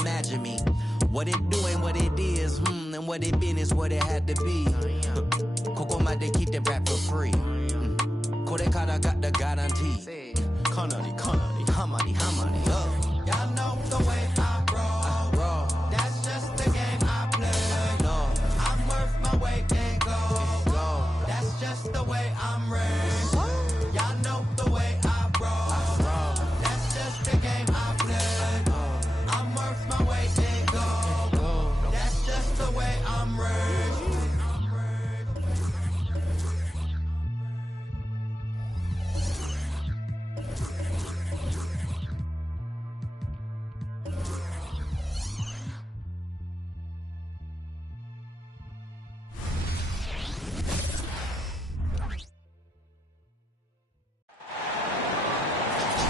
imagine me. What it do ain't what it is, and what it been is what it had to be. Coco might they keep that rap for free. Kore kara got the guarantee. Kanari, hamani, y'all know the way I roll. That's just the game I play. No, I'm worth my weight in gold. That's just the way I'm raised. Y'all know the way I roll. That's just the game I play. I'm worth my weight in gold. That's just the way I'm raised.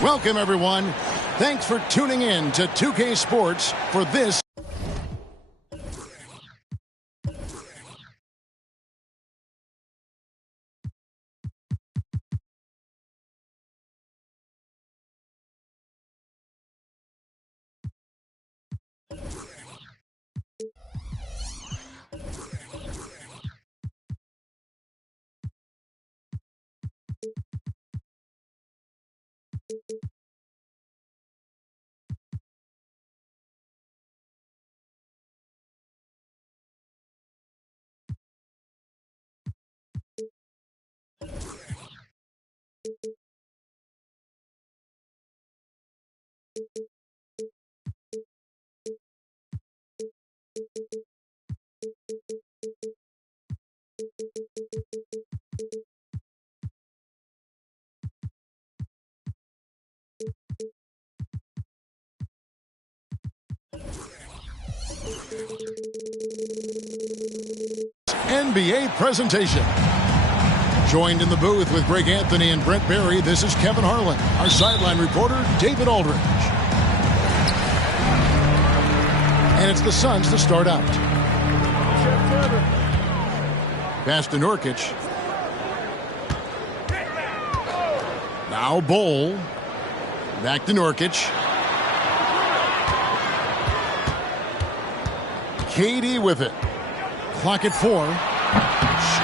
Welcome, everyone. Thanks for tuning in to 2K Sports for this. NBA presentation. Joined in the booth with Greg Anthony and Brent Barry, this is Kevin Harlan. Our sideline reporter, David Aldridge. And it's the Suns to start out. Pass to Nurkic. Now Bol. Back to Nurkic. KD with it. Clock at 4.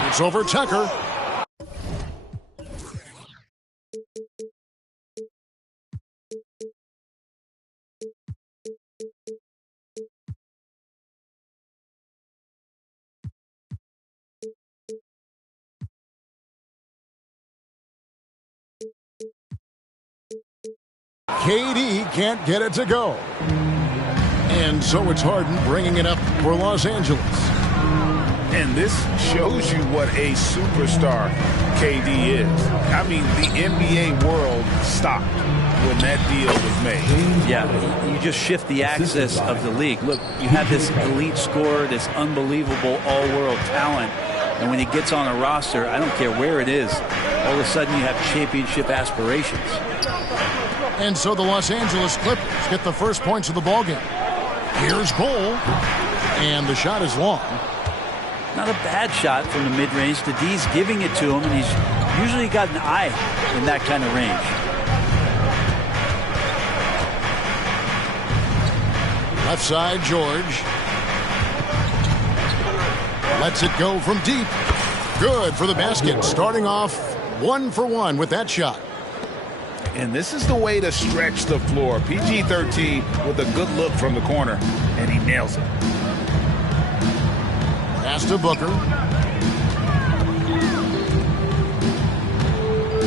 Shoots over Tucker. KD can't get it to go. And so it's Harden bringing it up for Los Angeles. And this shows you what a superstar KD is. I mean, the NBA world stopped when that deal was made. Yeah, you just shift the axis of the league. Look, you have this elite scorer, this unbelievable all-world talent, and when he gets on a roster, I don't care where it is, all of a sudden you have championship aspirations. And so the Los Angeles Clippers get the first points of the ballgame. Here's Bol, and the shot is long. Not a bad shot from the mid-range. The D's giving it to him, and he's usually got an eye in that kind of range. Left side, George. Lets it go from deep. Good for the basket. Starting off 1 for 1 with that shot. And this is the way to stretch the floor. PG-13 with a good look from the corner, and he nails it. Pass to Booker.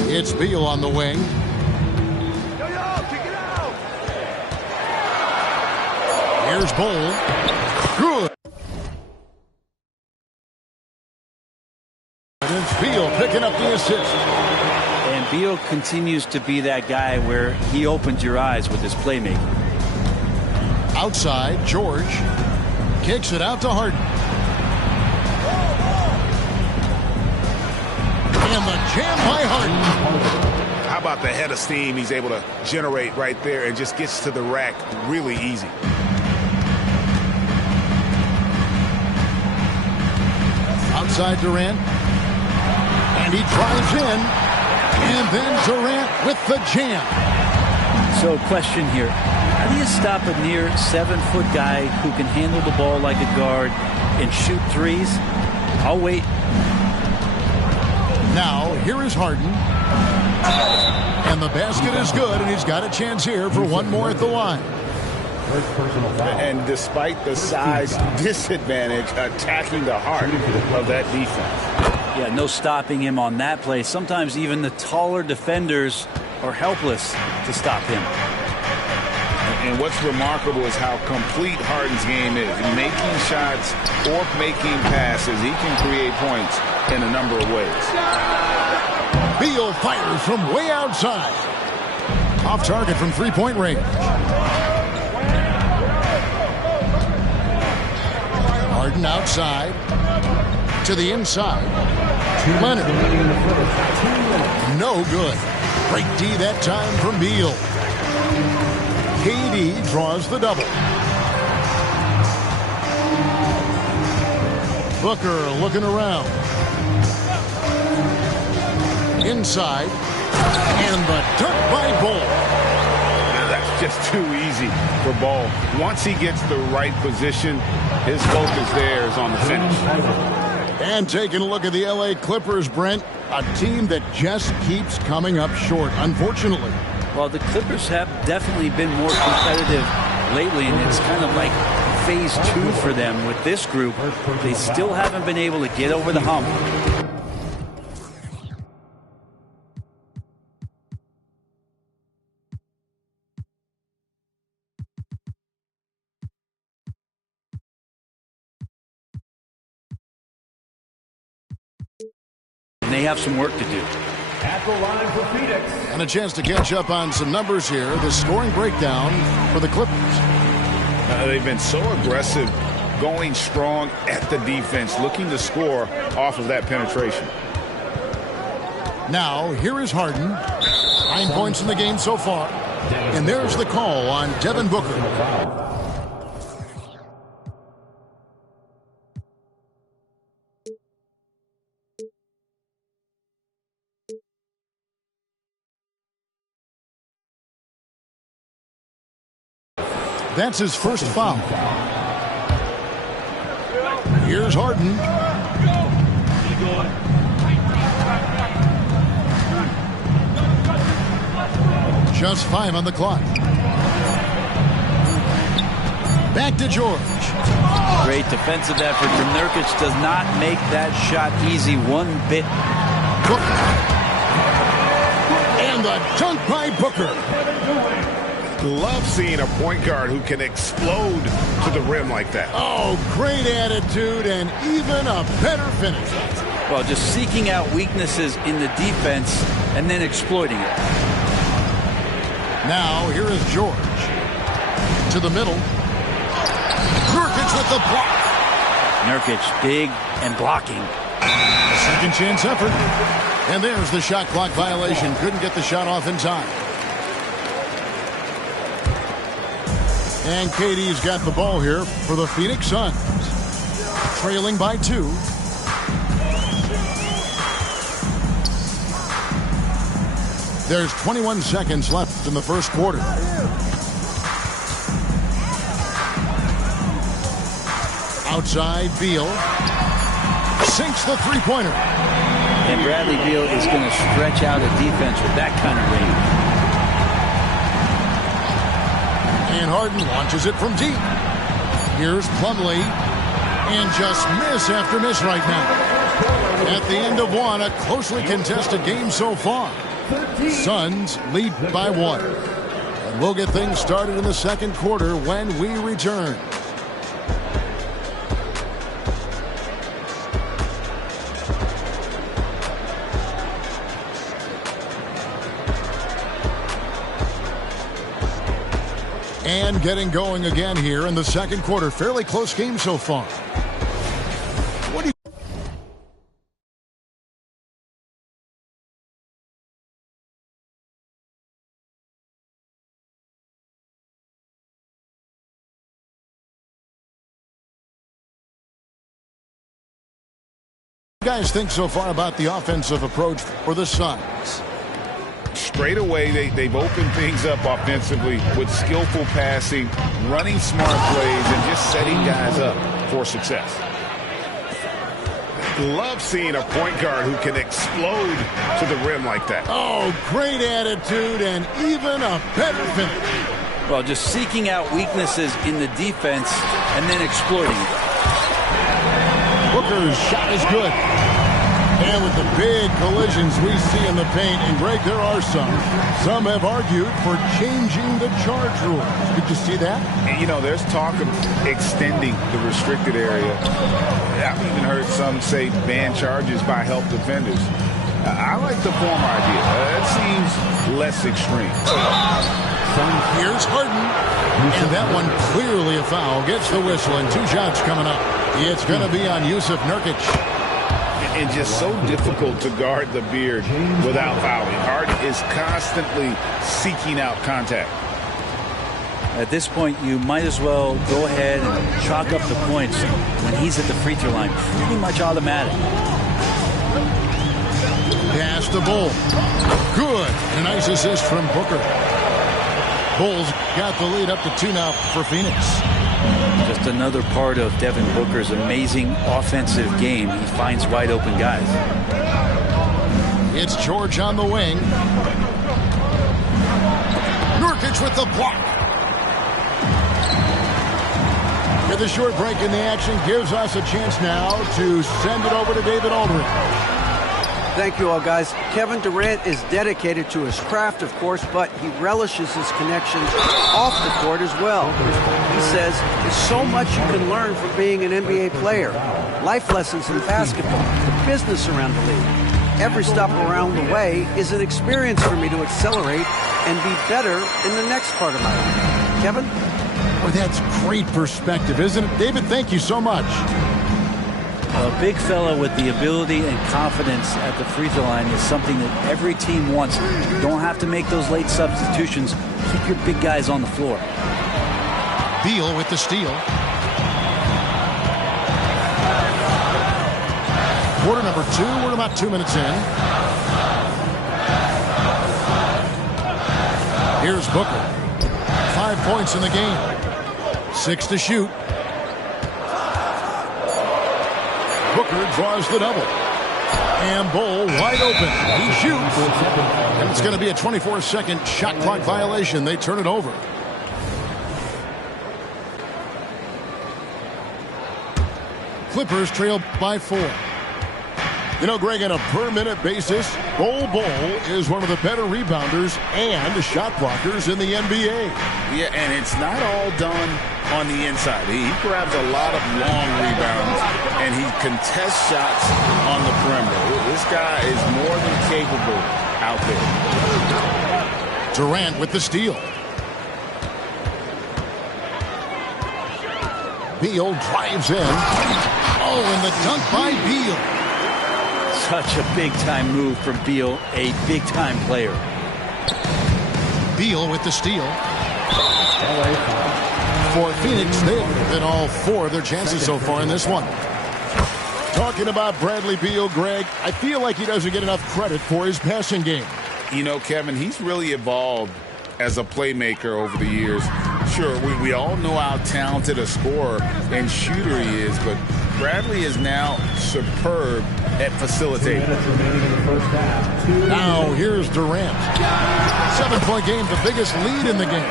It's Beal on the wing. Here's Bol. Good. And it's Beal picking up the assist. And Beal continues to be that guy where he opens your eyes with his playmaking. Outside, George kicks it out to Harden. And the jam by Harden. How about the head of steam he's able to generate right there and just gets to the rack really easy. Outside Durant. And he drives in. And then Durant with the jam. So question here. How do you stop a near 7-foot guy who can handle the ball like a guard and shoot threes? I'll wait. Now, here is Harden. And the basket is good, and he's got a chance here for one more at the line. And despite the size disadvantage, attacking the heart of that defense. Yeah, no stopping him on that play. Sometimes even the taller defenders are helpless to stop him. And what's remarkable is how complete Harden's game is. Making shots or making passes, he can create points in a number of ways. Beal fires from way outside. Off target from three-point range. Harden outside. To the inside. Leonard. No good. Great D that time from Beal. KD draws the double. Booker looking around. Inside. And the dunk by Ball. That's just too easy for Ball. Once he gets the right position, his focus there is on the finish. And taking a look at the LA Clippers, Brent, a team that just keeps coming up short, unfortunately. Well, the Clippers have definitely been more competitive lately, and it's kind of like phase 2 for them with this group. They still haven't been able to get over the hump. And they have some work to do. At the line for Phoenix. And a chance to catch up on some numbers here. The scoring breakdown for the Clippers. They've been so aggressive, going strong at the defense, looking to score off of that penetration. Now, here is Harden. 9 points in the game so far. And there's the call on Devin Booker. That's his first foul. Here's Harden. Just 5 on the clock. Back to George. Great defensive effort from Nurkic. Does not make that shot easy one bit. Booker. And the dunk by Booker. Love seeing a point guard who can explode to the rim like that. Oh, great attitude and even a better finish. Well, just seeking out weaknesses in the defense and then exploiting it. Now, here is George. To the middle. Nurkic with the block. Nurkic big and blocking. A second chance effort. And there's the shot clock violation. Couldn't get the shot off in time. And KD's got the ball here for the Phoenix Suns. Trailing by 2. There's 21 seconds left in the first quarter. Outside, Beal. Sinks the three-pointer. And Bradley Beal is going to stretch out a defense with that kind of range. And Harden launches it from deep. Here's Plumlee. And just miss after miss right now. At the end of one, a closely contested game so far. Suns lead by 1. And we'll get things started in the second quarter when we return. And getting going again here in the second quarter. Fairly close game so far. What do you guys think so far about the offensive approach for the Suns? straight away, they've opened things up offensively with skillful passing, running smart plays, and just setting guys up for success. Love seeing a point guard who can explode to the rim like that. Oh, great attitude and even a better finish. Well, just seeking out weaknesses in the defense and then exploiting it. Booker's shot is good. And with the big collisions we see in the paint, and Greg, there are some. Some have argued for changing the charge rules. Did you see that? And, you know, there's talk of extending the restricted area. I've even heard some say ban charges by help defenders. I like the former idea. That seems less extreme. Here's Harden. And that one clearly a foul. Gets the whistle, and 2 shots coming up. It's going to be on Yusuf Nurkic. And just so difficult to guard the beard without fouling. Harden is constantly seeking out contact. At this point, you might as well go ahead and chalk up the points when he's at the free throw line. Pretty much automatic. Pass to Bull. Good. A nice assist from Booker. Bulls got the lead up to 2 now for Phoenix. Just another part of Devin Booker's amazing offensive game. He finds wide open guys. It's George on the wing. Nurkic with the block. With a short break in the action, gives us a chance now to send it over to David Aldridge. Thank you all, guys. Kevin Durant is dedicated to his craft, of course, but he relishes his connections off the court as well. He says there's so much you can learn from being an NBA player. Life lessons in basketball, the business around the league. Every stop around the way is an experience for me to accelerate and be better in the next part of my life. Kevin? Well, that's great perspective, isn't it? David, thank you so much. A big fella with the ability and confidence at the free throw line is something that every team wants. You don't have to make those late substitutions. Keep your big guys on the floor. Beal with the steal. Quarter number 2. We're about 2 minutes in. Here's Booker. 5 points in the game. 6 to shoot. Booker draws the double. And Bull wide open. He shoots. And it's going to be a 24-second shot clock violation. They turn it over. Clippers trail by 4. You know, Greg, on a per-minute basis, Bull is one of the better rebounders and shot blockers in the NBA. Yeah, and it's not all done on the inside. He grabs a lot of long rebounds, and he contests shots on the perimeter. This guy is more than capable out there. Durant with the steal. Beal drives in. Oh, and the dunk by Beal. Such a big-time move from Beal, a big-time player. Beal with the steal. For Phoenix, they've been all 4 of their chances so far in this one. Talking about Bradley Beal, Greg, I feel like he doesn't get enough credit for his passing game. You know, Kevin, he's really evolved as a playmaker over the years. Sure, we all know how talented a scorer and shooter he is, but Bradley is now superb at facilitating. Now here's Durant. 7-point game, the biggest lead in the game.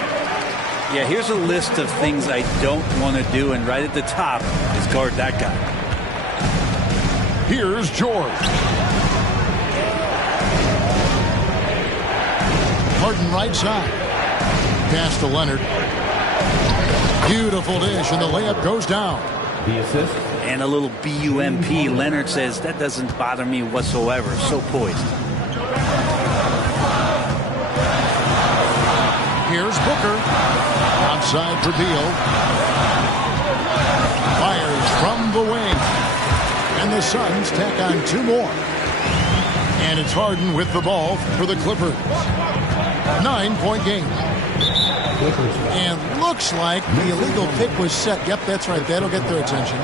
Yeah, here's a list of things I don't want to do, and right at the top is guard that guy. Here's George. Harden right side. Pass to Leonard. Beautiful dish, and the layup goes down. The assist. And a little BUMP. Leonard says, that doesn't bother me whatsoever. So poised. Here's Booker. Outside for Beal. Fires from the wing. And the Suns tack on 2 more. And it's Harden with the ball for the Clippers. 9-point game. And looks like the illegal pick was set. Yep, that's right. That'll get their attention.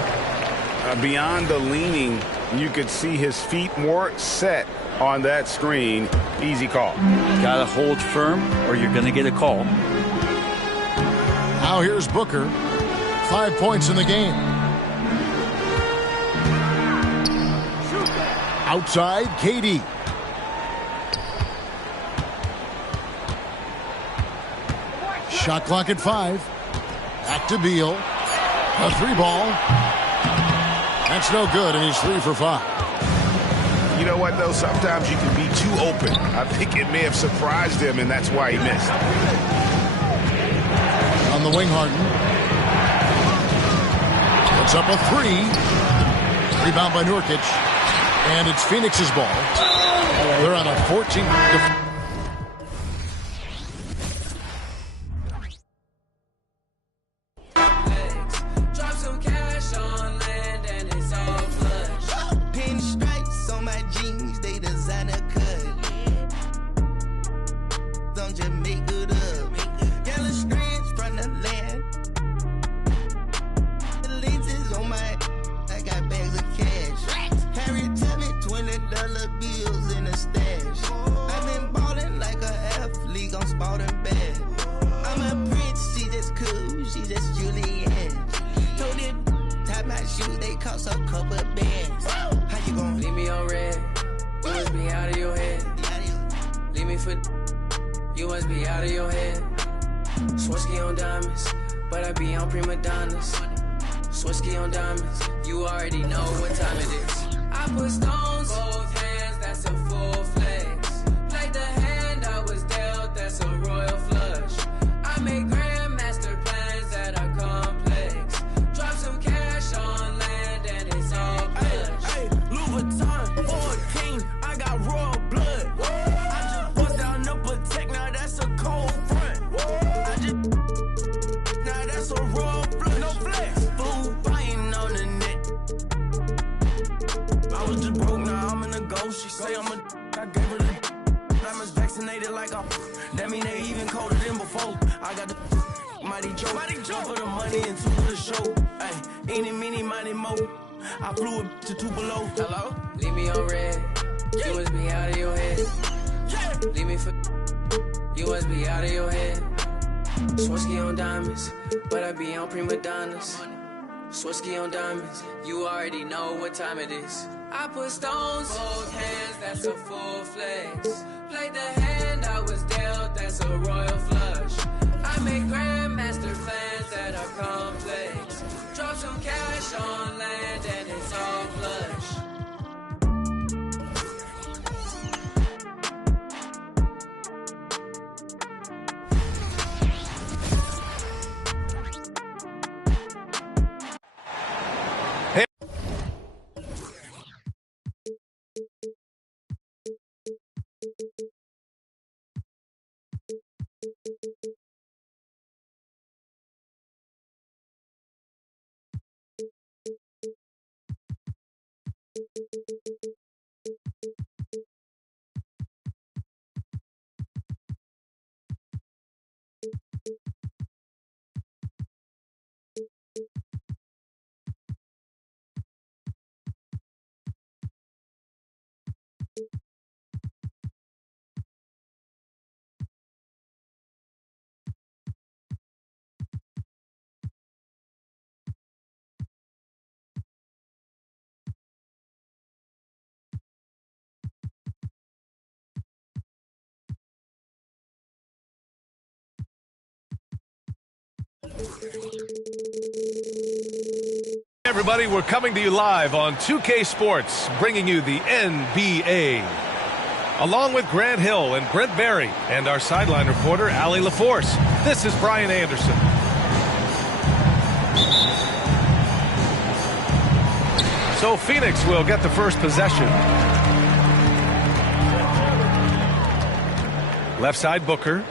Beyond the leaning, you could see his feet more set on that screen. Easy call. Got to hold firm or you're going to get a call. Now here's Booker. 5 points in the game. Outside, KD. Shot clock at 5. Back to Beal. A 3 ball. That's no good, and he's 3 for 5. You know what, though? Sometimes you can be too open. I think it may have surprised him, and that's why he missed. On the wing, Harden. Puts up a 3. Rebound by Nurkic. And it's Phoenix's ball. They're on a 14. You must be out of your head. Swirsky on diamonds, but I be on prima donnas. Swirsky on diamonds, you already know what time it is. I put stones, both hands, that's a full flex. Played the hand I was dealt, that's a royal flush. I make grandmaster plans that are complex. Drop some cash on land and it's all plush. Hey, Louis Vuitton, 14, I got royal blood. She say I'm a I gave her the diamonds vaccinated like a that mean they even colder than before. I got the mighty Joe for the money and 2 for the show. Hey, eeny, meeny, miny, mo. I flew it to 2 below. Hello? Leave me on red. You must be out of your head. Yeah. Leave me for you must be out of your head. Swirsky on diamonds, but I be on prima donnas. Swirsky on diamonds, you already know what time it is. I put stones, both hands, that's a full flex. Played the hand I was dealt, that's a royal flush. I make grandmaster plans that are complex. Drop some cash on land and it's all flush. Everybody, we're coming to you live on 2K Sports, bringing you the NBA. Along with Grant Hill and Brent Berry and our sideline reporter, Allie LaForce, this is Brian Anderson. So Phoenix will get the first possession. Left side, Booker.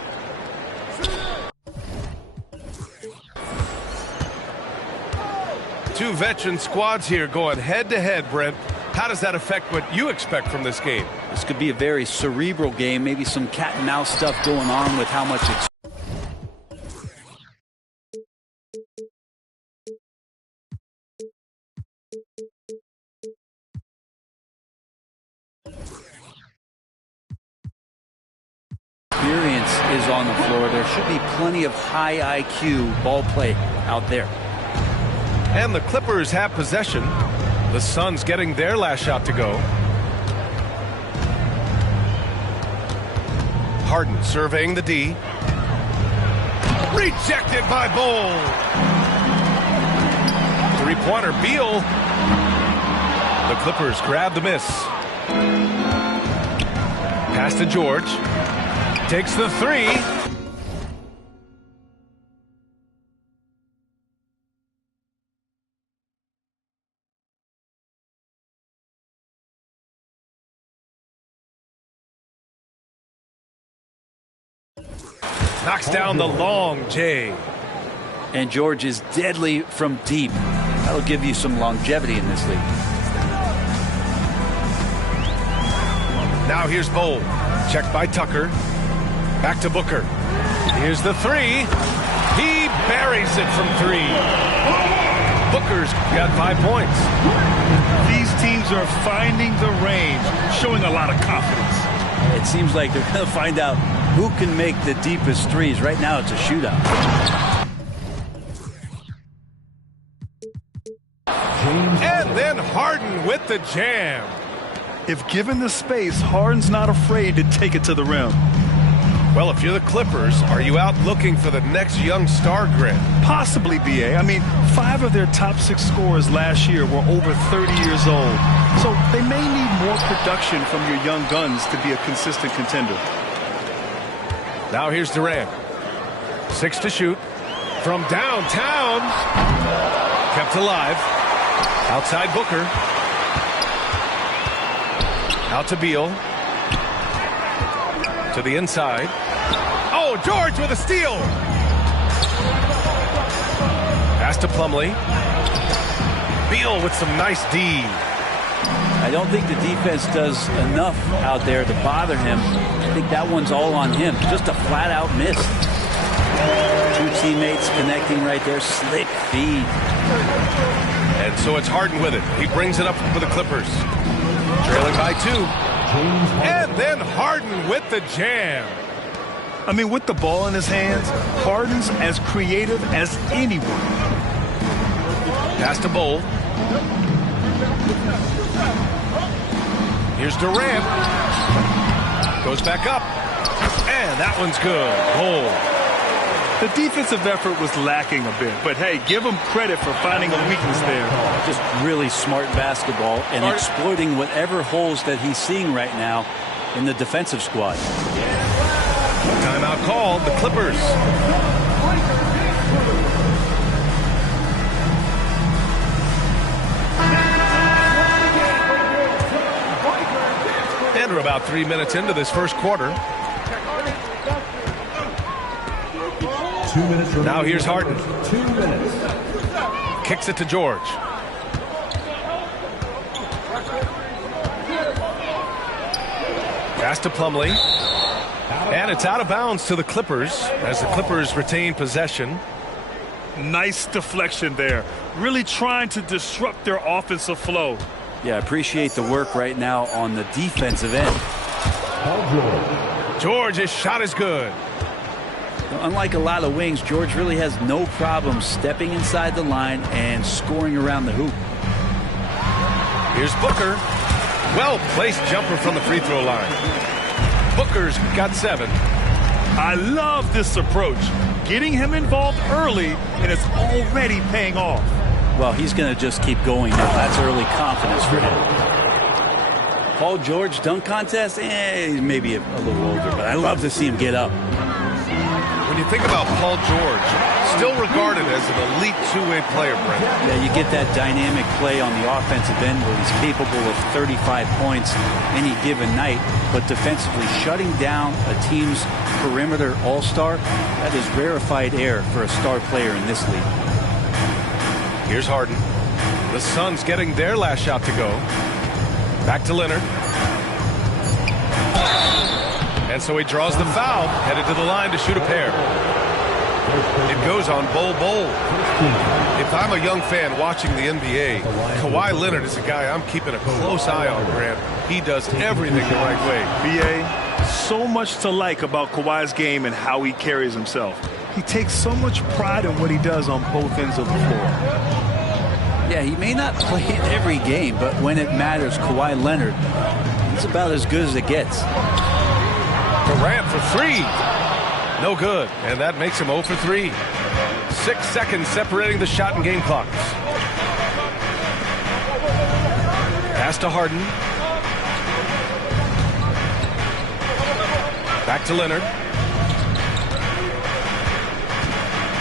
Two veteran squads here going head-to-head, Brent. How does that affect what you expect from this game? This could be a very cerebral game, maybe some cat-and-mouse stuff going on with how much it's is on the floor. There should be plenty of high IQ ball play out there. And the Clippers have possession. The Suns getting their last shot to go. Harden surveying the D. Rejected by Bol. Three-pointer, Beal. The Clippers grab the miss. Pass to George. Takes the three. Knocks down the long J. And George is deadly from deep. That'll give you some longevity in this league. Now here's Bol. Checked by Tucker. Back to Booker. Here's the three. He buries it from three. Booker's got 5 points. These teams are finding the range, showing a lot of confidence. It seems like they're going to find out who can make the deepest threes. Right now it's a shootout. And then Harden with the jam. If given the space, Harden's not afraid to take it to the rim. Well, if you're the Clippers, are you out looking for the next young star grid? Possibly, B.A. I mean, 5 of their top 6 scorers last year were over 30 years old. So they may need more production from your young guns to be a consistent contender. Now here's Durant. 6 to shoot. From downtown. Kept alive. Outside Booker. Out to Beal. To the inside. Oh, George with a steal. Pass to Plumlee. Beal with some nice D. I don't think the defense does enough out there to bother him. I think that one's all on him. Just a flat-out miss. 2 teammates connecting right there. Slick feed. And so it's Harden with it. He brings it up for the Clippers. Trailing by 2. And then Harden with the jam. I mean, with the ball in his hands, Harden's as creative as anyone. Pass to Bol. Here's Durant. Goes back up. And that one's good. Bol. The defensive effort was lacking a bit, but hey, give him credit for finding a weakness there. Just really smart basketball and exploiting whatever holes that he's seeing right now in the defensive squad. Timeout called, the Clippers. And we're about 3 minutes into this first quarter. 2 minutes remaining. Now here's Harden. 2 minutes. Kicks it to George. Pass to Plumlee. And it's out of bounds to the Clippers as the Clippers retain possession. Nice deflection there. Really trying to disrupt their offensive flow. Yeah, appreciate the work right now on the defensive end. George, his shot is good. Unlike a lot of wings, George really has no problem stepping inside the line and scoring around the hoop. Here's Booker. Well-placed jumper from the free throw line. Booker's got 7. I love this approach. Getting him involved early, and it's already paying off. Well, he's going to just keep going now. That's early confidence for him. Paul George dunk contest? He's maybe a little older, but I love to see him get up. When you think about Paul George, still regarded as an elite two-way player, Brent. Yeah, you get that dynamic play on the offensive end where he's capable of 35 points any given night, but defensively shutting down a team's perimeter all-star, that is rarefied air for a star player in this league. Here's Harden. The Suns getting their last shot to go. Back to Leonard. And so he draws the foul, headed to the line to shoot a pair. It goes on Bol. If I'm a young fan watching the NBA, Kawhi Leonard is a guy I'm keeping a close eye on, Grant. He does everything the right way. B.A., so much to like about Kawhi's game and how he carries himself. He takes so much pride in what he does on both ends of the floor. Yeah, he may not play in every game, but when it matters, Kawhi Leonard, he's about as good as it gets. Durant for three. No good, and that makes him 0 for 3. 6 seconds separating the shot and game clocks. Pass to Harden. Back to Leonard.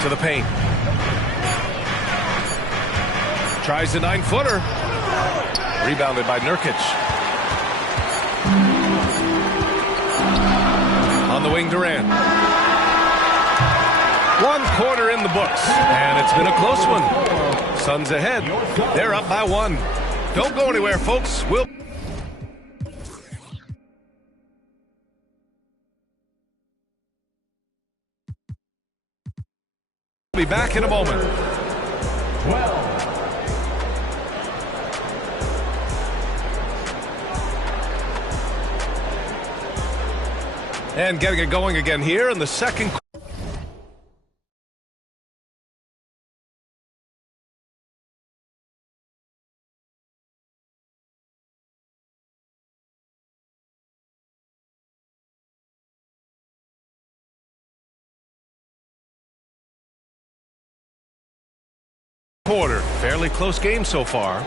To the paint. Tries the 9-footer. Rebounded by Nurkic. On the wing, Durant. 1 quarter in the books, and it's been a close one. Suns ahead. They're up by 1. Don't go anywhere, folks. We'll be back in a moment. 12. And getting it going again here in the second quarter. Fairly close game so far.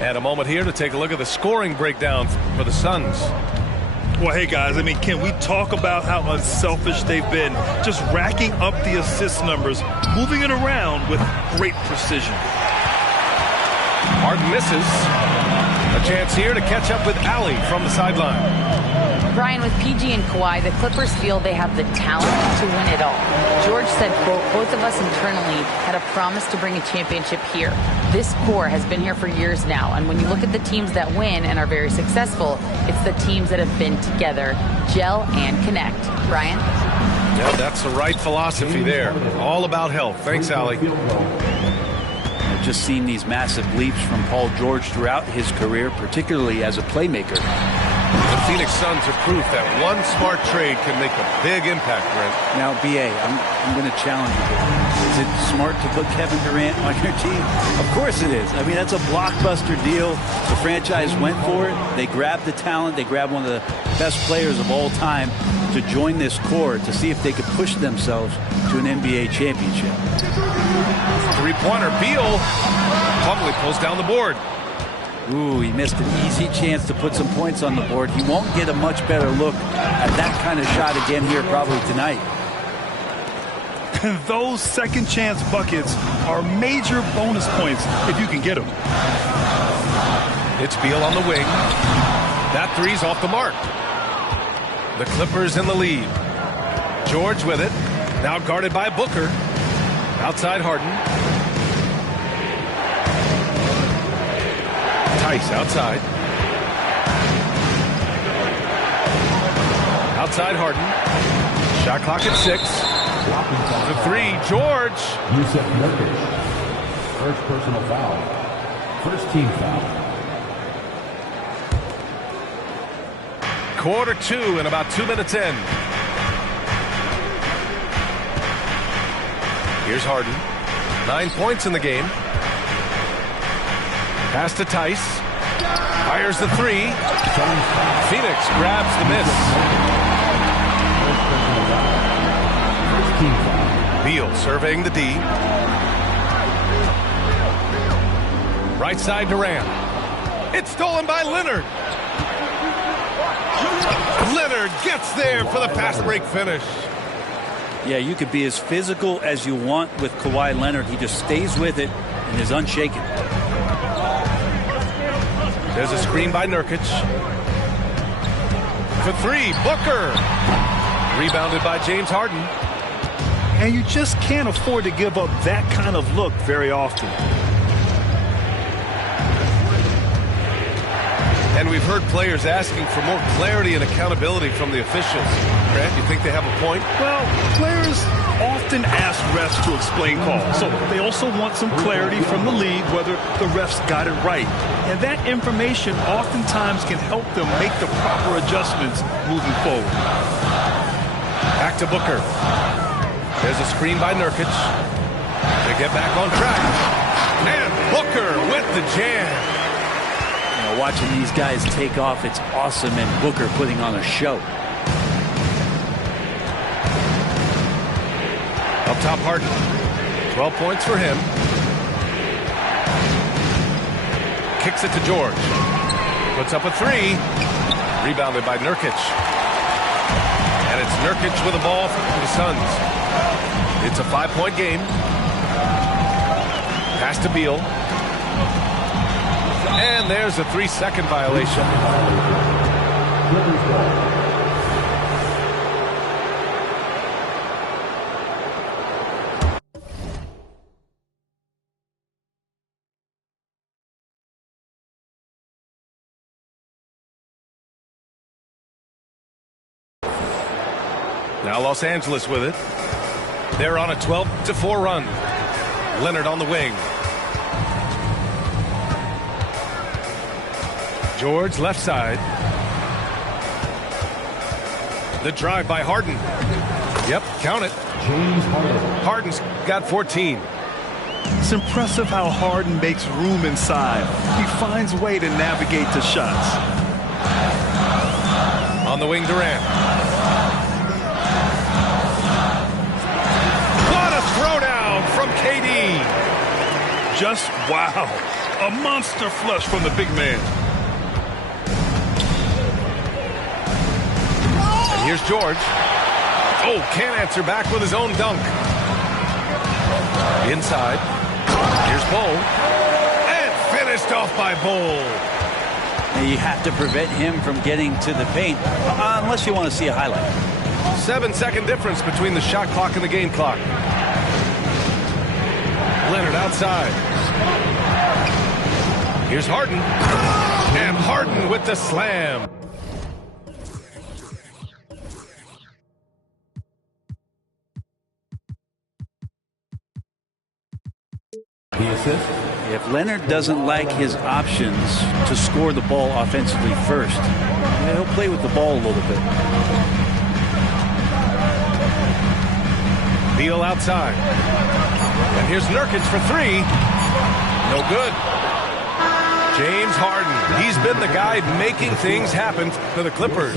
And a moment here to take a look at the scoring breakdown for the Suns. Well, hey, guys, I mean, can we talk about how unselfish they've been? Just racking up the assist numbers, moving it around with great precision. Harden misses. A chance here to catch up with Allie from the sideline. Brian, with PG and Kawhi, the Clippers feel they have the talent to win it all. George said, quote, both of us internally had a promise to bring a championship here. This core has been here for years now, and when you look at the teams that win and are very successful, it's the teams that have been together, gel and connect. Brian? Yeah, that's the right philosophy there. All about health. Thanks, Allie. I've just seen these massive leaps from Paul George throughout his career, particularly as a playmaker. The Phoenix Suns are proof that one smart trade can make a big impact, Brent. Now, B.A., I'm going to challenge you here. Is it smart to put Kevin Durant on your team? Of course it is. I mean, that's a blockbuster deal. The franchise went for it. They grabbed the talent. They grabbed one of the best players of all time to join this core to see if they could push themselves to an NBA championship. Three-pointer, Beal. Plumlee pulls down the board. Ooh, he missed an easy chance to put some points on the board. He won't get a much better look at that kind of shot again here probably tonight. Those second chance buckets are major bonus points if you can get them. It's Beal on the wing. That three's off the mark. The Clippers in the lead. George with it. Now guarded by Booker. Outside Harden. Tice outside. Outside Harden. Shot clock at 6. The three, George. Yusuf Nurkic. First personal foul. First team foul. Quarter 2 and about 2 minutes in. Here's Harden. 9 points in the game. Pass to Tice. Fires the three. Phoenix grabs the miss. Beal surveying the D. Right side Durant. It's stolen by Leonard. Leonard gets there for the fast break finish. Yeah, you could be as physical as you want with Kawhi Leonard. He just stays with it and is unshaken. There's a screen by Nurkic. For three, Booker. Rebounded by James Harden. And you just can't afford to give up that kind of look very often. And we've heard players asking for more clarity and accountability from the officials. Grant, you think they have a point? Well, players often ask refs to explain calls. So they also want some clarity from the league whether the refs got it right. And that information oftentimes can help them make the proper adjustments moving forward. Back to Booker. There's a screen by Nurkic. They get back on track. And Booker with the jam. You know, watching these guys take off, it's awesome, and Booker putting on a show. Up top, Harden. 12 points for him. Kicks it to George. Puts up a three. Rebounded by Nurkic. And it's Nurkic with the ball for the Suns. It's a 5-point game. Pass to Beal. And there's a 3-second violation. Now Los Angeles with it. They're on a 12-4 run. Leonard on the wing. George left side. The drive by Harden. Yep, count it. Harden's got 14. It's impressive how Harden makes room inside. He finds a way to navigate the shots. On the wing, Durant. From KD. Just wow. A monster flush from the big man. And here's George. Oh, can't answer back with his own dunk. Inside. Here's Bull. And finished off by Bull. And you have to prevent him from getting to the paint, unless you want to see a highlight. 7-second difference between the shot clock and the game clock. Leonard outside. Here's Harden. And Harden with the slam. If Leonard doesn't like his options to score the ball offensively first, he'll play with the ball a little bit. Beal outside. And here's Nurkic for three. No good. James Harden. He's been the guy making things happen for the Clippers.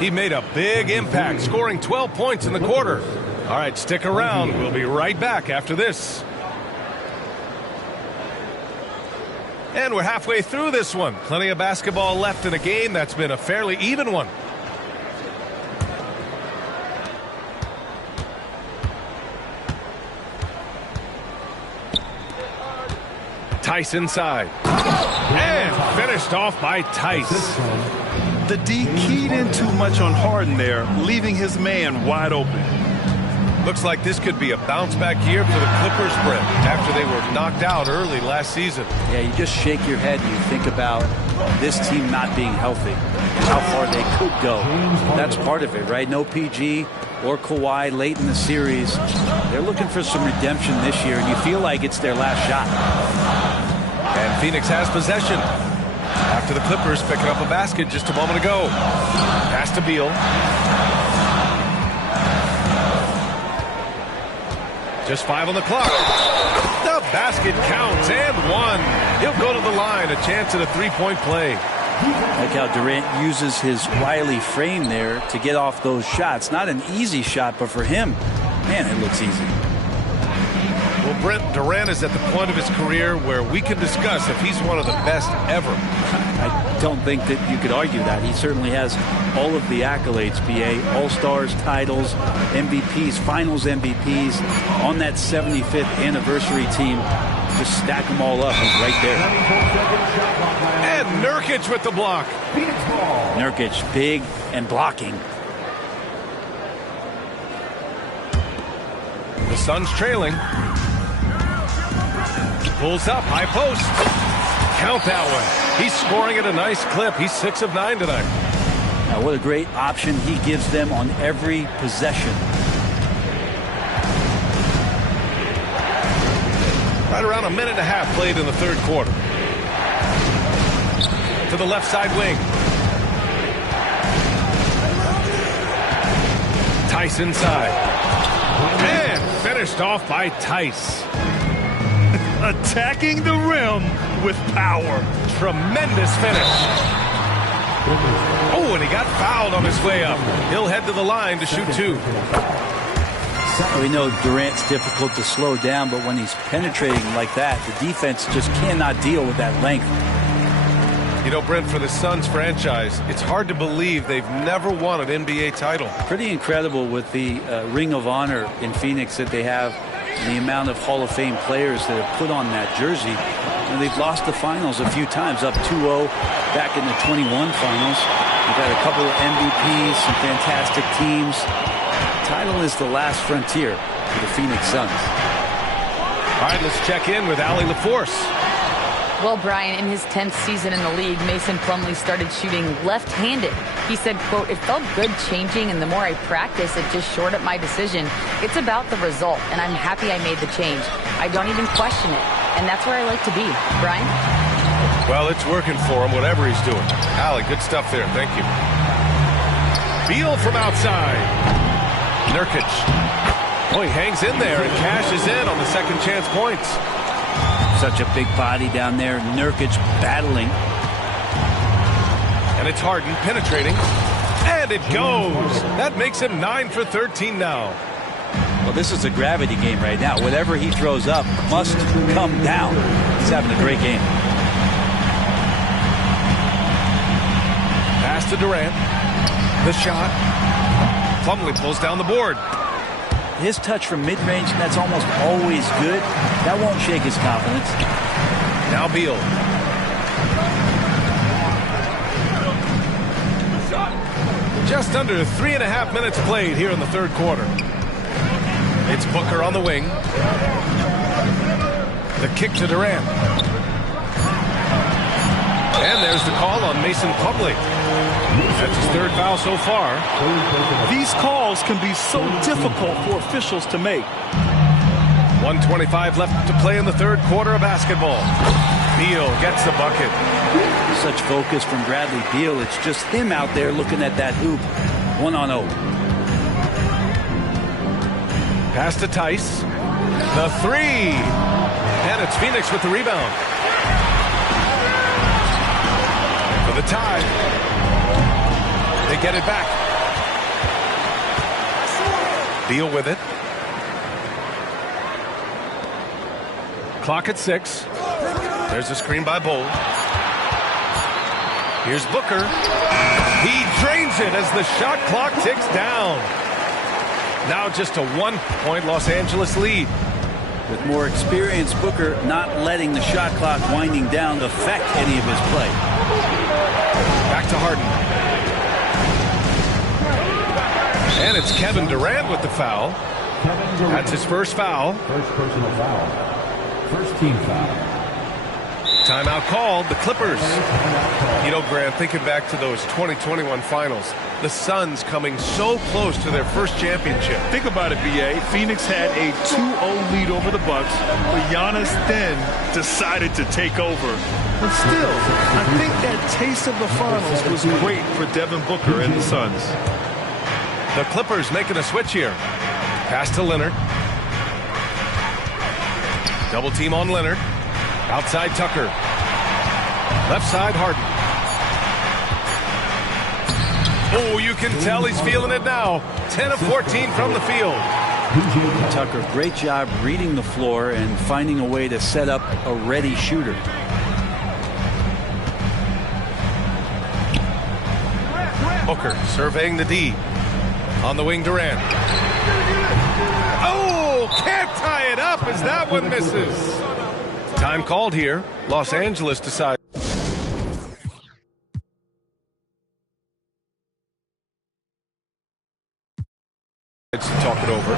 He made a big impact, scoring 12 points in the quarter. All right, stick around. We'll be right back after this. And we're halfway through this one. Plenty of basketball left in a game that's been a fairly even one. Tice inside. And finished off by Tice. The D keyed in too much on Harden there, leaving his man wide open. Looks like this could be a bounce-back year for the Clippers, Brent, after they were knocked out early last season. Yeah, you just shake your head and you think about this team not being healthy and how far they could go. That's part of it, right? No PG or Kawhi late in the series. They're looking for some redemption this year, and you feel like it's their last shot. And Phoenix has possession after the Clippers picking up a basket just a moment ago. Pass to Beal. Just 5 on the clock. The basket counts and one. He'll go to the line. A chance at a three-point play. Like how Durant uses his wily frame there to get off those shots. Not an easy shot, but for him, man, it looks easy. Well, Brent, Durant is at the point of his career where we can discuss if he's one of the best ever. I don't think that you could argue that. He certainly has all of the accolades, BA. All-Stars, titles, MVPs, Finals MVPs. On that 75th anniversary team, just stack them all up. He's right there. And Nurkic with the block. Nurkic, big and blocking. The Suns trailing. Pulls up, high post. Count that one. He's scoring at a nice clip. He's 6 of 9 tonight. Now, what a great option he gives them on every possession. Right around a minute and a half played in the third quarter. To the left side wing. Tice inside. And finished off by Tice. Attacking the rim with power. Tremendous finish. Oh, and he got fouled on his way up. He'll head to the line to shoot 2. We know Durant's difficult to slow down, but when he's penetrating like that, the defense just cannot deal with that length. You know, Brent, for the Suns franchise, it's hard to believe they've never won an NBA title. Pretty incredible with the Ring of Honor in Phoenix that they have, and the amount of Hall of Fame players that have put on that jersey. And they've lost the finals a few times, up 2-0 back in the 21 finals. We've had a couple of MVPs, some fantastic teams. The title is the last frontier for the Phoenix Suns. All right, let's check in with Allie LaForce. Well, Brian, in his 10th season in the league, Mason Plumlee started shooting left-handed. He said, quote, "It felt good changing, and the more I practice, it just shored up my decision. It's about the result, and I'm happy I made the change. I don't even question it, and that's where I like to be." Brian? Well, it's working for him, whatever he's doing. Allie, good stuff there. Thank you. Beal from outside. Nurkic. Oh, he hangs in there and cashes in on the second chance points. Such a big body down there. Nurkic battling. And it's Harden penetrating. And it goes. That makes him 9 for 13 now. Well, this is a gravity game right now. Whatever he throws up must come down. He's having a great game. Pass to Durant. The shot. Plumlee pulls down the board. His touch from mid-range, that's almost always good. That won't shake his confidence. Now Beal. Just under 3.5 minutes played here in the third quarter. It's Booker on the wing. The kick to Durant. And there's the call on Mason Plumlee. That's his third foul so far. These calls can be so difficult for officials to make. 1:25 left to play in the third quarter of basketball. Beal gets the bucket. Such focus from Bradley Beal. It's just him out there looking at that hoop. 1-on-0. Pass to Tice. The three. And it's Phoenix with the rebound. For the tie. They get it back. Beal with it. Clock at 6. There's a screen by Bowl. Here's Booker. He drains it as the shot clock ticks down. Now just a 1-point Los Angeles lead. With more experience, Booker not letting the shot clock winding down affect any of his play. Back to Harden. And it's Kevin Durant with the foul. That's his first foul. First personal foul. First team foul. Timeout called. The Clippers. You know, Grant, thinking back to those 2021 finals, the Suns coming so close to their first championship. Think about it, B.A. Phoenix had a 2-0 lead over the Bucks, but Giannis then decided to take over. But still, I think that taste of the finals was great for Devin Booker and the Suns. The Clippers making a switch here. Pass to Leonard. Double team on Leonard. Outside Tucker. Left side Harden. Oh, you can tell he's feeling it now. 10 of 14 from the field. Tucker, great job reading the floor and finding a way to set up a ready shooter. Booker surveying the D. On the wing, Durant. Oh, can't tie it up as that one misses. Time called here. Los Angeles decides. To talk it over.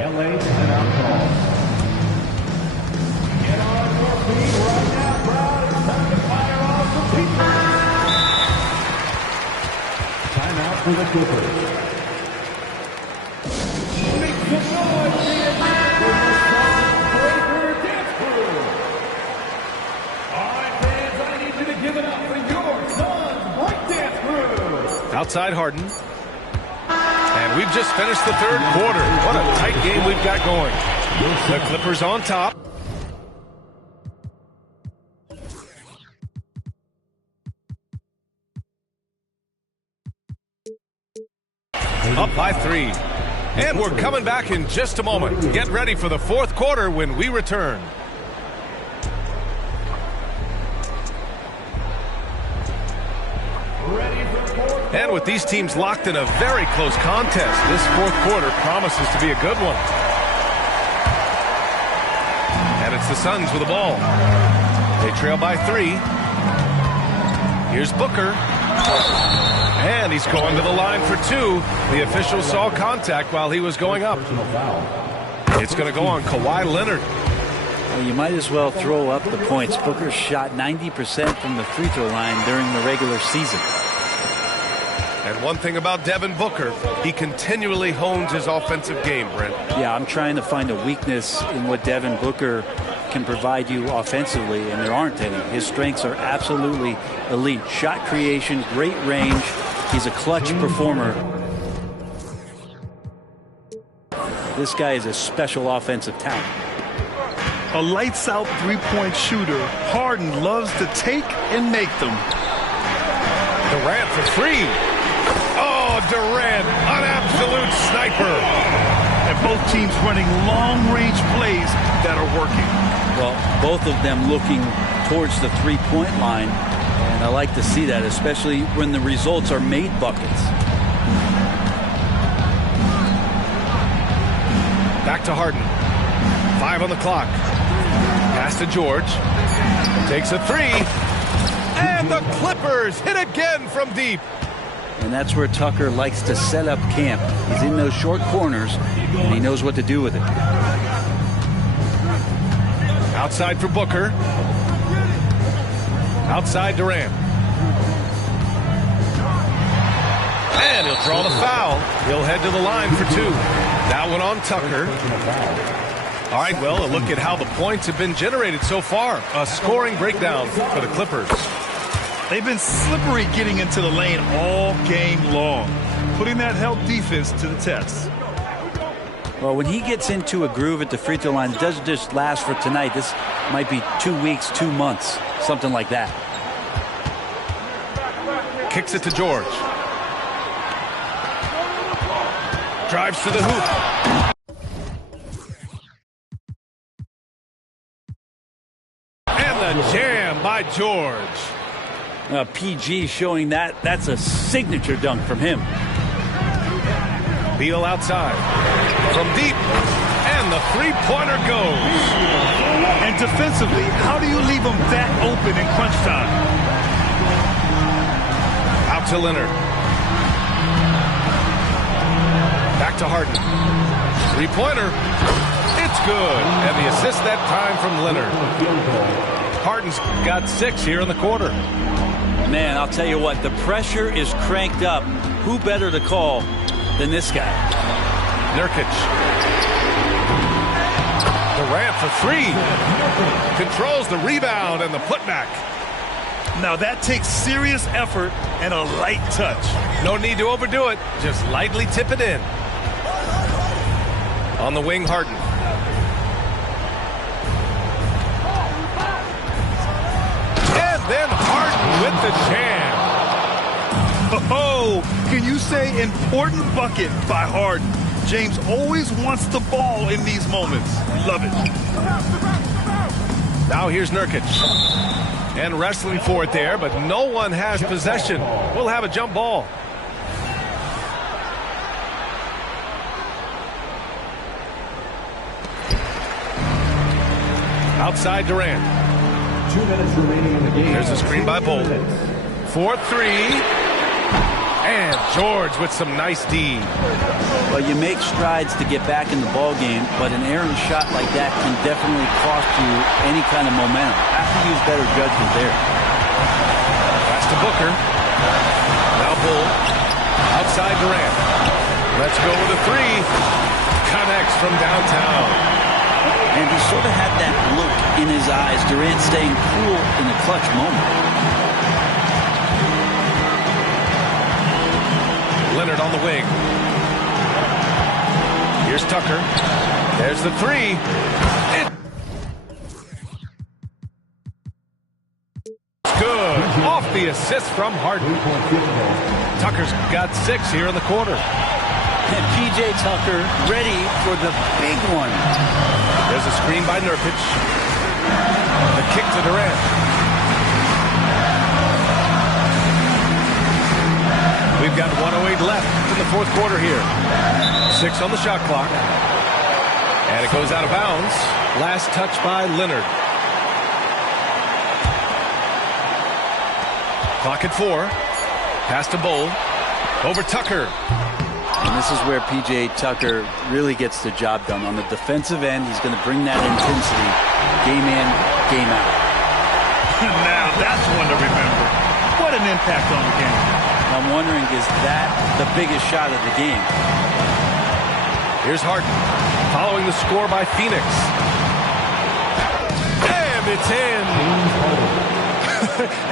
LA timeout call. Get on your feet right now, crowd. It's time to fire off the people. for the Clippers. Make some noise for the Breaker Dance Crew. All right, fans, I need you to give it up for your Suns Break Dance Crew. Outside Harden. And we've just finished the third quarter. What a tight game we've got going. The Clippers on top. Up by 3. And we're coming back in just a moment. Get ready for the fourth quarter when we return. And with these teams locked in a very close contest, this fourth quarter promises to be a good one. And it's the Suns with the ball. They trail by 3. Here's Booker. And he's going to the line for 2. The official saw contact while he was going up. It's going to go on Kawhi Leonard. Well, you might as well throw up the points. Booker shot 90% from the free throw line during the regular season. And one thing about Devin Booker, he continually hones his offensive game, Brent. Yeah, I'm trying to find a weakness in what Devin Booker can provide you offensively, and there aren't any. His strengths are absolutely elite. Shot creation, great range. He's a clutch performer. This guy is a special offensive talent. A lights-out three-point shooter. Harden loves to take and make them. Durant for 3. Oh, Durant, an absolute sniper. And both teams running long-range plays that are working. Well, both of them looking towards the three-point line. And I like to see that, especially when the results are made buckets. Back to Harden. 5 on the clock. Pass to George. Takes a 3. And the Clippers hit again from deep. And that's where Tucker likes to set up camp. He's in those short corners, and he knows what to do with it. Outside for Booker. Outside Durant. And he'll draw the foul. He'll head to the line for 2. That one on Tucker. All right, well, a look at how the points have been generated so far. A scoring breakdown for the Clippers. They've been slippery getting into the lane all game long, putting that help defense to the test. Well, when he gets into a groove at the free throw line, it doesn't just last for tonight. This might be 2 weeks, 2 months, something like that. Kicks it to George. Drives to the hoop. And the jam by George. PG showing that's a signature dunk from him. Beal outside. From deep. And the three-pointer goes. And defensively, how do you leave them that open in crunch time? Out to Leonard. Back to Harden. Three-pointer. It's good. And the assist that time from Leonard. Harden's got 6 here in the quarter. Man, I'll tell you what, the pressure is cranked up. Who better to call than this guy? Nurkic. Durant for 3. Controls the rebound and the putback. Now that takes serious effort and a light touch. No need to overdo it. Just lightly tip it in. On the wing, Harden. And then Harden with the jam. Oh, can you say important bucket by Harden? James always wants the ball in these moments. Love it. Now here's Nurkic. And wrestling for it there, but no one has possession. We'll have a jump ball. Outside Durant. 2 minutes remaining in the game. There's a screen by Bolt. 4-3. And George with some nice D. Well, you make strides to get back in the ball game, but an errant shot like that can definitely cost you any kind of momentum. Have to use better judgment there. Pass to Booker. Now Bull. side Durant. Let's go with a three. Connects from downtown. And he sort of had that look in his eyes. Durant staying cool in the clutch moment. Leonard on the wing. Here's Tucker. There's the three. It's good. Off the assist from Harden. Tucker's got 6 here in the quarter. And P.J. Tucker ready for the big one. There's a screen by Nurkic. The kick to Durant. We've got 1:08 left in the fourth quarter here. 6 on the shot clock. And it goes out of bounds. Last touch by Leonard. Clock at 4. Pass to Bowl. Over Tucker. And this is where P.J. Tucker really gets the job done. On the defensive end, he's going to bring that intensity game in, game out. Now that's one to remember. What an impact on the game. I'm wondering, is that the biggest shot of the game? Here's Harden, following the score by Phoenix. And it's in.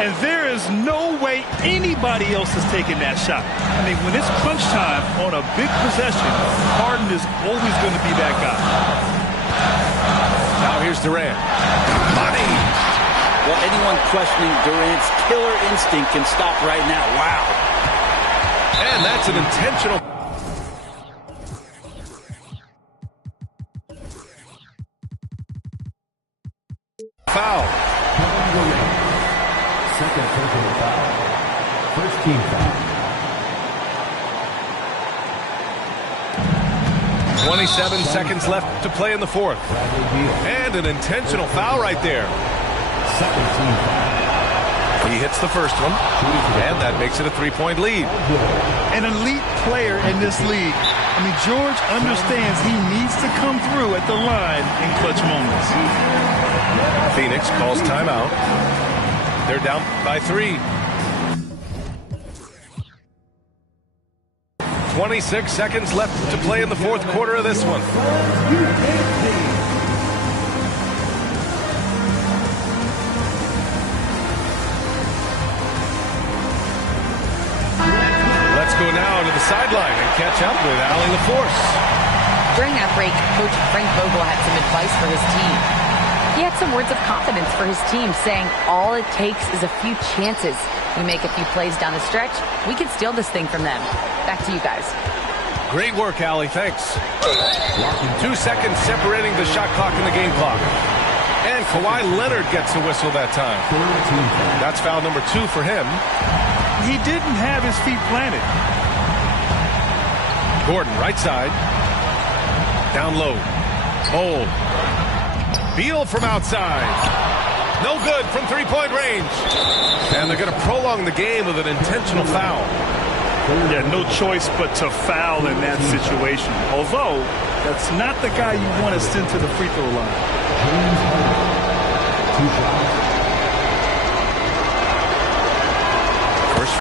And there is no way anybody else is taking that shot. I mean, when it's crunch time on a big possession, Harden is always going to be that guy. Now here's Durant. Money. Well, anyone questioning Durant's killer instinct can stop right now. Wow. And that's an intentional. Foul. Second personal foul. First team foul. 27 seconds left to play in the fourth. And an intentional foul right there. Second team foul. He hits the first one, and that makes it a 3-point lead. An elite player in this league. I mean, George understands he needs to come through at the line in clutch moments. Phoenix calls timeout. They're down by 3. 26 seconds left to play in the fourth quarter of this one. Let's go now to the sideline and catch up with Allie LaForce. During that break, Coach Frank Vogel had some advice for his team. He had some words of confidence for his team, saying all it takes is a few chances. We make a few plays down the stretch, we can steal this thing from them. Back to you guys. Great work, Allie. Thanks. 2 seconds separating the shot clock and the game clock. And Kawhi Leonard gets a whistle that time. That's foul number 2 for him. He didn't have his feet planted. Gordon, right side. Down low. Bowl. Beal from outside. No good from three-point range. And they're going to prolong the game with an intentional foul. Yeah, no choice but to foul in that situation. Although, that's not the guy you want to send to the free throw line. 2 shots. First.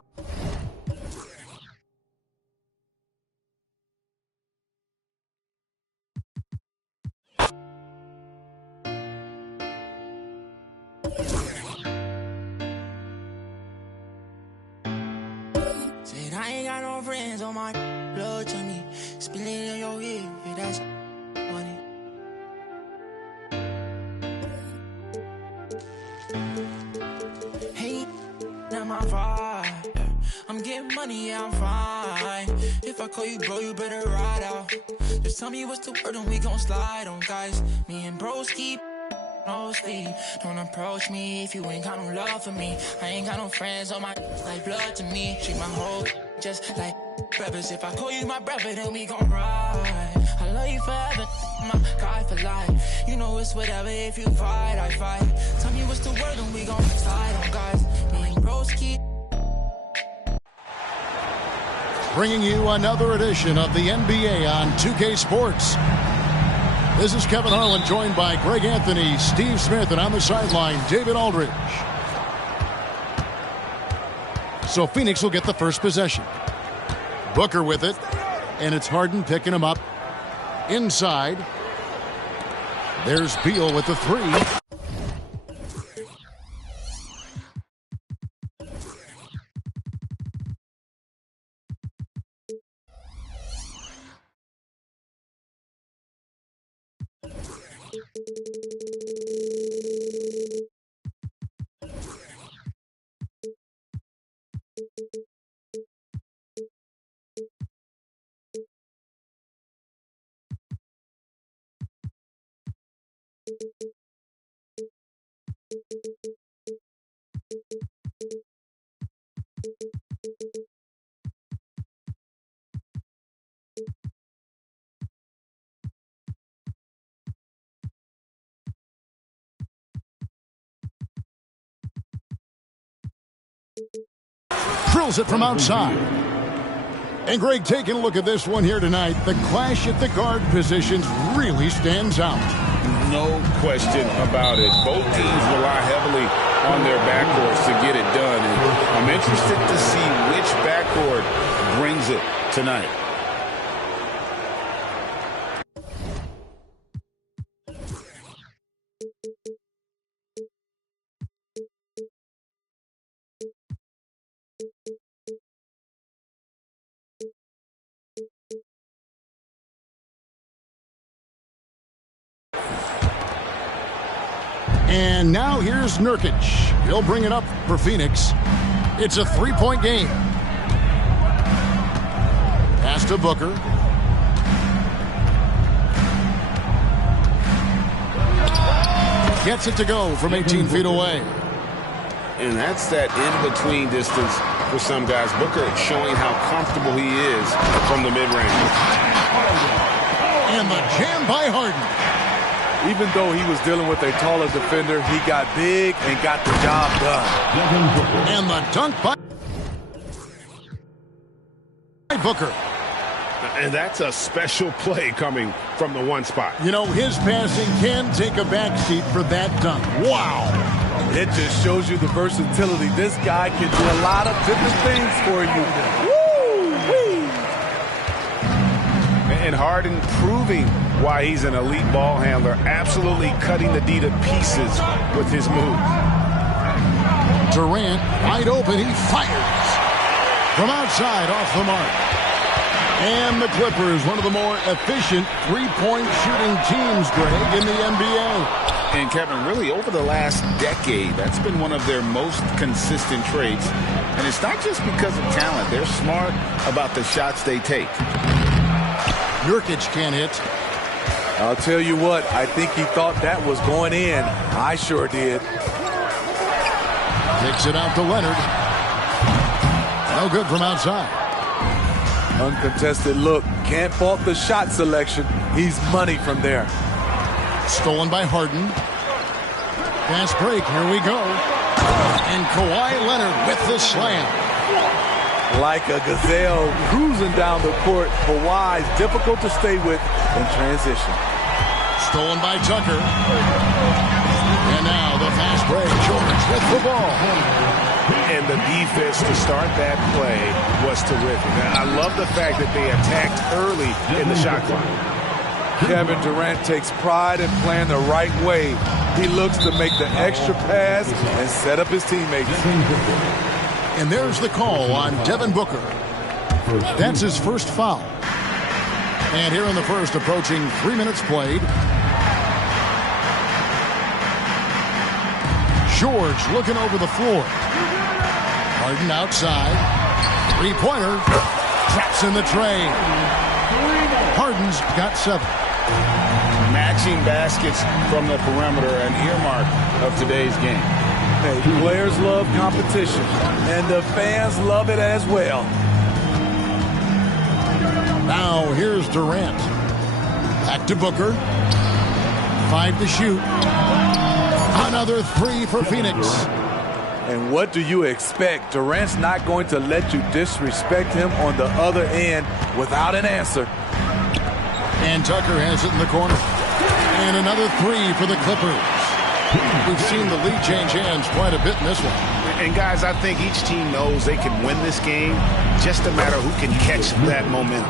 Said I ain't got no friends on my blood to me. Spill it in your ear, that's funny. Hey, not my vibe. I'm getting money, yeah, I'm fine. If I call you bro, you better ride out. Just tell me what's the word and we gon' slide on, guys. Me and bros keep no sleep. Don't approach me if you ain't got no love for me. I ain't got no friends on my like blood to me. Treat my whole just like brothers. If I call you my brother, then we gon' ride. I love you forever, my guy for life. You know it's whatever, if you fight, I fight. Tell me what's the word and we gon' slide on, guys. Me and bros keep. Bringing you another edition of the NBA on 2K Sports. This is Kevin Harlan, joined by Greg Anthony, Steve Smith, and on the sideline, David Aldridge. So Phoenix will get the first possession. Booker with it, and it's Harden picking him up. Inside, there's Beal with the three. Drills it from outside. And Greg, taking a look at this one here tonight, the clash at the guard positions really stands out. No question about it. Both teams rely heavily on their backcourts to get it done. And I'm interested to see which backcourt brings it tonight. And now here's Nurkic. He'll bring it up for Phoenix. It's a three-point game. Pass to Booker. Gets it to go from 18 feet away. And that's that in-between distance for some guys. Booker showing how comfortable he is from the mid-range. And the jam by Harden. Even though he was dealing with a taller defender, he got big and got the job done. And the dunk by Booker. And that's a special play coming from the one spot. You know, his passing can take a backseat for that dunk. Wow. It just shows you the versatility. This guy can do a lot of different things for you. Woo-wee. And Harden proving why he's an elite ball handler, absolutely cutting the D to pieces with his move. Durant wide open, he fires from outside off the mark. And the Clippers, one of the more efficient three-point shooting teams, Greg, in the NBA. And Kevin, really over the last decade, that's been one of their most consistent traits. And it's not just because of talent. They're smart about the shots they take. Nurkic can't hit. I'll tell you what, I think he thought that was going in. I sure did. Takes it out to Leonard. No good from outside. Uncontested look. Can't fault the shot selection. He's money from there. Stolen by Harden. Fast break. Here we go. And Kawhi Leonard with the slam. Like a gazelle cruising down the court, Kawhi's difficult to stay with in transition. Stolen by Tucker. And now the fast break. George with the ball. And the defense to start that play was terrific. I love the fact that they attacked early in the shot clock. Kevin Durant takes pride in playing the right way. He looks to make the extra pass and set up his teammates. And there's the call on Devin Booker. That's his first foul. And here in the first, approaching 3 minutes played. George looking over the floor. Harden outside. Three-pointer. Traps in the tray. Harden's got 7. Matching baskets from the perimeter, an earmark of today's game. Hey, players love competition, and the fans love it as well. Now here's Durant. Back to Booker. 5 to shoot. Another 3 for Phoenix. And what do you expect? Durant's not going to let you disrespect him on the other end without an answer. And Tucker has it in the corner. And another 3 for the Clippers. We've seen the lead change hands quite a bit in this one. And guys, I think each team knows they can win this game. Just a matter who can catch that momentum.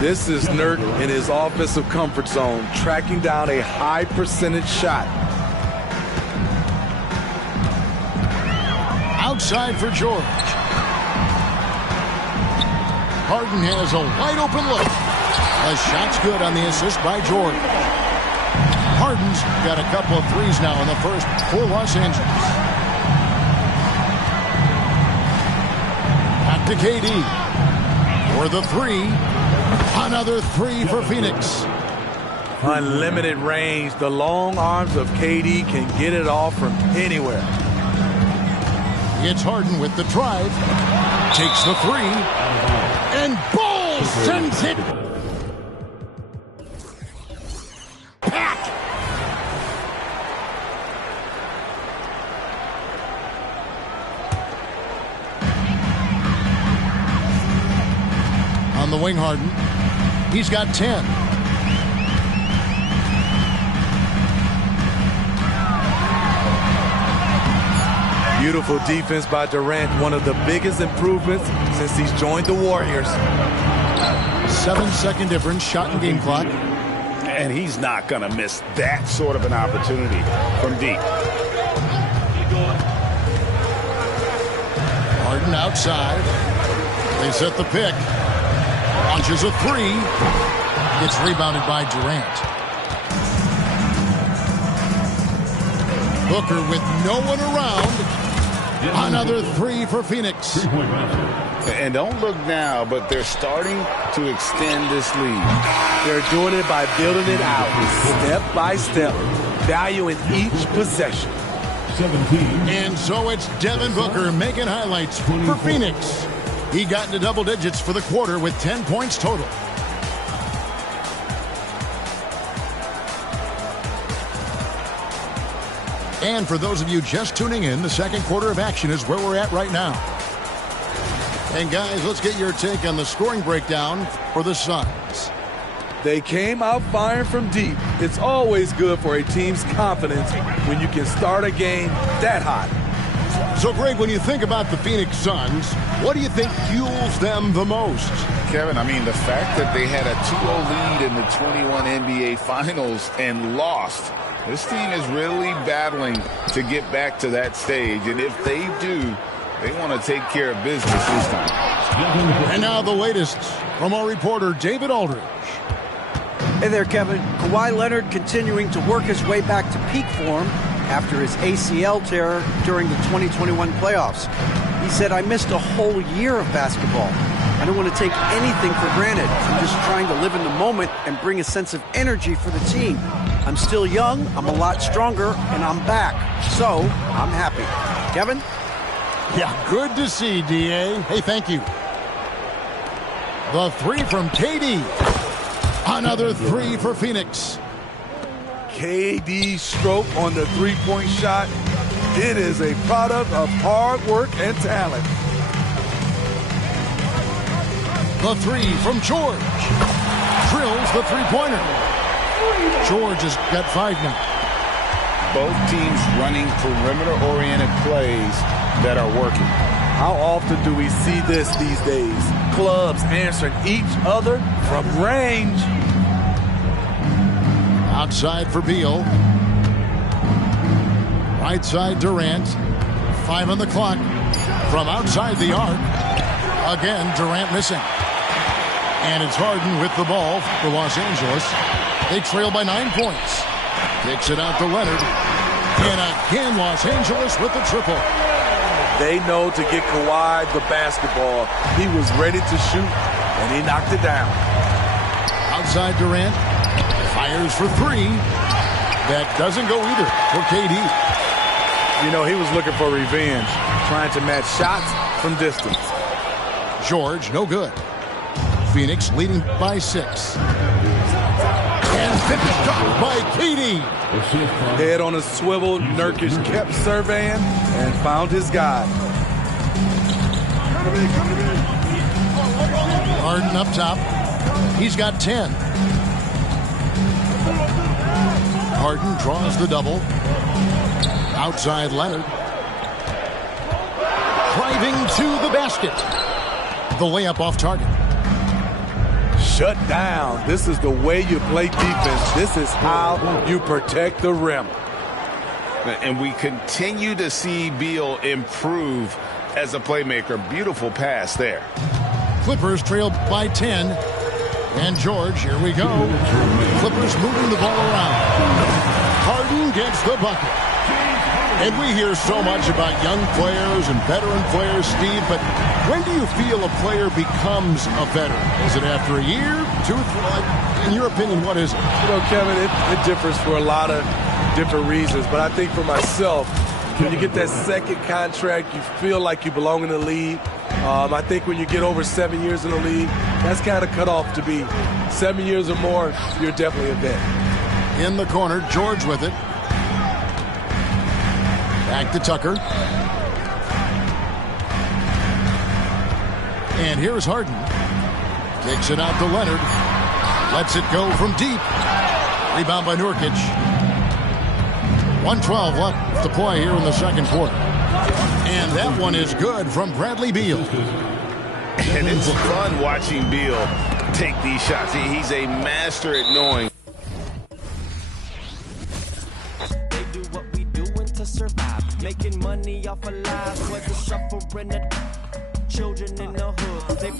This is Nurk in his offensive comfort zone, tracking down a high percentage shot. Outside for George. Harden has a wide open look. A shot's good on the assist by George. Harden's got a couple of threes now in the first for Los Angeles. Back to KD. For the three. Another three for Phoenix. Unlimited range. The long arms of KD can get it off from anywhere. It's Harden with the drive. Takes the three. And Ball sends it back. On the wing, Harden. He's got 10. Beautiful defense by Durant, one of the biggest improvements since he's joined the Warriors. 7-second difference, shot and game clock. And he's not going to miss that sort of an opportunity from deep. Harden outside. They set the pick. Launches a three. Gets rebounded by Durant. Booker with no one around. Another three for Phoenix. And don't look now, but they're starting to extend this lead. They're doing it by building it out, step by step, valuing each possession. 17. And so it's Devin Booker making highlights for Phoenix. He got into double digits for the quarter with 10 points total. And for those of you just tuning in, the second quarter of action is where we're at right now. And guys, let's get your take on the scoring breakdown for the Suns. They came out firing from deep. It's always good for a team's confidence when you can start a game that hot. So, Greg, when you think about the Phoenix Suns, what do you think fuels them the most? Kevin, I mean, the fact that they had a 2-0 lead in the 21 NBA Finals and lost. This team is really battling to get back to that stage, and if they do, they want to take care of business this time. And now the latest from our reporter, David Aldridge. Hey there, Kevin. Kawhi Leonard continuing to work his way back to peak form after his ACL tear during the 2021 playoffs. He said, "I missed a whole year of basketball. I don't want to take anything for granted. I'm just trying to live in the moment and bring a sense of energy for the team. I'm still young, I'm a lot stronger, and I'm back. So, I'm happy." Kevin? Yeah, good to see, D.A. Hey, thank you. The three from KD. Another three for Phoenix. KD's stroke on the three-point shot. It is a product of hard work and talent. The three from George. Drills the three-pointer. George has got 5 now. Both teams running perimeter-oriented plays that are working. How often do we see this these days? Clubs answering each other from range. Outside for Beal. Right side Durant. 5 on the clock. From outside the arc. Again, Durant missing. And it's Harden with the ball for Los Angeles. They trail by 9 points. Kicks it out to Leonard. And again, Los Angeles with the triple. They know to get Kawhi the basketball. He was ready to shoot, and he knocked it down. Outside Durant. Fires for 3. That doesn't go either for KD. You know, he was looking for revenge, trying to match shots from distance. George, no good. Phoenix leading by 6. And finished up by KD. Head on a swivel, Nurkic kept surveying and found his guy. Harden up top. He's got 10. Harden draws the double. Outside Leonard. driving to the basket. The layup off target. Shut down. This is the way you play defense. This is how you protect the rim. And we continue to see Beal improve as a playmaker. Beautiful pass there. Clippers trail by 10. And George, here we go. Clippers moving the ball around. Harden gets the bucket. And we hear so much about young players and veteran players, Steve, but when do you feel a player becomes a veteran? Is it after a year, 2, 3? In your opinion, what is it? You know, Kevin, it differs for a lot of different reasons, but I think for myself, when you get that second contract, you feel like you belong in the league. I think when you get over 7 years in the league, that's kind of cut off to be 7 years or more, you're definitely a vet. In the corner, George with it. Back to Tucker. And here's Harden. Kicks it out to Leonard. Lets it go from deep. Rebound by Nurkic. 1:12 left to play here in the second quarter. And that one is good from Bradley Beal. And it's fun watching Beal take these shots. He's a master at knowing. They do what we doing to survive. Making money off of lives. Whether suffering the children in the hood. They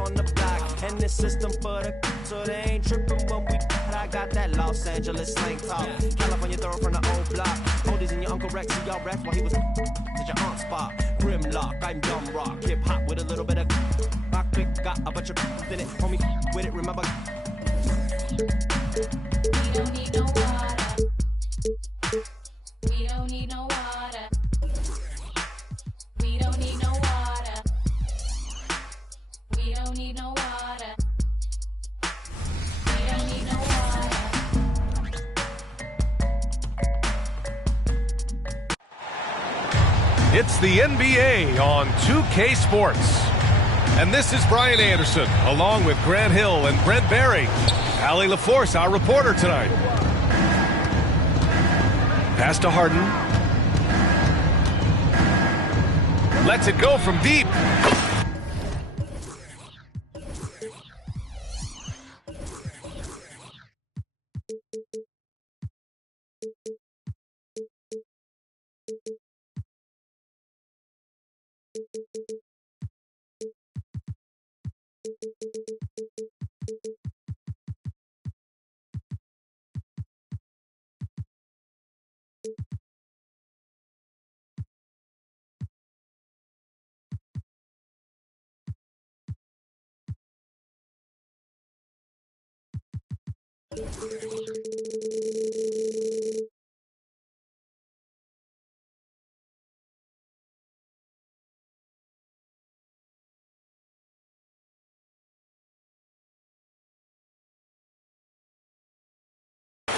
on the block. And the system for the so they ain't tripping when we. I got that Los Angeles slang talk. California throw from the old block. Oldies and your Uncle Rex, see y'all rap while he was at your aunt's spot. Grimlock, I'm dumb rock. Hip hop with a little bit of rock quick. Got a bunch of in it. Homie with it, remember. We don't need no water. We don't need no water. We don't need no water. We don't need no water. It's the NBA on 2K Sports. And this is Brian Anderson, along with Grant Hill and Brent Barry. Allie LaForce, our reporter tonight. Pass to Harden. Lets it go from deep.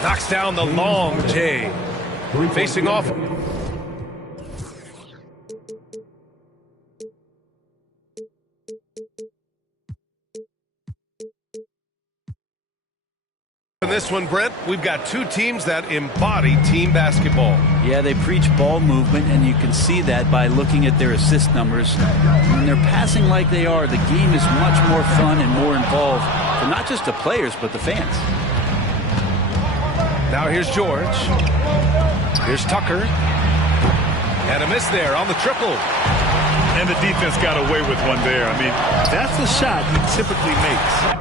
Knocks down the long J. Facing off. In this one, Brent, we've got two teams that embody team basketball. Yeah, they preach ball movement, and you can see that by looking at their assist numbers. When they're passing like they are, the game is much more fun and more involved for not just the players, but the fans. Now here's George. Here's Tucker. And a miss there on the triple. And the defense got away with one there. I mean, that's the shot he typically makes.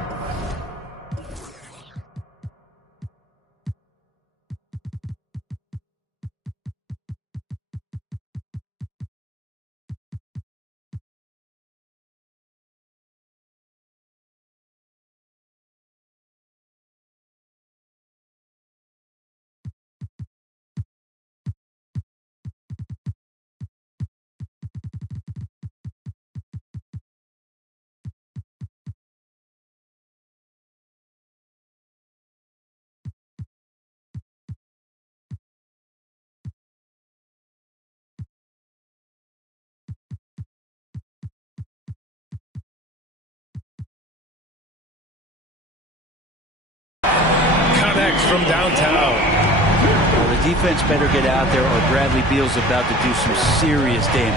From downtown. Well, the defense better get out there or Bradley Beal's about to do some serious damage.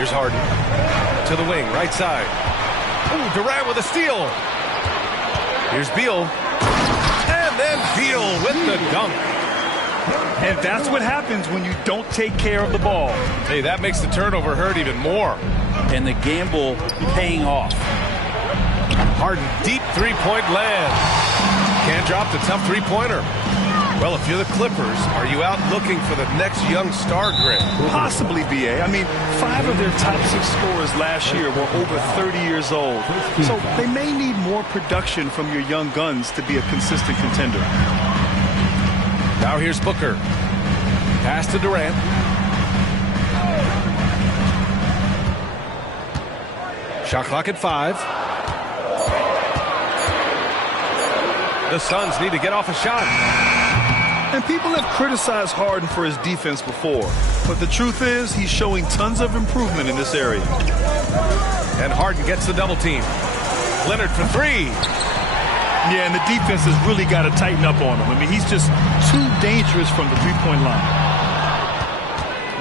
Here's Harden to the wing, right side. Ooh, Durant with a steal. Here's Beal. And then Beal with the dunk. And that's what happens when you don't take care of the ball. Hey, that makes the turnover hurt even more. And the gamble paying off. Harden, deep three-point land. Can't drop the tough three-pointer. Well, if you're the Clippers, are you out looking for the next young star grid? Possibly, B.A. I mean, 5 of their top 6 scorers last year were over 30 years old. So they may need more production from your young guns to be a consistent contender. Now here's Booker. Pass to Durant. Shot clock at 5. The Suns need to get off a shot. And people have criticized Harden for his defense before. But the truth is, he's showing tons of improvement in this area. And Harden gets the double team. Leonard for 3. Yeah, and the defense has really got to tighten up on him. I mean, he's just too dangerous from the three-point line.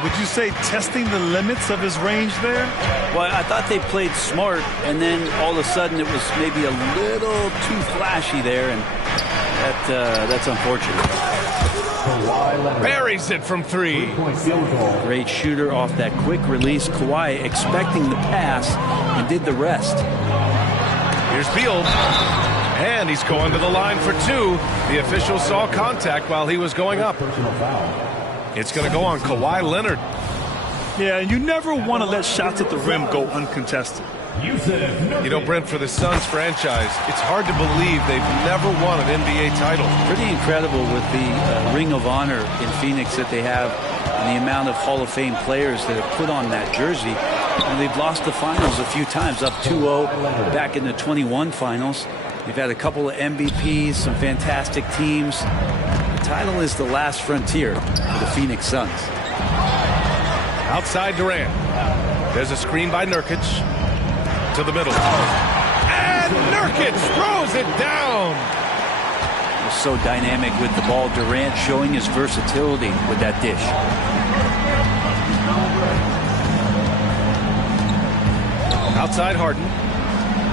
Would you say testing the limits of his range there? Well, I thought they played smart, and then all of a sudden it was maybe a little too flashy there, and that's unfortunate. Buries it from 3. Great shooter off that quick release. Kawhi expecting the pass and did the rest. Here's Beal. And he's going to the line for 2. The official saw contact while he was going up. It's going to go on Kawhi Leonard. Yeah, and you never want to let shots at the rim go uncontested. You know, Brent, for the Suns franchise, it's hard to believe they've never won an NBA title. Pretty incredible with the Ring of Honor in Phoenix that they have and the amount of Hall of Fame players that have put on that jersey. And they've lost the finals a few times, up 2-0 back in the 21 finals. They've had a couple of MVPs, some fantastic teams. The title is the last frontier for the Phoenix Suns. Outside Durant. There's a screen by Nurkic. To the middle. And Nurkic throws it down. So dynamic with the ball. Durant showing his versatility with that dish. Outside Harden.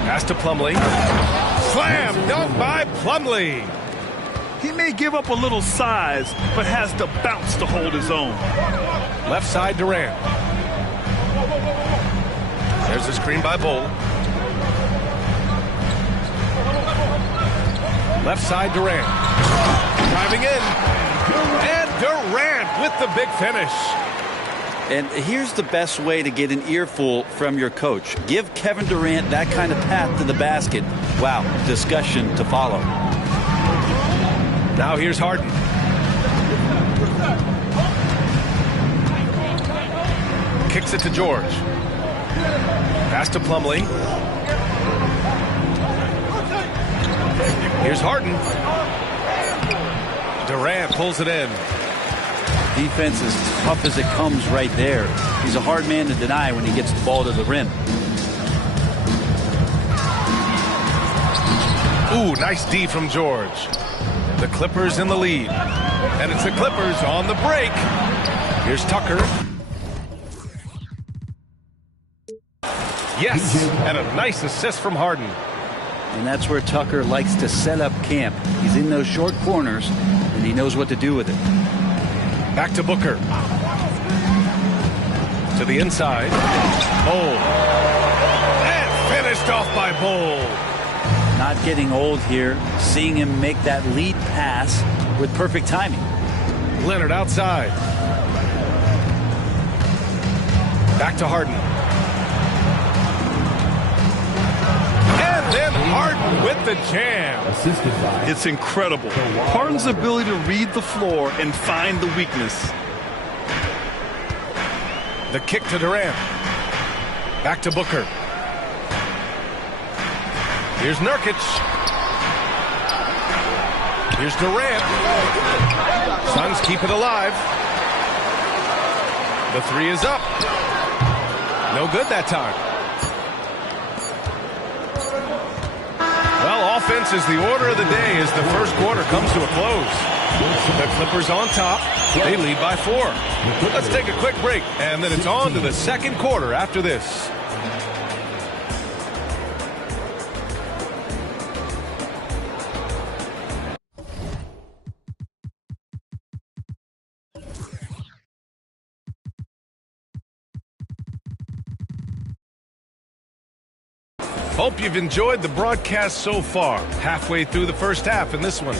Pass to Plumlee. Slam dunk by Plumlee. He may give up a little size, but has the bounce to hold his own. Left side Durant. There's a screen by Bull. Left side Durant. Driving in. And Durant with the big finish. And here's the best way to get an earful from your coach. Give Kevin Durant that kind of path to the basket. Wow, discussion to follow. Now here's Harden. Kicks it to George. Pass to Plumlee. Here's Harden. Durant pulls it in. Defense as tough as it comes right there. He's a hard man to deny when he gets the ball to the rim. Ooh, nice D from George. The Clippers in the lead. And it's the Clippers on the break. Here's Tucker. Yes, and a nice assist from Harden. And that's where Tucker likes to set up camp. He's in those short corners, and he knows what to do with it. Back to Booker. To the inside. Bull. And finished off by Bull. Not getting old here. Seeing him make that lead pass with perfect timing. Leonard outside. Back to Harden. And then Harden with the jam. It's incredible. Harden's ability to read the floor and find the weakness. The kick to Durant. Back to Booker. Here's Nurkic. Here's Durant. Suns keep it alive. The 3 is up. No good that time. Well, offense is the order of the day as the first quarter comes to a close. The Clippers on top. They lead by 4. Let's take a quick break, and then it's on to the second quarter after this. Hope you've enjoyed the broadcast so far. Halfway through the first half in this one.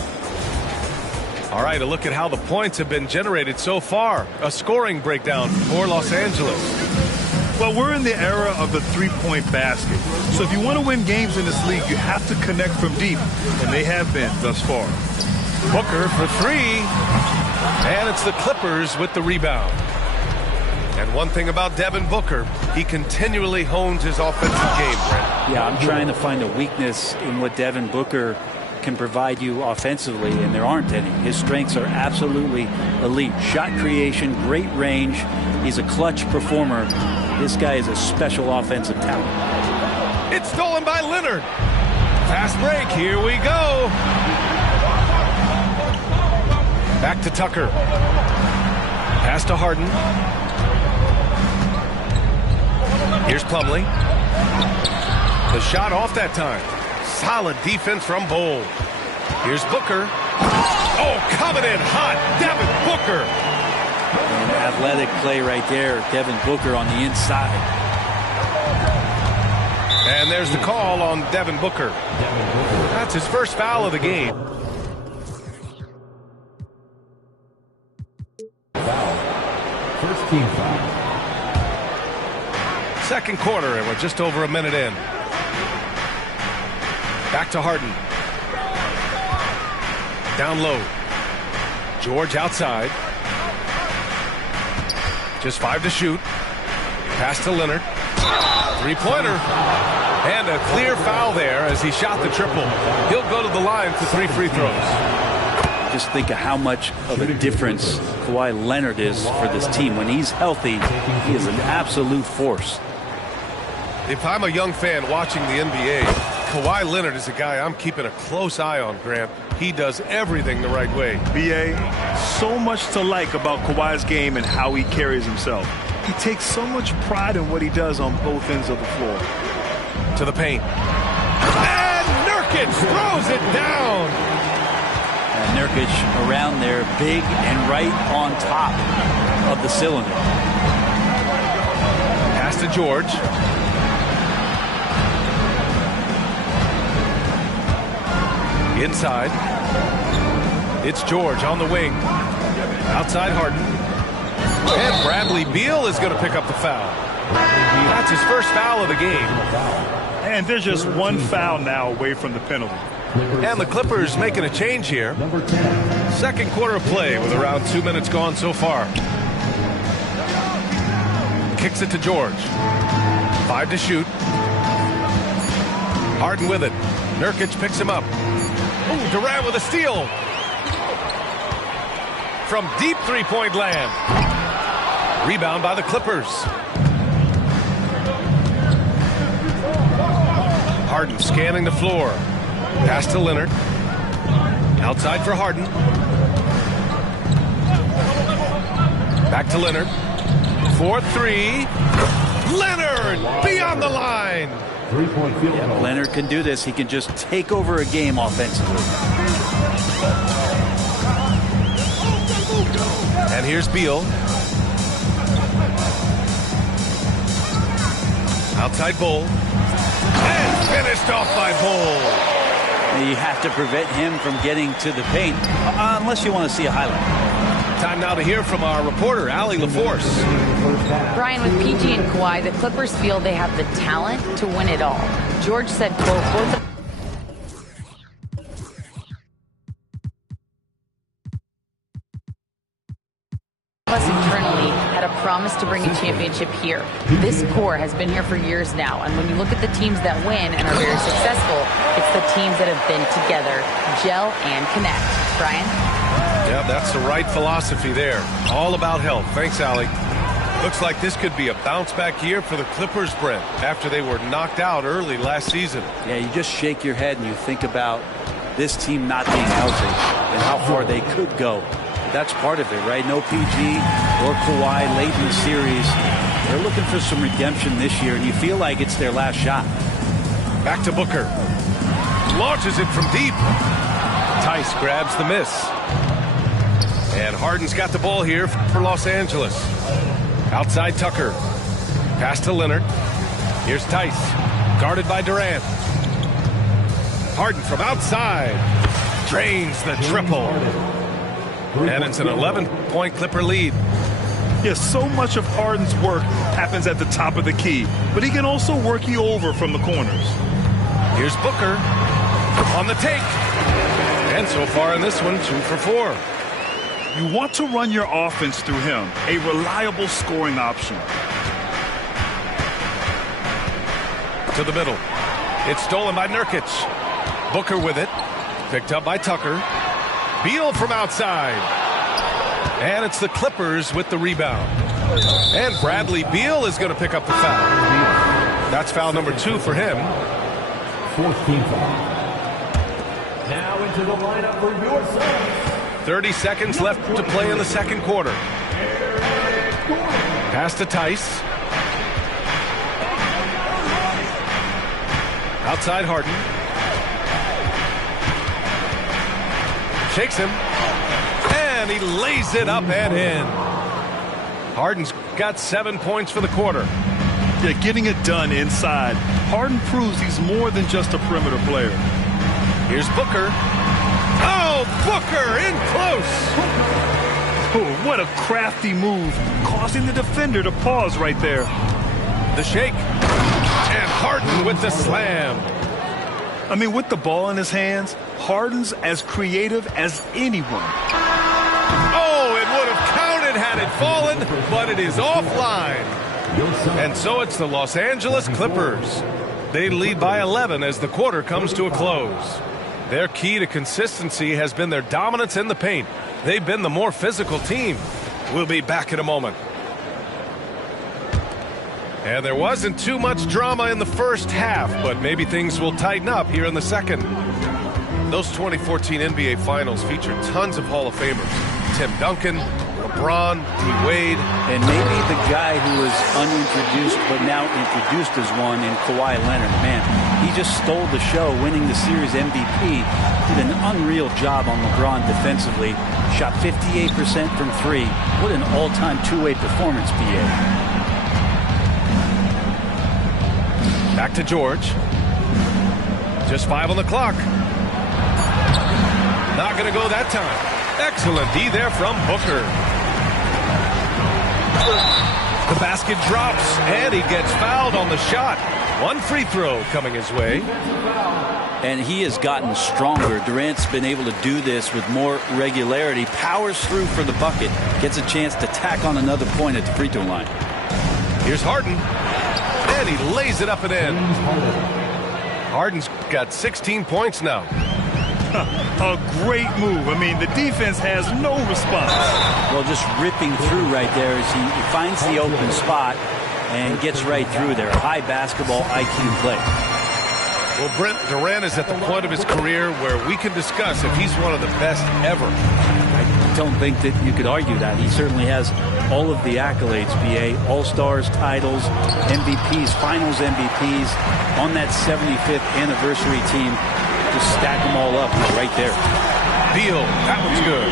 All right, a look at how the points have been generated so far. A scoring breakdown for Los Angeles. Well, we're in the era of the three-point basket. So if you want to win games in this league, you have to connect from deep, and they have been thus far. Booker for 3. And it's the Clippers with the rebound. And one thing about Devin Booker, he continually hones his offensive game, Brent. Yeah, I'm trying to find a weakness in what Devin Booker can provide you offensively, and there aren't any. His strengths are absolutely elite. Shot creation, great range. He's a clutch performer. This guy is a special offensive talent. It's stolen by Leonard. Fast break. Here we go. Back to Tucker. Pass to Harden. Here's Plumlee. The shot off that time. Solid defense from Bol. Here's Booker. Oh, coming in hot. Devin Booker. An athletic play right there. Devin Booker on the inside. And there's the call on Devin Booker. That's his first foul of the game. First team foul. Second quarter, and we're just over a minute in. Back to Harden. Down low. George outside. Just 5 to shoot. Pass to Leonard. Three-pointer. And a clear foul there as he shot the triple. He'll go to the line for 3 free throws. Just think of how much of a difference Kawhi Leonard is for this team. When he's healthy, he is an absolute force. If I'm a young fan watching the NBA, Kawhi Leonard is a guy I'm keeping a close eye on, Grant. He does everything the right way. B.A., so much to like about Kawhi's game and how he carries himself. He takes so much pride in what he does on both ends of the floor. To the paint. And Nurkic throws it down. And Nurkic around there, big and right on top of the cylinder. Pass to George. Inside. It's George on the wing. Outside Harden. And Bradley Beal is going to pick up the foul. That's his first foul of the game. And there's just one foul now away from the penalty. And the Clippers making a change here. Second quarter of play with around 2 minutes gone so far. Kicks it to George. 5 to shoot. Harden with it. Nurkic picks him up. Ooh, Durant with a steal. From deep three-point land. Rebound by the Clippers. Harden scanning the floor. Pass to Leonard. Outside for Harden. Back to Leonard. 4-3. Leonard beyond the line. Yeah, Leonard can do this. He can just take over a game offensively. And here's Beal. Outside Bol. And finished off by Bol. You have to prevent him from getting to the paint, unless you want to see a highlight. Time now to hear from our reporter, Allie LaForce. Brian, with PG and Kawhi, the Clippers feel they have the talent to win it all. George said, quote, both of us internally had a promise to bring a championship here. This core has been here for years now, and when you look at the teams that win and are very successful, it's the teams that have been together, gel and connect. Brian? Yeah, that's the right philosophy there. All about health. Thanks, Allie. Looks like this could be a bounce-back year for the Clippers, Brent, after they were knocked out early last season. Yeah, you just shake your head and you think about this team not being healthy. and how far they could go. That's part of it, right? No PG or Kawhi late in the series. They're looking for some redemption this year, and you feel like it's their last shot. Back to Booker. Launches it from deep. Tice grabs the miss. And Harden's got the ball here for Los Angeles. Outside Tucker. Pass to Leonard. Here's Tice. Guarded by Durant. Harden from outside. Drains the triple. And it's an 11-point Clipper lead. Yes, so much of Harden's work happens at the top of the key, but he can also work you over from the corners. Here's Booker on the take. And so far in this one, 2 for 4. You want to run your offense through him, a reliable scoring option. To the middle. It's stolen by Nurkic. Booker with it. Picked up by Tucker. Beal from outside. And it's the Clippers with the rebound. And Bradley Beal is going to pick up the foul. That's foul number 2 for him. 14 foul. Now into the lineup for your Suns. 30 seconds left to play in the second quarter. Pass to Tice. Outside Harden. Shakes him. And he lays it up and in. Harden's got 7 points for the quarter. Yeah, getting it done inside. Harden proves he's more than just a perimeter player. Here's Booker. Oh, Booker in close. Oh, what a crafty move, causing the defender to pause right there. The shake. And Harden with the slam. I mean, with the ball in his hands, Harden's as creative as anyone. Oh, it would have counted had it fallen, but it is offline. And so it's the Los Angeles Clippers. They lead by 11 as the quarter comes to a close. Their key to consistency has been their dominance in the paint. They've been the more physical team. We'll be back in a moment. And there wasn't too much drama in the first half, but maybe things will tighten up here in the second. Those 2014 NBA Finals featured tons of Hall of Famers. Tim Duncan, LeBron, Wade. And maybe the guy who was unintroduced but now introduced as one in Kawhi Leonard. Man, he just stole the show, winning the series MVP. Did an unreal job on LeBron defensively. Shot 58% from 3. What an all-time two-way performance, BA. Back to George. Just 5 on the clock. Not going to go that time. Excellent D there from Booker. The basket drops, and he gets fouled on the shot. 1 free throw coming his way. And he has gotten stronger. Durant's been able to do this with more regularity. Powers through for the bucket. Gets a chance to tack on another point at the free throw line. Here's Harden. And he lays it up and in. Harden's got 16 points now. A great move. I mean, the defense has no response. Well, just ripping through right there as he finds the open spot and gets right through there. High basketball IQ play. Well, Brent, Durant is at the point of his career where we can discuss if he's one of the best ever. I don't think that you could argue that. He certainly has all of the accolades, BA. All-Stars, titles, MVPs, Finals MVPs on that 75th anniversary team. Just stack them all up. He's right there. Beal, that one's good.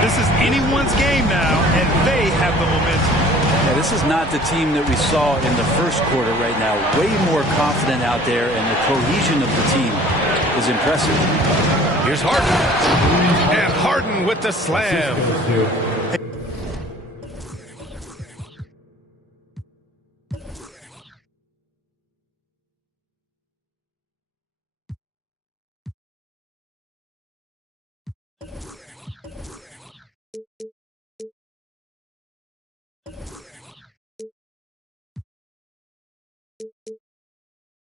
This is anyone's game now, and they have the momentum. Yeah, this is not the team that we saw in the first quarter right now. Way more confident out there, and the cohesion of the team is impressive. Here's Harden. And Harden with the slam.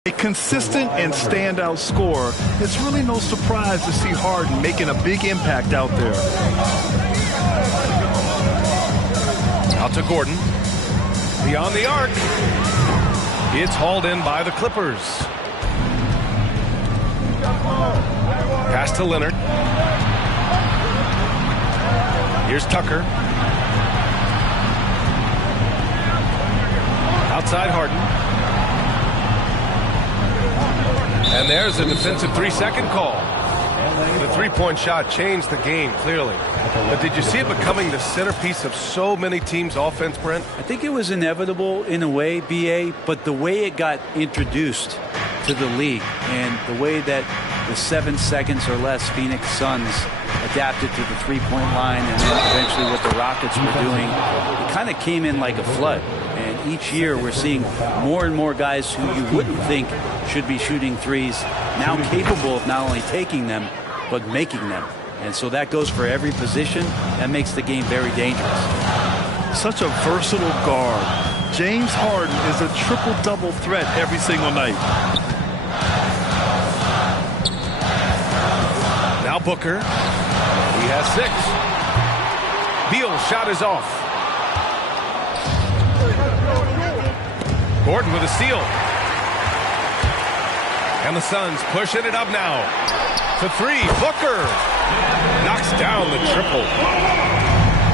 A consistent and standout scorer, it's really no surprise to see Harden making a big impact out there. Out to Gordon. Beyond the arc. It's hauled in by the Clippers. Pass to Leonard. Here's Tucker. Outside Harden. And there's a defensive 3-second call. The three-point shot changed the game, clearly. But did you see it becoming the centerpiece of so many teams' offense, Brent? I think it was inevitable in a way, BA, but the way it got introduced to the league and the way that the 7 seconds or less Phoenix Suns adapted to the three-point line and then eventually what the Rockets were doing, it kind of came in like a flood. And each year we're seeing more and more guys who you wouldn't think should be shooting threes now capable of not only taking them, but making them. And so that goes for every position. That makes the game very dangerous. Such a versatile guard. James Harden is a triple-double threat every single night. Now Booker. He has 6. Beal's shot is off. Gordon with a steal. And the Suns pushing it up now. To 3, Booker knocks down the triple.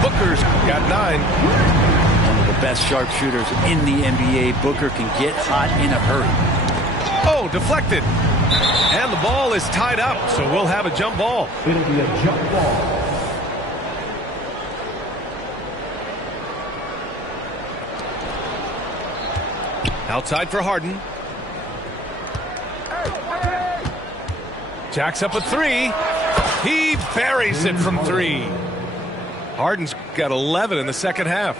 Booker's got 9. One of the best sharpshooters in the NBA. Booker can get hot in a hurry. Oh, deflected. And the ball is tied up, so we'll have a jump ball. It'll be a jump ball. Outside for Harden. Jacks up a 3. He buries it from 3. Harden's got 11 in the second half.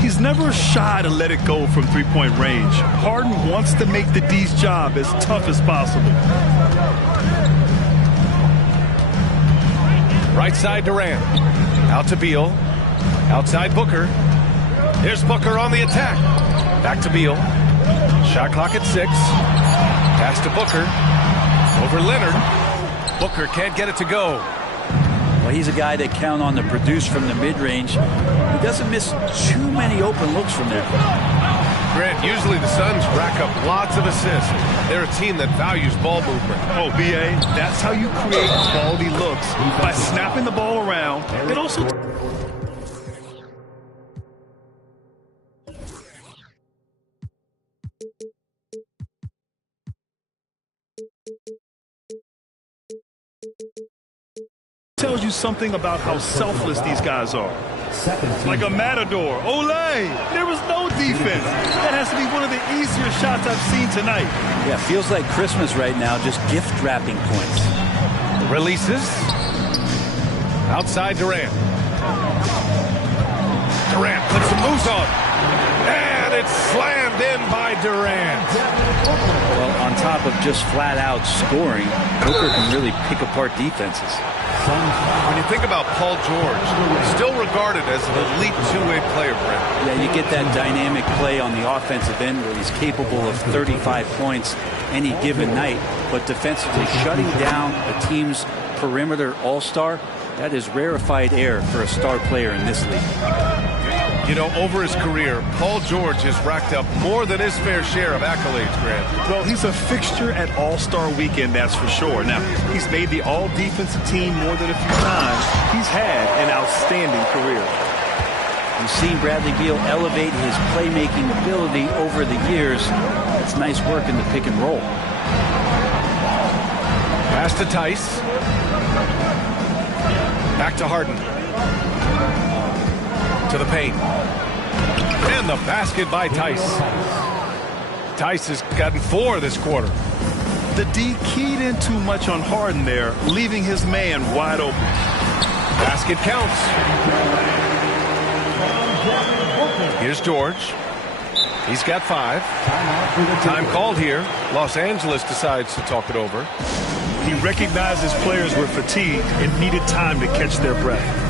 He's never shy to let it go from three-point range. Harden wants to make the D's job as tough as possible. Right side Durant. Out to Beal. Outside Booker. Here's Booker on the attack. Back to Beal. Shot clock at 6. Pass to Booker. Over Leonard. Booker can't get it to go. Well, he's a guy that count on to produce from the mid-range. He doesn't miss too many open looks from there. Grant, usually the Suns rack up lots of assists. They're a team that values ball movement. Oh, BA, that's how you create quality looks. By snapping the ball around. It also... tells you something about how selfless these guys are. Like a matador. Olay! There was no defense. That has to be one of the easier shots I've seen tonight. Yeah, feels like Christmas right now, just gift wrapping points. Releases. Outside Durant. Durant puts some moves on. And it's slammed in by Durant. Well, on top of just flat-out scoring, Booker can really pick apart defenses. When you think about Paul George, still regarded as an elite two-way player, Brent. Yeah, you get that dynamic play on the offensive end where he's capable of 35 points any given night, but defensively shutting down a team's perimeter all-star, that is rarefied air for a star player in this league. You know, over his career, Paul George has racked up more than his fair share of accolades, Grant. Well, he's a fixture at All-Star Weekend, that's for sure. Now, he's made the All-Defensive team more than a few times. He's had an outstanding career. We've seen Bradley Beal elevate his playmaking ability over the years. It's nice work in the pick and roll. Pass to Tice. Back to Harden. To the paint. And the basket by Tice. Tice has gotten 4 this quarter. The D keyed in too much on Harden there, leaving his man wide open. Basket counts. Here's George. He's got 5. Time called here. Los Angeles decides to talk it over. He recognized his players were fatigued and needed time to catch their breath.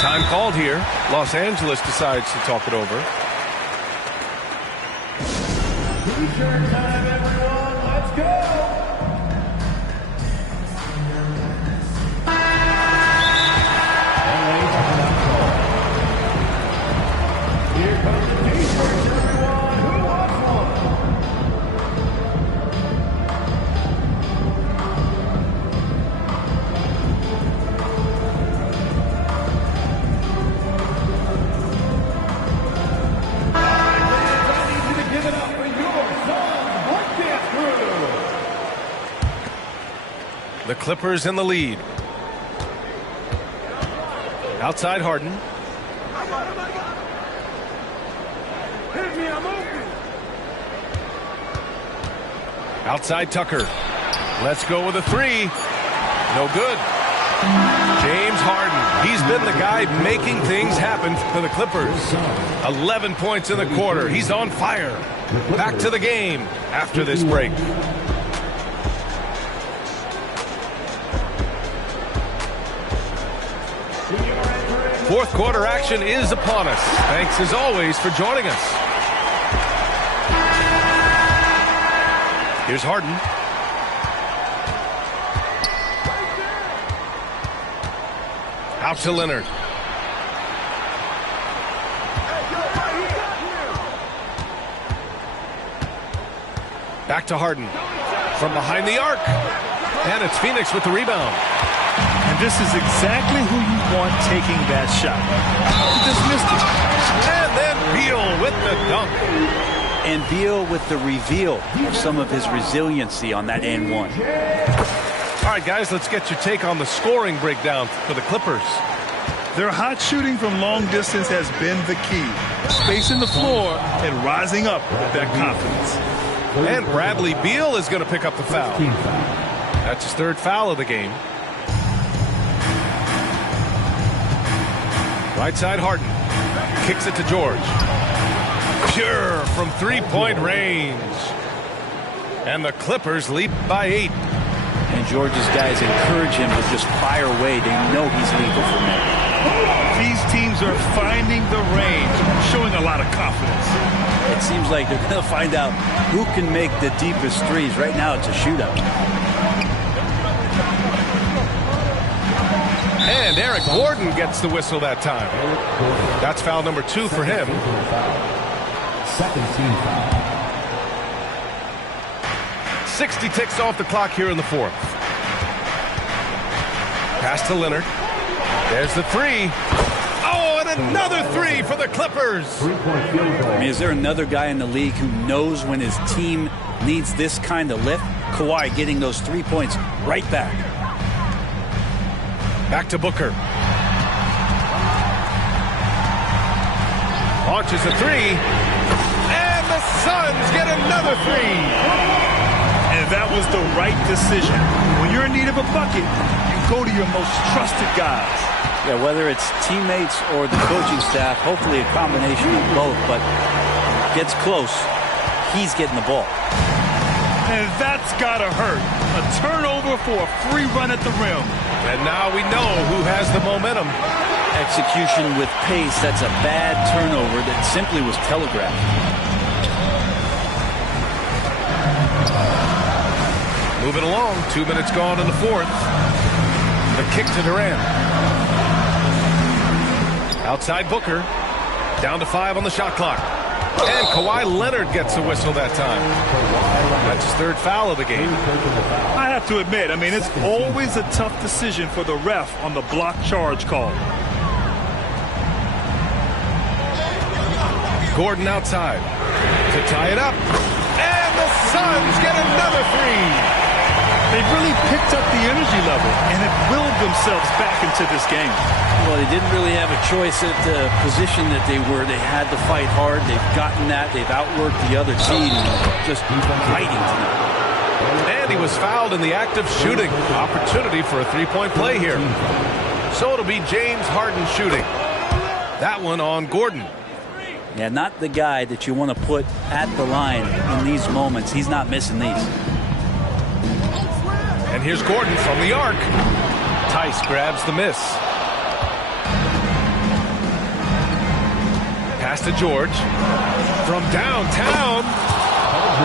Time called here. Los Angeles decides to talk it over. T-shirt time, everyone. Let's go. Here comes the T-shirts, everyone. Who wants one? I need you to give it up for your son's breakdance crew. The Clippers in the lead. Outside Harden. Hit me, I'm open. Outside Tucker. Let's go with a three. No good. James Harden. He's been the guy making things happen for the Clippers. 11 points in the quarter. He's on fire. Back to the game after this break. Fourth quarter action is upon us. Thanks as always for joining us. Here's Harden. Out to Leonard. Back to Harden. From behind the arc. And it's Phoenix with the rebound. And this is exactly who you want taking that shot. He just missed it. And then Beal with the dunk. And Beal with the reveal of some of his resiliency on that and one. All right, guys, let's get your take on the scoring breakdown for the Clippers. Their hot shooting from long distance has been the key. Spacing the floor and rising up with that confidence. And Bradley Beal is going to pick up the foul. That's his third foul of the game. Right side Harden. Kicks it to George. Pure from three-point range. And the Clippers leap by 8. And George's guys encourage him to just fire away. They know he's lethal for them. These teams are finding the range, showing a lot of confidence. It seems like they're going to find out who can make the deepest threes. Right now, it's a shootout. And Eric Gordon gets the whistle that time. That's foul number 2 for him. Second team foul. 60 ticks off the clock here in the fourth. Pass to Leonard. There's the three. Oh, and another three for the Clippers. I mean, is there another guy in the league who knows when his team needs this kind of lift? Kawhi getting those 3 points right back. Back to Booker. Launches a three. And the Suns get another three. And that was the right decision. When you're in need of a bucket, you go to your most trusted guys. Yeah, whether it's teammates or the coaching staff, hopefully a combination of both, but gets close, he's getting the ball. And that's got to hurt. A turnover for a free run at the rim. And now we know who has the momentum. Execution with pace, that's a bad turnover that simply was telegraphed. Moving along, 2 minutes gone in the fourth. The kick to Durant. Outside Booker. Down to 5 on the shot clock. And Kawhi Leonard gets a whistle that time. That's his third foul of the game. I have to admit, I mean, it's always a tough decision for the ref on the block charge call. Gordon outside to tie it up. And the Suns get another three. They've really picked up the energy level and have willed themselves back into this game. Well, they didn't really have a choice at the position that they were. They had to fight hard. They've gotten that. They've outworked the other team. Just fighting tonight. And he was fouled in the act of shooting. Opportunity for a three-point play here. So it'll be James Harden shooting. That one on Gordon. Yeah, not the guy that you want to put at the line in these moments. He's not missing these. And here's Gordon from the arc. Tice grabs the miss. Pass to George. From downtown.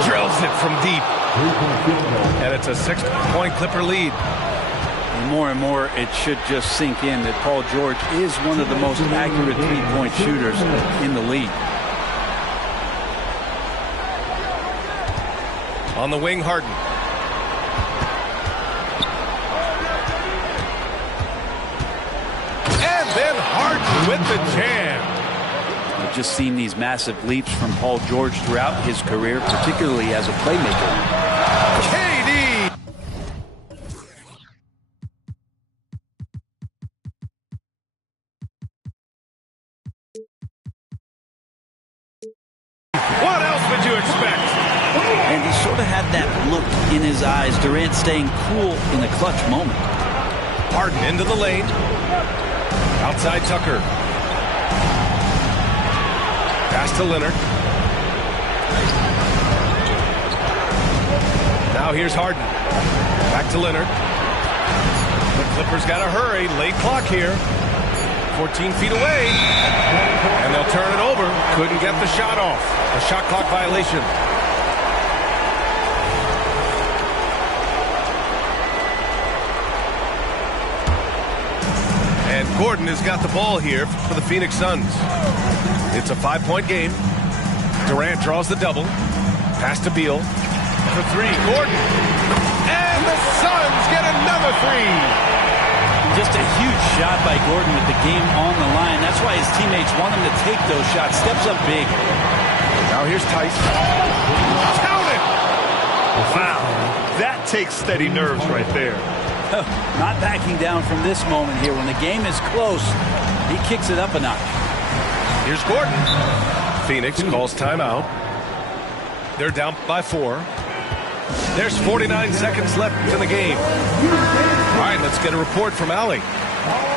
Drills it from deep. And it's a 6-point Clipper lead. And more, it should just sink in that Paul George is one of the most accurate three-point shooters in the league. On the wing, Harden. And then Harden with the jam. We've just seen these massive leaps from Paul George throughout his career, particularly as a playmaker. KD! What else would you expect? And he sort of had that look in his eyes. Durant staying cool in a clutch moment. Harden into the lane. Outside Tucker. Pass to Leonard. Now here's Harden. Back to Leonard. The Clippers got to hurry. Late clock here. 14 feet away. And they'll turn it over. Couldn't get the shot off. A shot clock violation. And Gordon has got the ball here for the Phoenix Suns. It's a 5-point game. Durant draws the double. Pass to Beal. For three, Gordon. And the Suns get another three. Just a huge shot by Gordon with the game on the line. That's why his teammates want him to take those shots. Steps up big. Now here's Tice. Count it! Wow. That takes steady nerves right there. Not backing down from this moment here. When the game is close, he kicks it up a notch. Here's Gordon. Phoenix calls timeout. They're down by 4. There's 49 seconds left in the game. All right, let's get a report from Allie.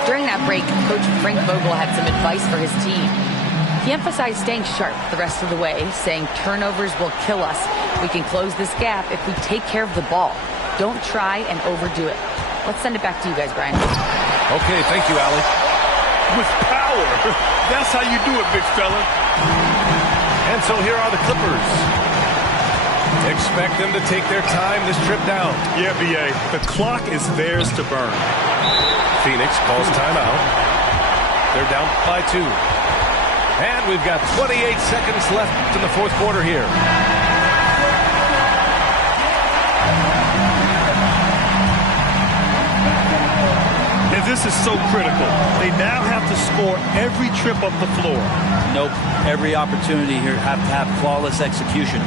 During that break, Coach Frank Vogel had some advice for his team. He emphasized staying sharp the rest of the way, saying turnovers will kill us. We can close this gap if we take care of the ball. Don't try and overdo it. Let's send it back to you guys, Brian. Okay, thank you, Allie. With power. That's how you do it, big fella. And so here are the Clippers. Expect them to take their time this trip down. Yeah, B.A. The clock is theirs to burn. Phoenix calls timeout. They're down by 2. And we've got 28 seconds left in the fourth quarter here. And this is so critical. They now have to score every trip up the floor. Nope. Every opportunity here have to have flawless execution.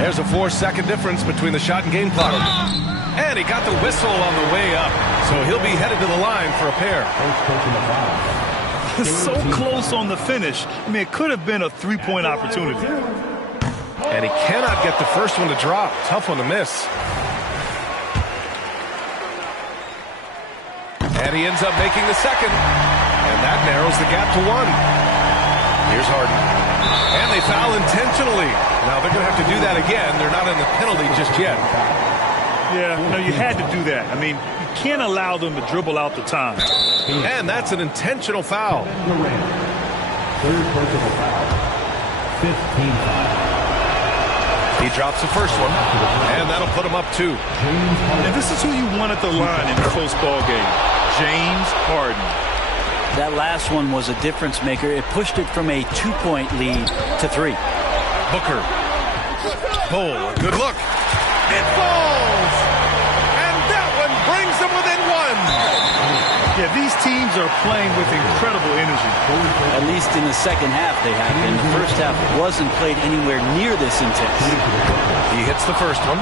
There's a 4-second difference between the shot and game clock. And he got the whistle on the way up. So he'll be headed to the line for a pair. So close on the finish. I mean, it could have been a 3-point opportunity. And he cannot get the first one to drop. Tough one to miss. And he ends up making the second. And that narrows the gap to 1. Here's Harden. And they foul intentionally. Now they're going to have to do that again. They're not in the penalty just yet. Yeah, no, you had to do that. I mean, you can't allow them to dribble out the time. And that's an intentional foul. Third personal foul. 15 foul. He drops the first one, and that'll put him up 2. And this is who you want at the line in a close ball game. James Harden. That last one was a difference maker. It pushed it from a 2-point lead to 3. Booker. Bull, good look. It falls! And that one brings them within 1. Yeah, these teams are playing with incredible energy. At least in the second half they have been. The first half wasn't played anywhere near this intense. He hits the first one,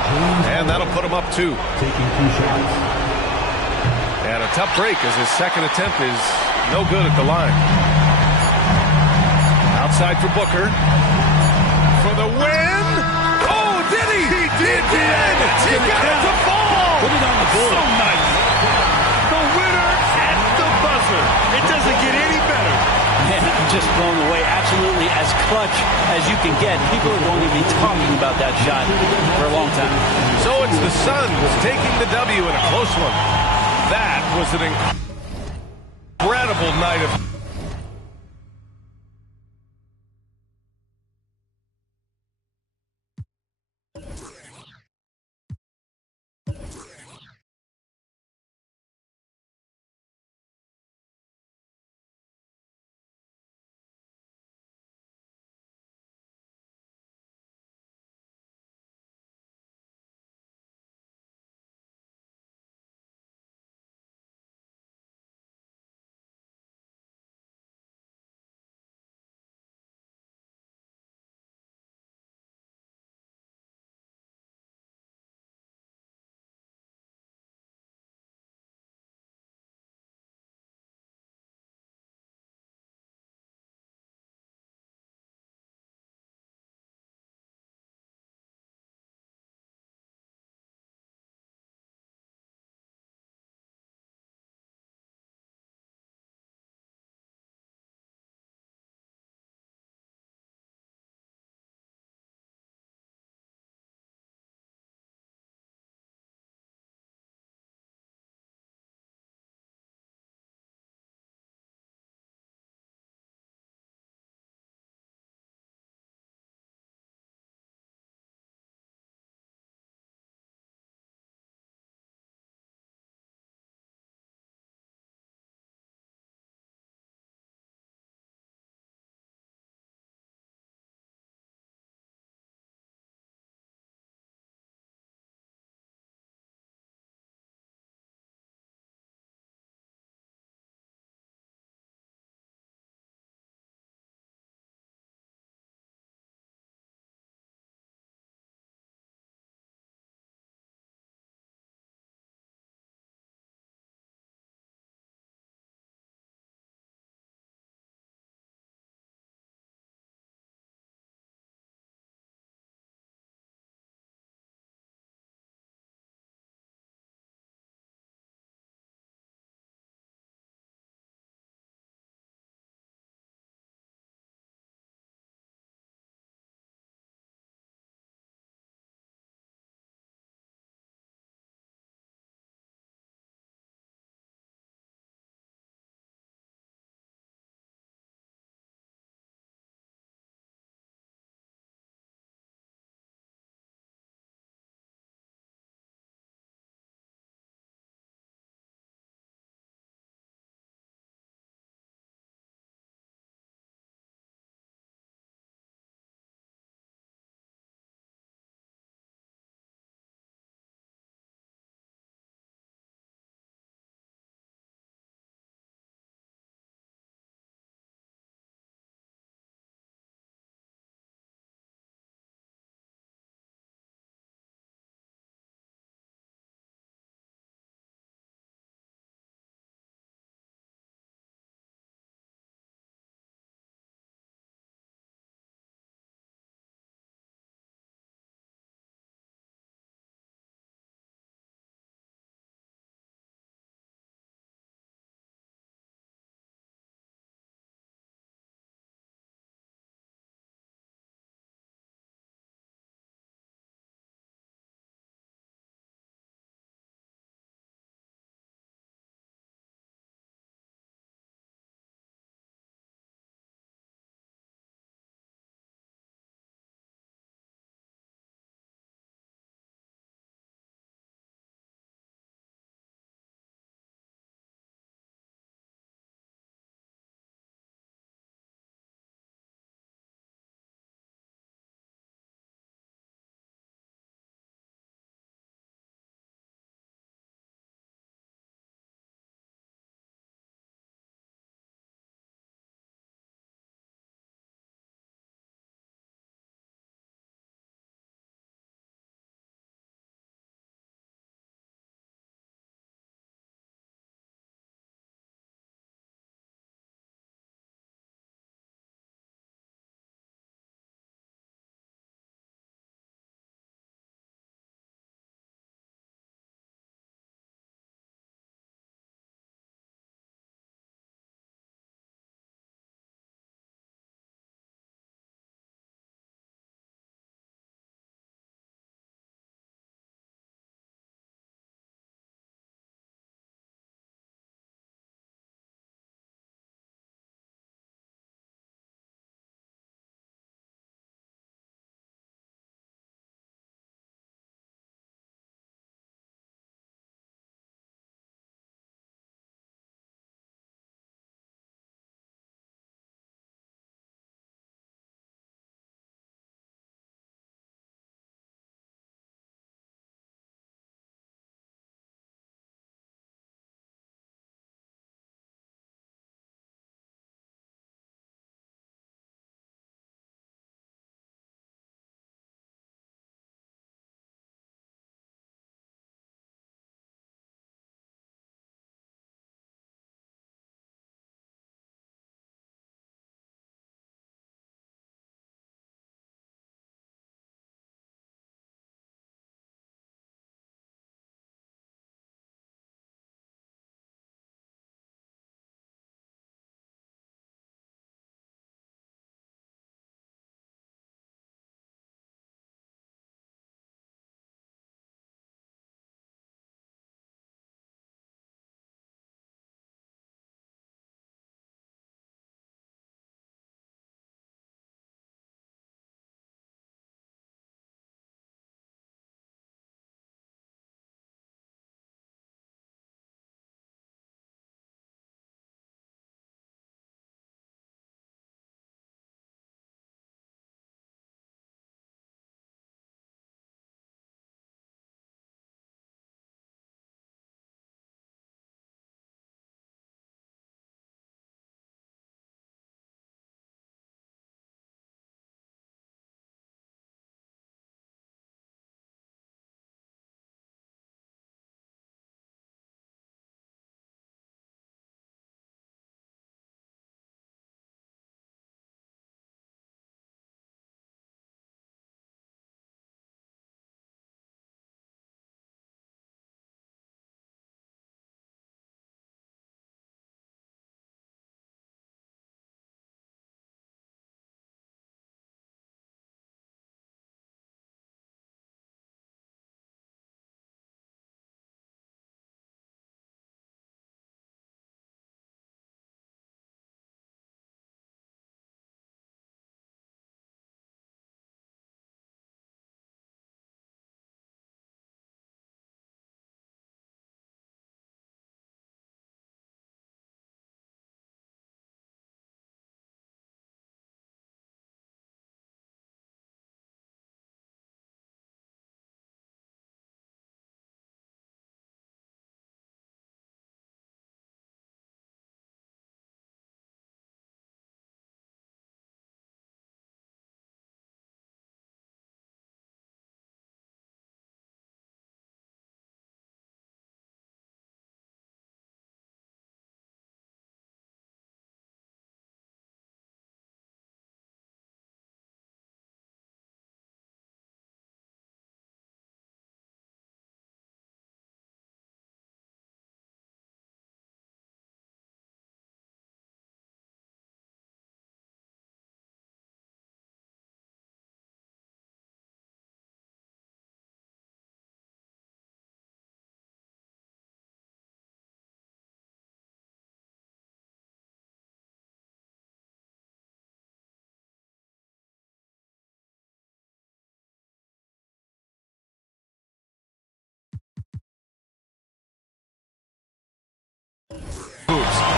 and that'll put him up 2. Taking 2 shots. And a tough break as his second attempt is no good at the line. Outside for Booker. For the win. Oh, did he? He did. He got it to fall. Put it on the board. So nice. The winner at the buzzer. It doesn't get any better. Man, I'm just blown away. Absolutely as clutch as you can get. People are going to be talking about that shot for a long time. So it's the Suns taking the W in a close one. That was an incredible. Incredible night of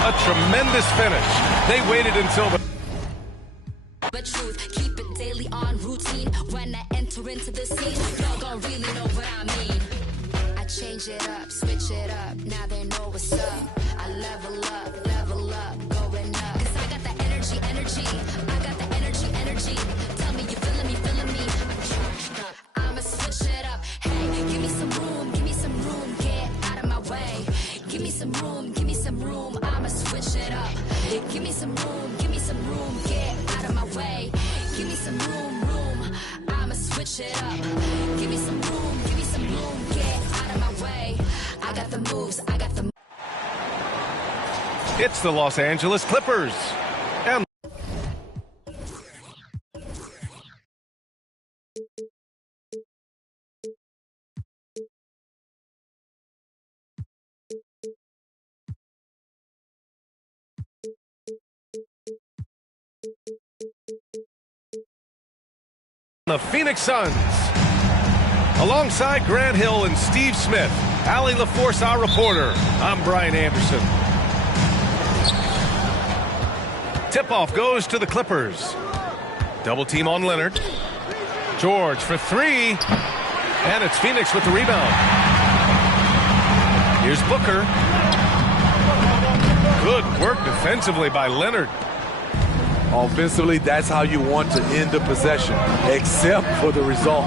A tremendous finish. They waited until the... But truth, keep it daily on routine. When I enter into the scene, y'all gon' really know what I mean. I change it up, switch it up. Now they know what's up. I level up, going up. 'Cause I got the energy. I got the energy. Tell me you feeling me. I'ma switch it up. Hey, give me some room, get out of my way. Give me some room, I'ma switch it up. Give me some room, get out of my way. Give me some room, I'ma switch it up. Give me some room, get out of my way. I got the moves, It's the Los Angeles Clippers. And the Phoenix Suns. Alongside Grant Hill and Steve Smith, Allie LaForce, our reporter. I'm Brian Anderson. Tip-off goes to the Clippers. Double team on Leonard. George for three. And it's Phoenix with the rebound. Here's Booker. Good work defensively by Leonard. Offensively, that's how you want to end the possession, except for the result.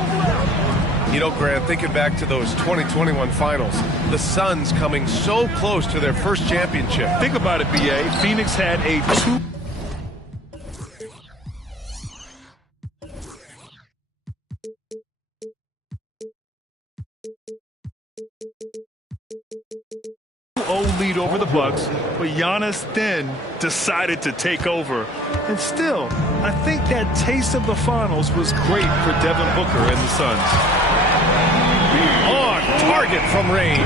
You know, Grant, thinking back to those 2021 finals, the Suns coming so close to their first championship. Think about it, BA. Phoenix had a 2-0 lead over the Bucks, but Giannis then decided to take over. And still, I think that taste of the finals was great for Devin Booker and the Suns. On target from range.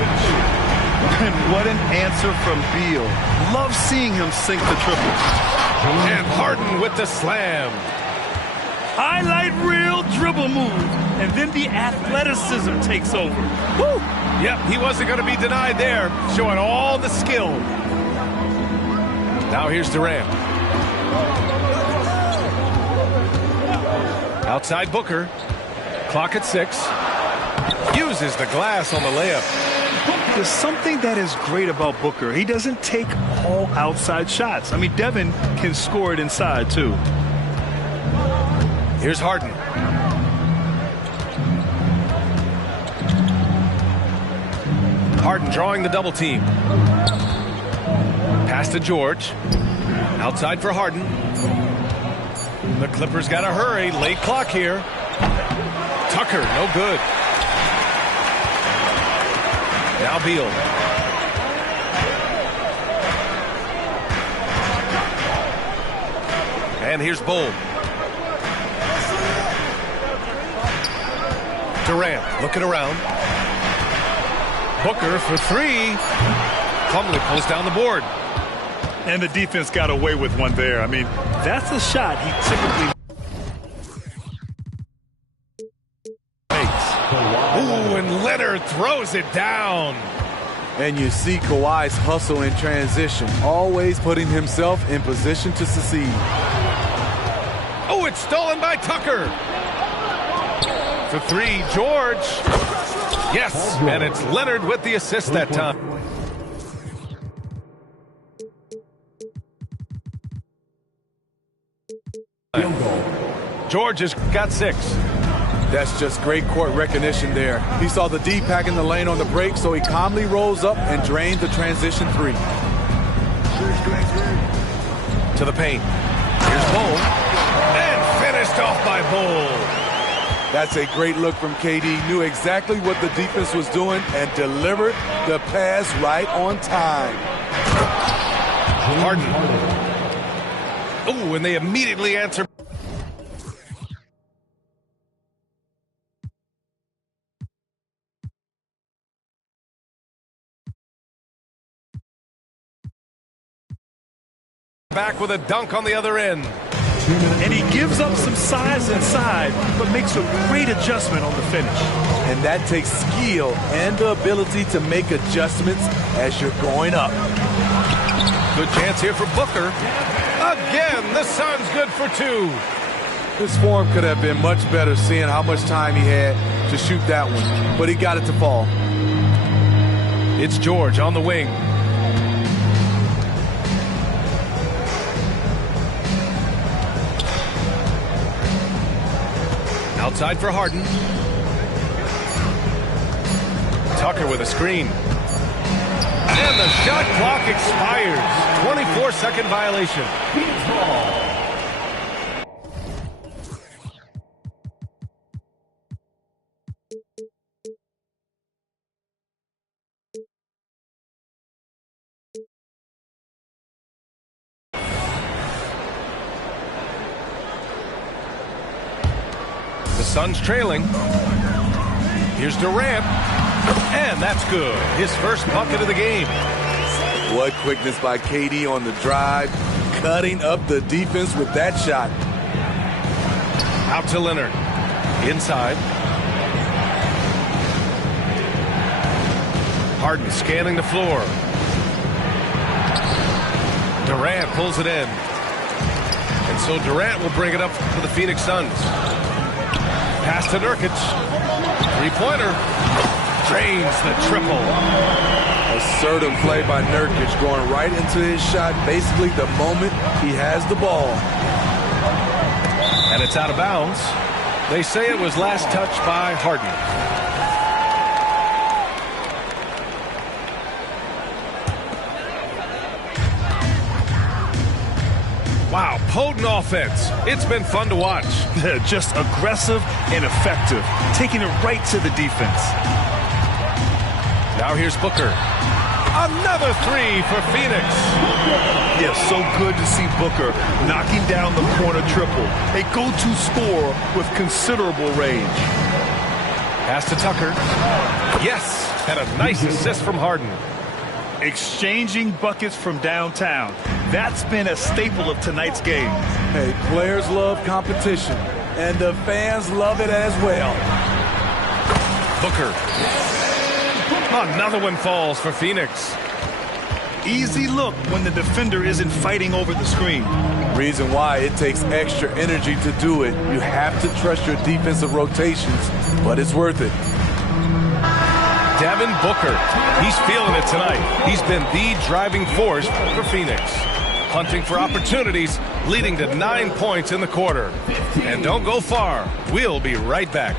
And what an answer from Beal. Love seeing him sink the triple. And Harden with the slam. Highlight reel dribble move. And then the athleticism takes over. Woo! Yep, he wasn't going to be denied there, showing all the skill. Now here's Durant. Outside Booker. Clock at 6. Uses the glass on the layup. There's something that is great about Booker. He doesn't take all outside shots. I mean, Devin can score it inside, too. Here's Harden. Harden drawing the double team. Pass to George. Outside for Harden. The Clippers got to hurry. Late clock here. Tucker, no good. Now Beal. And here's Bull. Durant looking around. Booker for three. Plumlee pulls down the board. And the defense got away with one there. I mean, that's a shot he typically makes. Ooh, and Leonard throws it down. And you see Kawhi's hustle in transition, always putting himself in position to succeed. Oh, it's stolen by Tucker. For three, George. Yes, and it's Leonard with the assist that time. George has got 6. That's just great court recognition there. He saw the D pack in the lane on the break, so he calmly rolls up and drained the transition 3. To the paint. Here's Bull. And finished off by Bull. That's a great look from KD. Knew exactly what the defense was doing and delivered the pass right on time. Harden. Oh, and they immediately answer. Back with a dunk on the other end. And he gives up some size inside, but makes a great adjustment on the finish. And that takes skill and the ability to make adjustments as you're going up. Good chance here for Booker. Again, the Suns good for 2. His form could have been much better seeing how much time he had to shoot that one, but he got it to fall. It's George on the wing. Outside for Harden. Tucker with a screen. And the shot clock expires. 24-second violation. The Suns trailing. Here's Durant. And that's good. His first bucket of the game. What quickness by KD on the drive. Cutting up the defense with that shot. Out to Leonard. Inside. Harden scanning the floor. Durant pulls it in. And so Durant will bring it up for the Phoenix Suns. Pass to Nurkic. Three-pointer. Drains the triple. Assertive play by Nurkic, going right into his shot basically the moment he has the ball. And it's out of bounds. They say it was last touched by Harden. Wow, potent offense. It's been fun to watch. Just aggressive and effective, taking it right to the defense. Now here's Booker. Another 3 for Phoenix. Yeah, so good to see Booker knocking down the corner triple. A go-to scorer with considerable range. Pass to Tucker. Yes, and a nice assist from Harden. Exchanging buckets from downtown. That's been a staple of tonight's game. Hey, players love competition, and the fans love it as well. Booker. Another one falls for Phoenix. Easy look when the defender isn't fighting over the screen. Reason why it takes extra energy to do it. You have to trust your defensive rotations, but it's worth it. Devin Booker. He's feeling it tonight. He's been the driving force for Phoenix. Hunting for opportunities, leading to 9 points in the quarter. And don't go far. We'll be right back.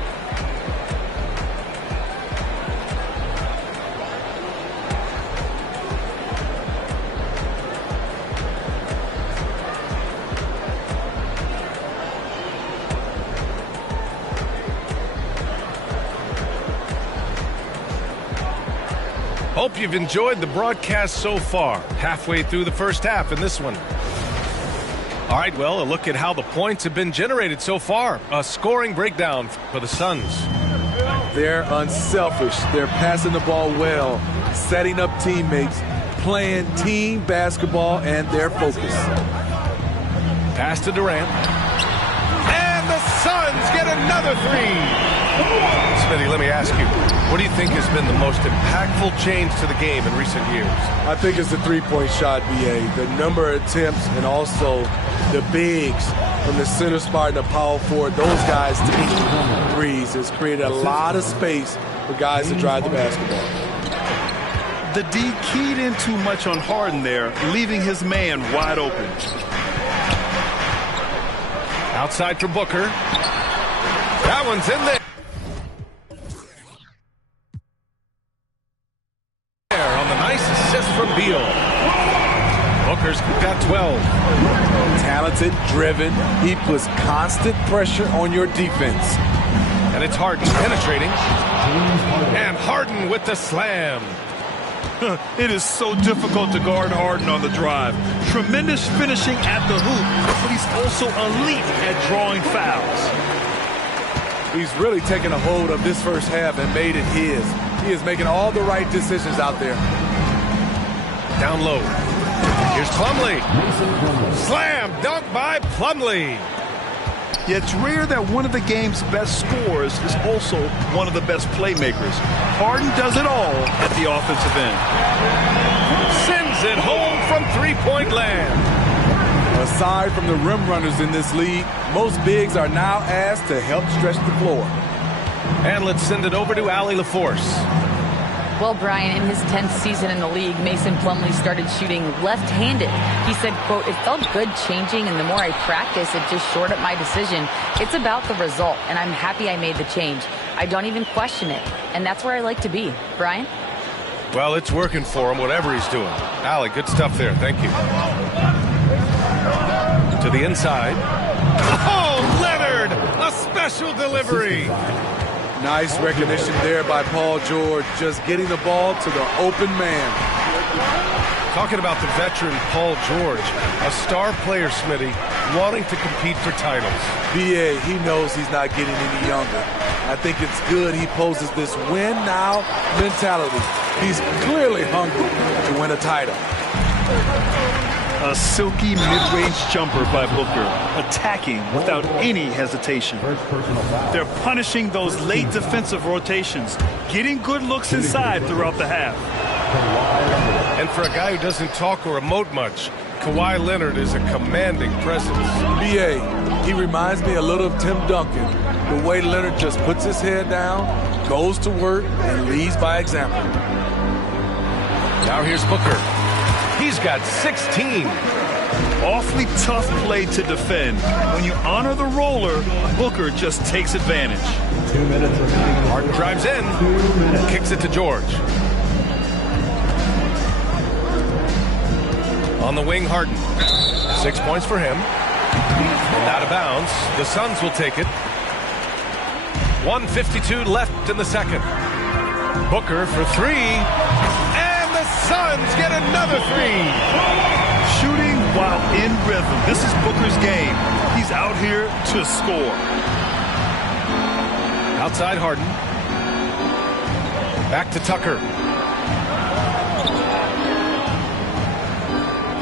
Hope you've enjoyed the broadcast so far. Halfway through the first half in this one. All right, well, a look at how the points have been generated so far. A scoring breakdown for the Suns. They're unselfish. They're passing the ball well, setting up teammates, playing team basketball, and they're focused. Pass to Durant. And the Suns get another 3. Smitty, let me ask you, what do you think has been the most impactful change to the game in recent years? I think it's the three-point shot, B.A. The number of attempts and also the bigs from the center spot and the power forward. Those guys taking threes has created a lot of space for guys to drive the basketball. The D keyed in too much on Harden there, leaving his man wide open. Outside for Booker. That one's in there. On the nice assist from Beal. Booker's got 12. Talented, driven. He puts constant pressure on your defense. And it's Harden penetrating. And Harden with the slam. It is so difficult to guard Harden on the drive. Tremendous finishing at the hoop, but he's also elite at drawing fouls. He's really taken a hold of this first half and made it his. He is making all the right decisions out there. Down low. Here's Plumlee. Slam dunk by Plumlee. Yeah, it's rare that one of the game's best scorers is also one of the best playmakers. Harden does it all at the offensive end. Sends it home from three-point land. Aside from the rim runners in this league, most bigs are now asked to help stretch the floor. And let's send it over to Allie LaForce. Well, Brian, in his 10th season in the league, Mason Plumlee started shooting left-handed. He said, quote, "It felt good changing, and the more I practice, it just shored up my decision. It's about the result, and I'm happy I made the change. I don't even question it, and that's where I like to be." Brian? Well, it's working for him, whatever he's doing. Allie, good stuff there. Thank you. To the inside. Oh, Leonard! A special delivery! Nice recognition there by Paul George, just getting the ball to the open man. Talking about the veteran Paul George, a star player, Smitty, wanting to compete for titles. B.A., he knows he's not getting any younger. I think it's good he poses this win now mentality. He's clearly hungry to win a title. A silky mid-range jumper by Booker, attacking without any hesitation. They're punishing those late defensive rotations, getting good looks inside throughout the half. And for a guy who doesn't talk or emote much, Kawhi Leonard is a commanding presence. B.A., he reminds me a little of Tim Duncan. The way Leonard just puts his head down, goes to work, and leads by example. Now here's Booker. He's got 16. Awfully tough play to defend. When you honor the roller, Booker just takes advantage. 2 minutes remaining. Harden drives in, kicks it to George. On the wing, Harden. 6 points for him. And out of bounds. The Suns will take it. 1:52 left in the second. Booker for three. And the Suns get another three. Shooting while in rhythm. This is Booker's game. He's out here to score. Outside Harden. Back to Tucker.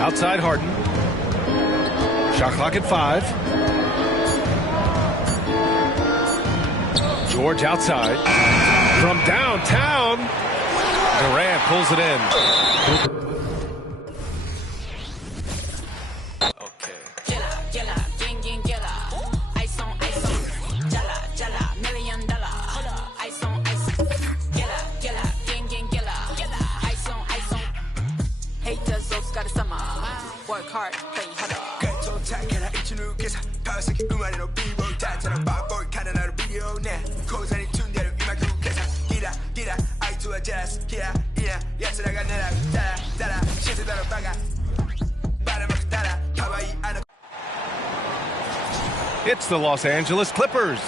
Outside Harden. Shot clock at 5. George outside. From downtown. Durant pulls it in. It's the Los Angeles Clippers.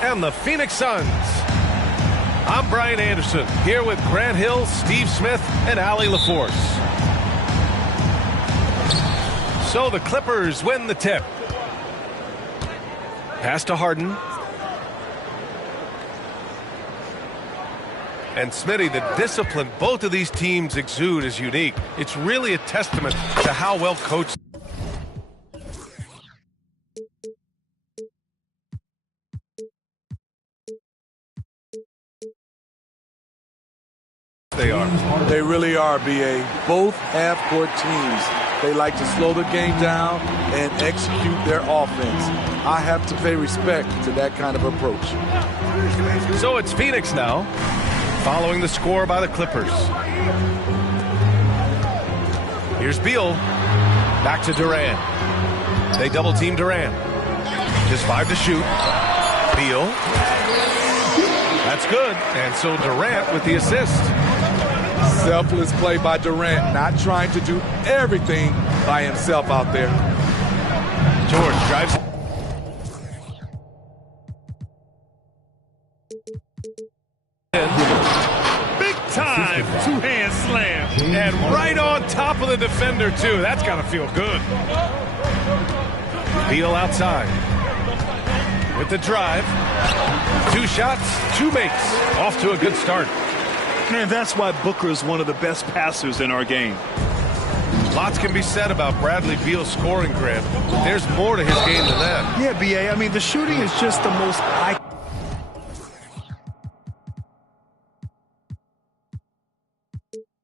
And the Phoenix Suns. I'm Brian Anderson, here with Grant Hill, Steve Smith, and Allie LaForce. So the Clippers win the tip. Pass to Harden. And Smitty, the discipline both of these teams exude is unique. It's really a testament to how well coached they are. They really are, B.A. Both half-court teams. They like to slow the game down and execute their offense. I have to pay respect to that kind of approach. So it's Phoenix now, following the score by the Clippers. Here's Beal. Back to Durant. They double-team Durant. Just 5 to shoot. Beal. That's good. And so Durant with the assist. Selfless play by Durant, not trying to do everything by himself out there. George drives. Big time two-hand slam. And right on top of the defender, too. That's got to feel good. Beal outside. With the drive. 2 shots, 2 makes. Off to a good start. Man, that's why Booker is one of the best passers in our game. Lots can be said about Bradley Beal's scoring, Grant. But there's more to his game than that. Yeah, B.A., I mean, the shooting is just the most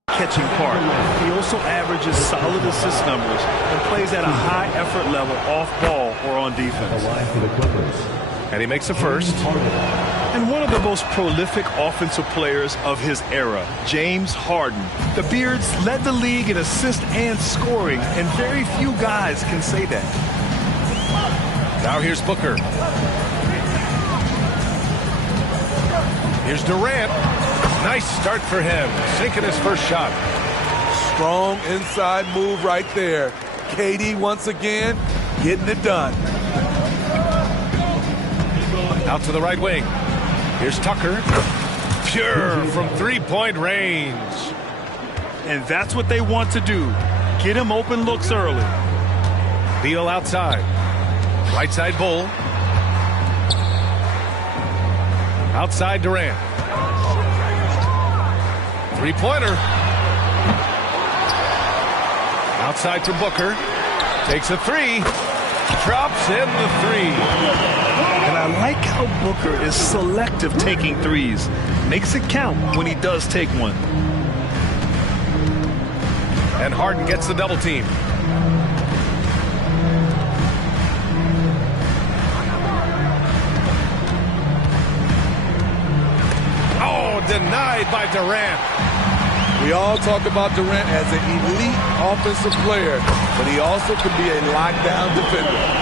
catching part. He also averages solid assist numbers and plays at a high effort level off ball or on defense. And he makes the first. And one of the most prolific offensive players of his era, James Harden. The Beards led the league in assists and scoring, and very few guys can say that. Now here's Booker. Here's Durant. Nice start for him, sinking his first shot. Strong inside move right there. KD once again getting it done. Out to the right wing. Here's Tucker. Pure from three-point range. And that's what they want to do. Get him open looks early. Beal outside. Right side Bull. Outside Durant. Three-pointer. Outside for Booker. Takes a 3. Drops in the 3. And I like how Booker is selective taking threes. Makes it count when he does take one. And Harden gets the double team. Oh, denied by Durant. We all talk about Durant as an elite offensive player, but he also can be a lockdown defender.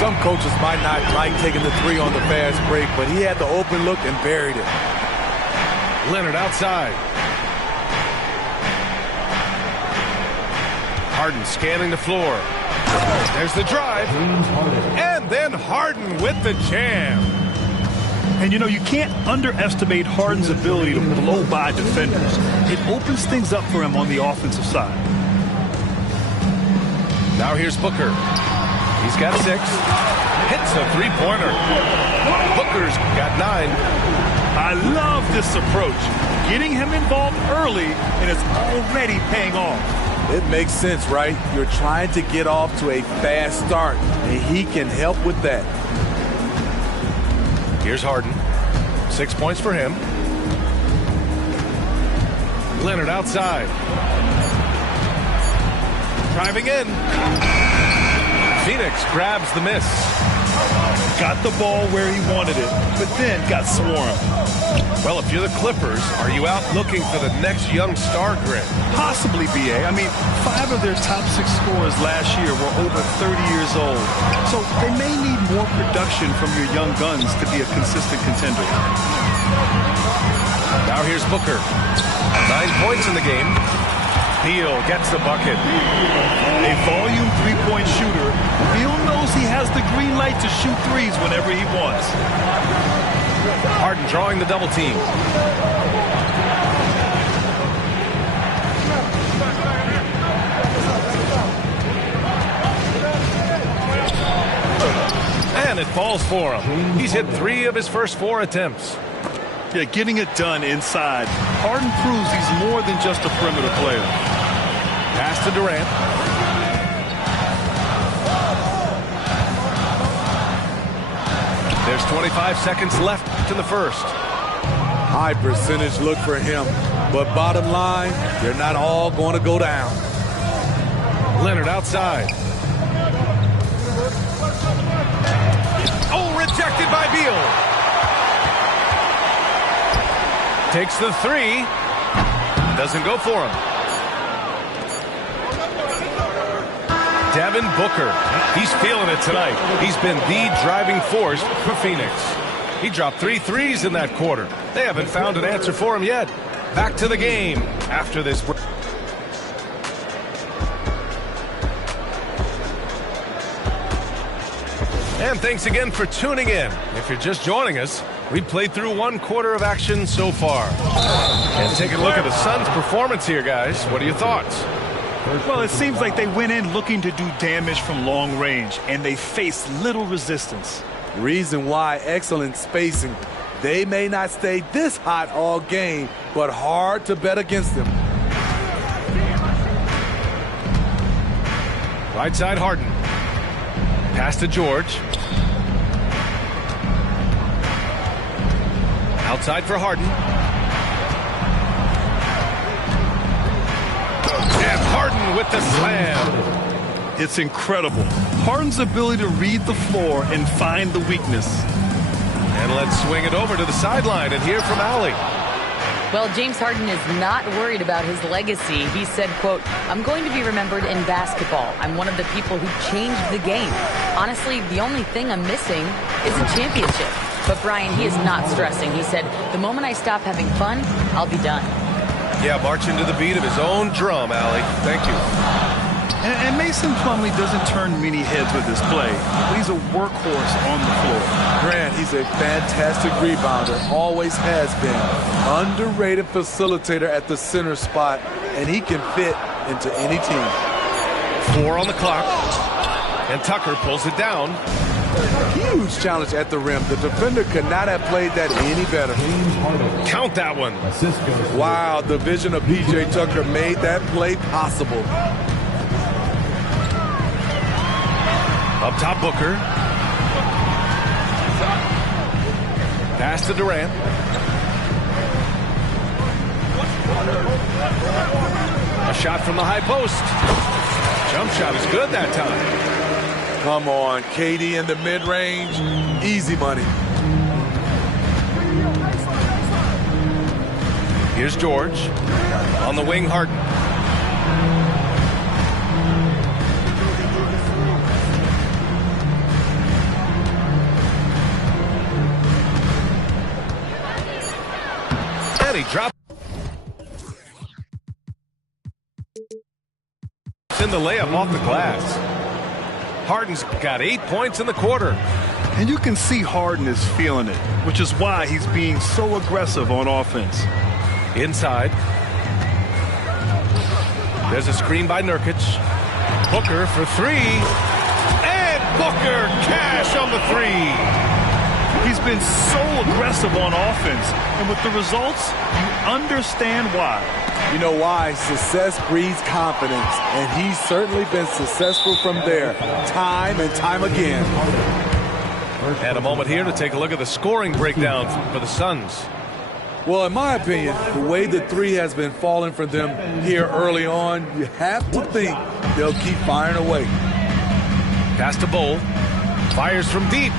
Some coaches might not like taking the 3 on the fast break, but he had the open look and buried it. Leonard outside. Harden scanning the floor. There's the drive. And then Harden with the jam. And, you know, you can't underestimate Harden's ability to blow by defenders. It opens things up for him on the offensive side. Now here's Booker. He's got 6. Hits a three-pointer. Booker's got 9. I love this approach. Getting him involved early, and it's already paying off. It makes sense, right? You're trying to get off to a fast start, and he can help with that. Here's Harden. 6 points for him. Leonard outside. Driving in. Phoenix grabs the miss. Got the ball where he wanted it, but then got swarmed. Well, if you're the Clippers, are you out looking for the next young star, Grant? Possibly, B.A. I mean, 5 of their top 6 scorers last year were over 30 years old. So they may need more production from your young guns to be a consistent contender. Now here's Booker. 9 points in the game. Beal gets the bucket. A volume three-point shooter, Beal knows he has the green light to shoot threes whenever he wants. Harden drawing the double team. And it falls for him. He's hit 3 of his first 4 attempts. Yeah, getting it done inside. Harden proves he's more than just a perimeter player. Pass to Durant. There's 25 seconds left to the first. High percentage look for him. But bottom line, they're not all going to go down. Leonard outside. Oh, rejected by Beal. Takes the 3. Doesn't go for him. Devin Booker. He's feeling it tonight. He's been the driving force for Phoenix. He dropped 3 threes in that quarter. They haven't found an answer for him yet. Back to the game after this break. And thanks again for tuning in. If you're just joining us, we've played through 1 quarter of action so far. And taking a look at the Suns' performance here, guys. What are your thoughts? Well, it seems like they went in looking to do damage from long range, and they faced little resistance. Reason why: excellent spacing. They may not stay this hot all game, but hard to bet against them. Right side, Harden. Pass to George. Outside for Harden. And Harden with the slam. It's incredible. Harden's ability to read the floor and find the weakness. And let's swing it over to the sideline and hear from Allie. Well, James Harden is not worried about his legacy. He said, quote, "I'm going to be remembered in basketball. I'm one of the people who changed the game. Honestly, the only thing I'm missing is a championship." But Brian, he is not stressing. He said, "The moment I stop having fun, I'll be done." Yeah, marching to the beat of his own drum, Allie. Thank you. And Mason Plumlee doesn't turn many heads with his play, but he's a workhorse on the floor. Grant, he's a fantastic rebounder, always has been. Underrated facilitator at the center spot, and he can fit into any team. 4 on the clock, and Tucker pulls it down. Huge challenge at the rim. The defender could not have played that any better. Count that one. Wow, the vision of P.J. Tucker made that play possible. Up top, Booker. Pass to Durant. A shot from the high post. Jump shot is good that time. Come on, KD in the mid-range. Easy money. Here's George. On the wing, Harden. And he dropped in the layup off the glass. Harden's got 8 points in the quarter. And you can see Harden is feeling it, which is why he's being so aggressive on offense. Inside. There's a screen by Nurkic. Booker for 3. And Booker cash on the 3. He's been so aggressive on offense, and with the results, you understand why. You know why? Success breeds confidence, and he's certainly been successful from there, time and time again. And a moment here to take a look at the scoring breakdown for the Suns. Well, in my opinion, the way the 3 has been falling for them here early on, you have to think they'll keep firing away. Pass to Bowl. Fires from deep.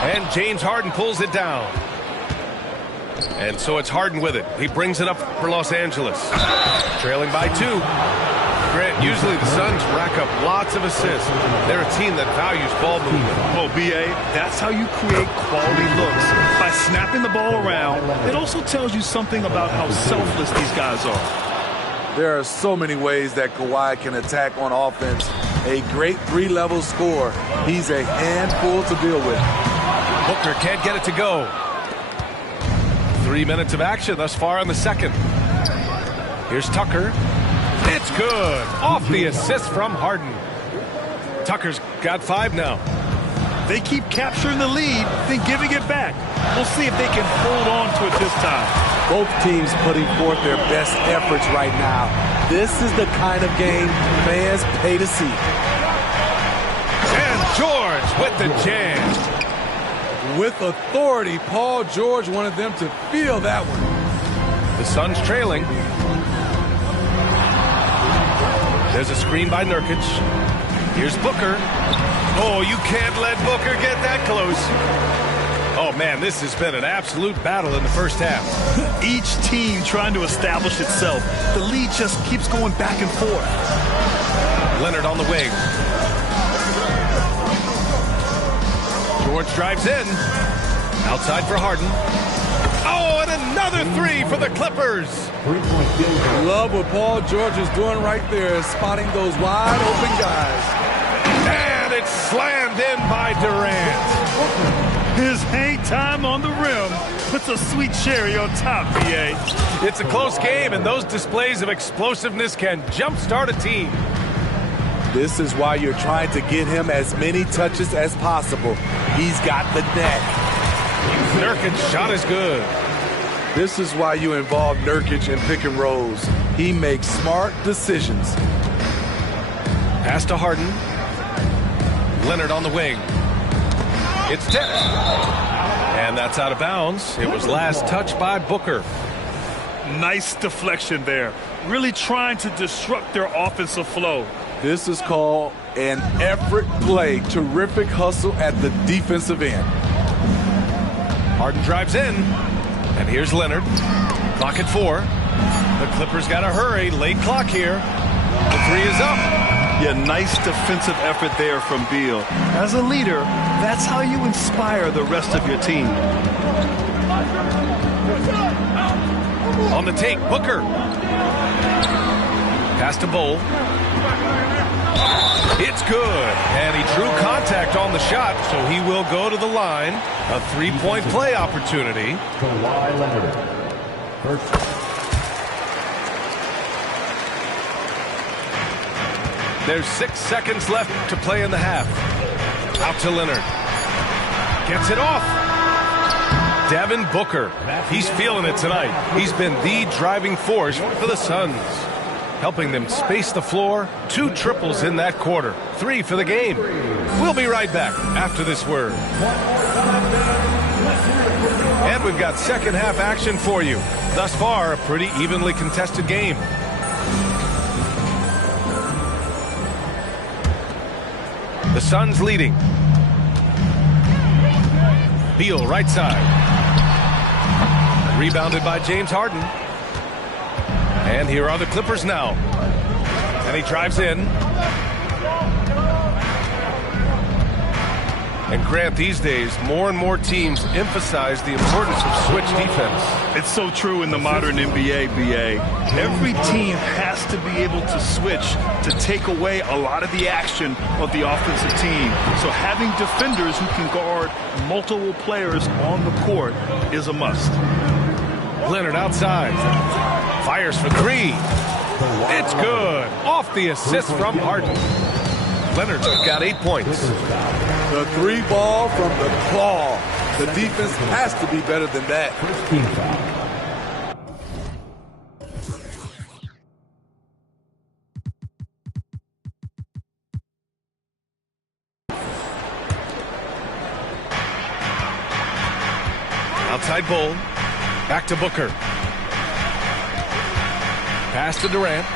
And James Harden pulls it down. And so it's Harden with it. He brings it up for Los Angeles. Trailing by 2. Grant, usually the Suns rack up lots of assists. They're a team that values ball movement. Oh, B.A., that's how you create quality looks. By snapping the ball around, it also tells you something about how selfless these guys are. There are so many ways that Kawhi can attack on offense. A great 3-level scorer. He's a handful to deal with. Booker can't get it to go. 3 minutes of action thus far in the second. Here's Tucker. It's good. Off the assist from Harden. Tucker's got 5 now. They keep capturing the lead, then giving it back. We'll see if they can hold on to it this time. Both teams putting forth their best efforts right now. This is the kind of game fans pay to see. And George with the jam. With authority, Paul George wanted them to feel that one. The Suns trailing. There's a screen by Nurkic. Here's Booker. Oh, you can't let Booker get that close. Oh, man, this has been an absolute battle in the first half. Each team trying to establish itself. The lead just keeps going back and forth. Leonard on the wing. George drives in. Outside for Harden. Oh, and another three for the Clippers. Love what Paul George is doing right there, spotting those wide open guys. And it's slammed in by Durant. His hang time on the rim puts a sweet cherry on top, BA. It's a close game, and those displays of explosiveness can jumpstart a team. This is why you're trying to get him as many touches as possible. He's got the neck. Nurkic's shot is good. This is why you involve Nurkic in pick and rolls. He makes smart decisions. Pass to Harden. Leonard on the wing. It's tipped. And that's out of bounds. It was last touched by Booker. Nice deflection there. Really trying to disrupt their offensive flow. This is called an effort play. Terrific hustle at the defensive end. Harden drives in. And here's Leonard. Clock at 4. The Clippers got to hurry. Late clock here. The three is up. Yeah, nice defensive effort there from Beal. As a leader, that's how you inspire the rest of your team. On the take, Booker. Pass to Bull. It's good. And he drew contact on the shot, so he will go to the line. A three-point play opportunity. Kawhi Leonard. First. There's 6 seconds left to play in the half. Out to Leonard. Gets it off. Devin Booker. He's feeling it tonight. He's been the driving force for the Suns, helping them space the floor. 2 triples in that quarter. 3 for the game. We'll be right back after this word. And we've got second half action for you. Thus far, a pretty evenly contested game. The Suns leading. Beal right side. Rebounded by James Harden. And here are the Clippers now. And he drives in. And Grant, these days, more and more teams emphasize the importance of switch defense. It's so true in the modern NBA, BA. Every team has to be able to switch to take away a lot of the action of the offensive team. So having defenders who can guard multiple players on the court is a must. Leonard outside. Fires for 3. It's good. Off the assist from Harden. Leonard's got 8 points. The 3 ball from the claw. The defense has to be better than that. Team foul. Outside Bull. Back to Booker. Pass to Durant.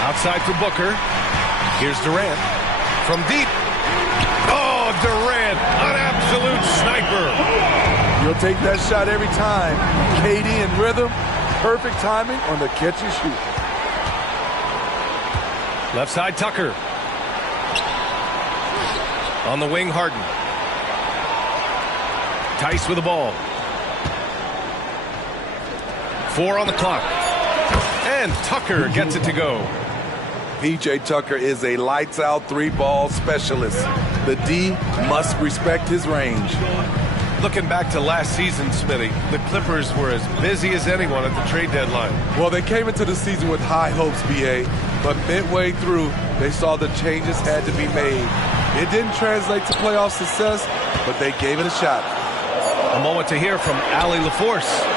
Outside for Booker. Here's Durant. From deep. Oh, Durant, an absolute sniper. You'll take that shot every time. KD in rhythm. Perfect timing on the catch and shoot. Left side, Tucker. On the wing, Harden. Tice with the ball. 4 on the clock. And Tucker gets it to go. P.J. Tucker is a lights-out 3-ball specialist. The D must respect his range. Looking back to last season, Smitty, the Clippers were as busy as anyone at the trade deadline. Well, they came into the season with high hopes, B.A., but midway through, they saw the changes had to be made. It didn't translate to playoff success, but they gave it a shot. A moment to hear from Allie LaForce.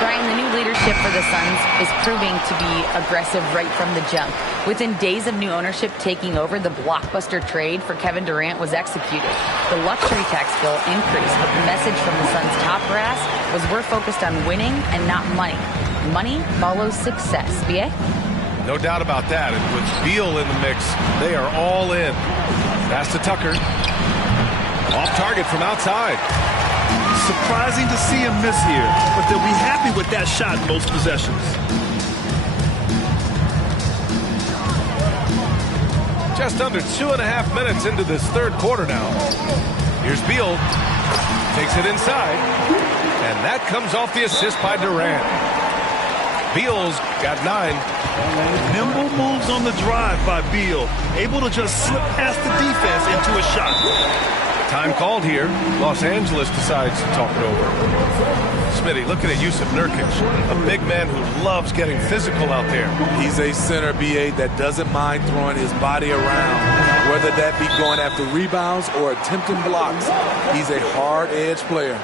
Brian, the new leadership for the Suns is proving to be aggressive right from the jump. Within days of new ownership taking over, the blockbuster trade for Kevin Durant was executed. The luxury tax bill increased, but the message from the Suns' top brass was we're focused on winning and not money. Money follows success. B.A.? No doubt about that. And with Beal in the mix, they are all in. Pass to Tucker. Off target from outside. Surprising to see him miss here, but they'll be happy with that shot in most possessions. Just under 2.5 minutes into this third quarter now. Here's Beal. Takes it inside. And that comes off the assist by Durant. Beal's got 9. Nimble moves on the drive by Beal. Able to just slip past the defense into a shot. Time called here. Los Angeles decides to talk it over. Smitty looking at Yusuf Nurkic, a big man who loves getting physical out there. He's a center, B.A., that doesn't mind throwing his body around, whether that be going after rebounds or attempting blocks. He's a hard-edge player.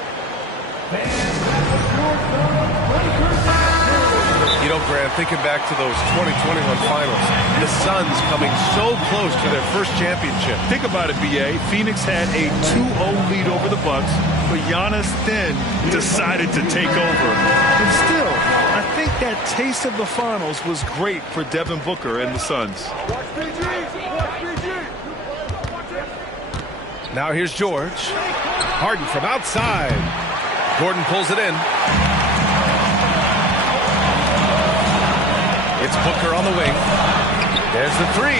You know, Grant, thinking back to those 2021 finals, the Suns coming so close to their first championship. Think about it, B.A. Phoenix had a 2-0 lead over the Bucks, but Giannis then decided to take over. And still, I think that taste of the finals was great for Devin Booker and the Suns. Now here's George. Harden from outside. Gordon pulls it in. It's Booker on the wing. There's the 3.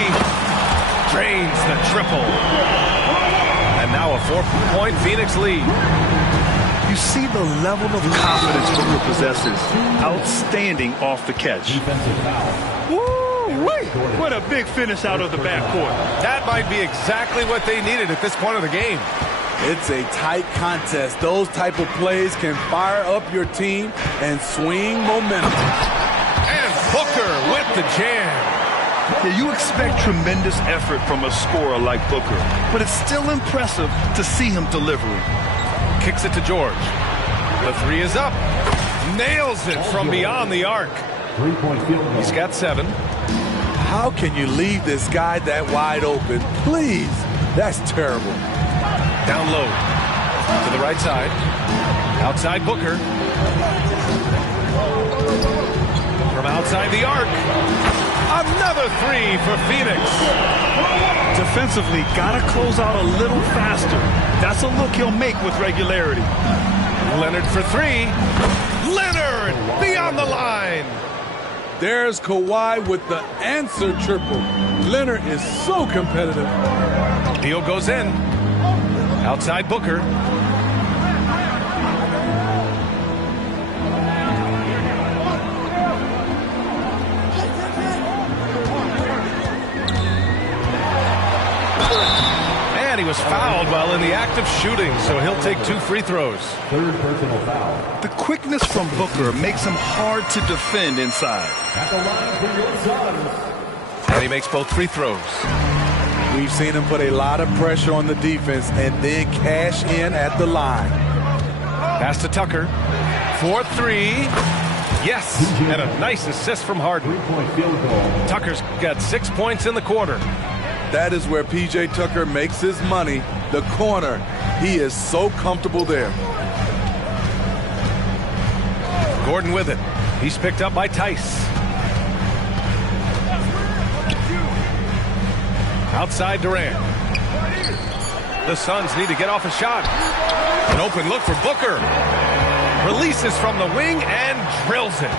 Drains the triple. And now a 4-point Phoenix lead. You see the level of confidence Booker possesses. Outstanding off the catch. Woo-wee! What a big finish out of the backcourt. That might be exactly what they needed at this point of the game. It's a tight contest. Those type of plays can fire up your team and swing momentum. Booker with the jam. Yeah, you expect tremendous effort from a scorer like Booker, but it's still impressive to see him delivering. Kicks it to George. The 3 is up. Nails it from beyond the arc. He's got 7. How can you leave this guy that wide open? Please. That's terrible. Down low. To the right side. Outside Booker. From outside the arc. Another 3 for Phoenix. Defensively, gotta close out a little faster. That's a look he'll make with regularity. Leonard for 3. Leonard beyond the line. There's Kawhi with the answer triple. Leonard is so competitive. Deal goes in. Outside Booker. And he was fouled while in the act of shooting, so he'll take 2 free throws. 3rd personal foul. The quickness from Booker makes him hard to defend inside. At the line for your Suns. And he makes both free throws. We've seen him put a lot of pressure on the defense and then cash in at the line. Pass to Tucker. 4-3. Yes, and a nice assist from Harden. 3-point field goal. Tucker's got 6 points in the quarter. That is where P.J. Tucker makes his money. The corner. He is so comfortable there. Gordon with it. He's picked up by Tice. Outside Durant. The Suns need to get off a shot. An open look for Booker. Releases from the wing and drills it.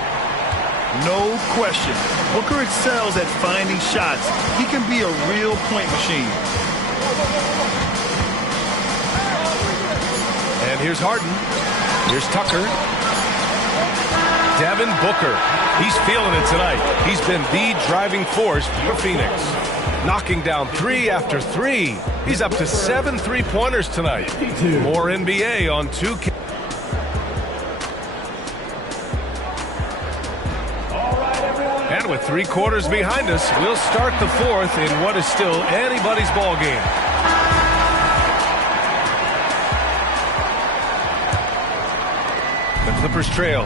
No question. Booker excels at finding shots. He can be a real point machine. And here's Harden. Here's Tucker. Devin Booker. He's feeling it tonight. He's been the driving force for Phoenix. Knocking down 3 after 3. He's up to 7 3-pointers tonight. More NBA on 2K. And with 3 quarters behind us, we'll start the 4th in what is still anybody's ball game. The Clippers trail.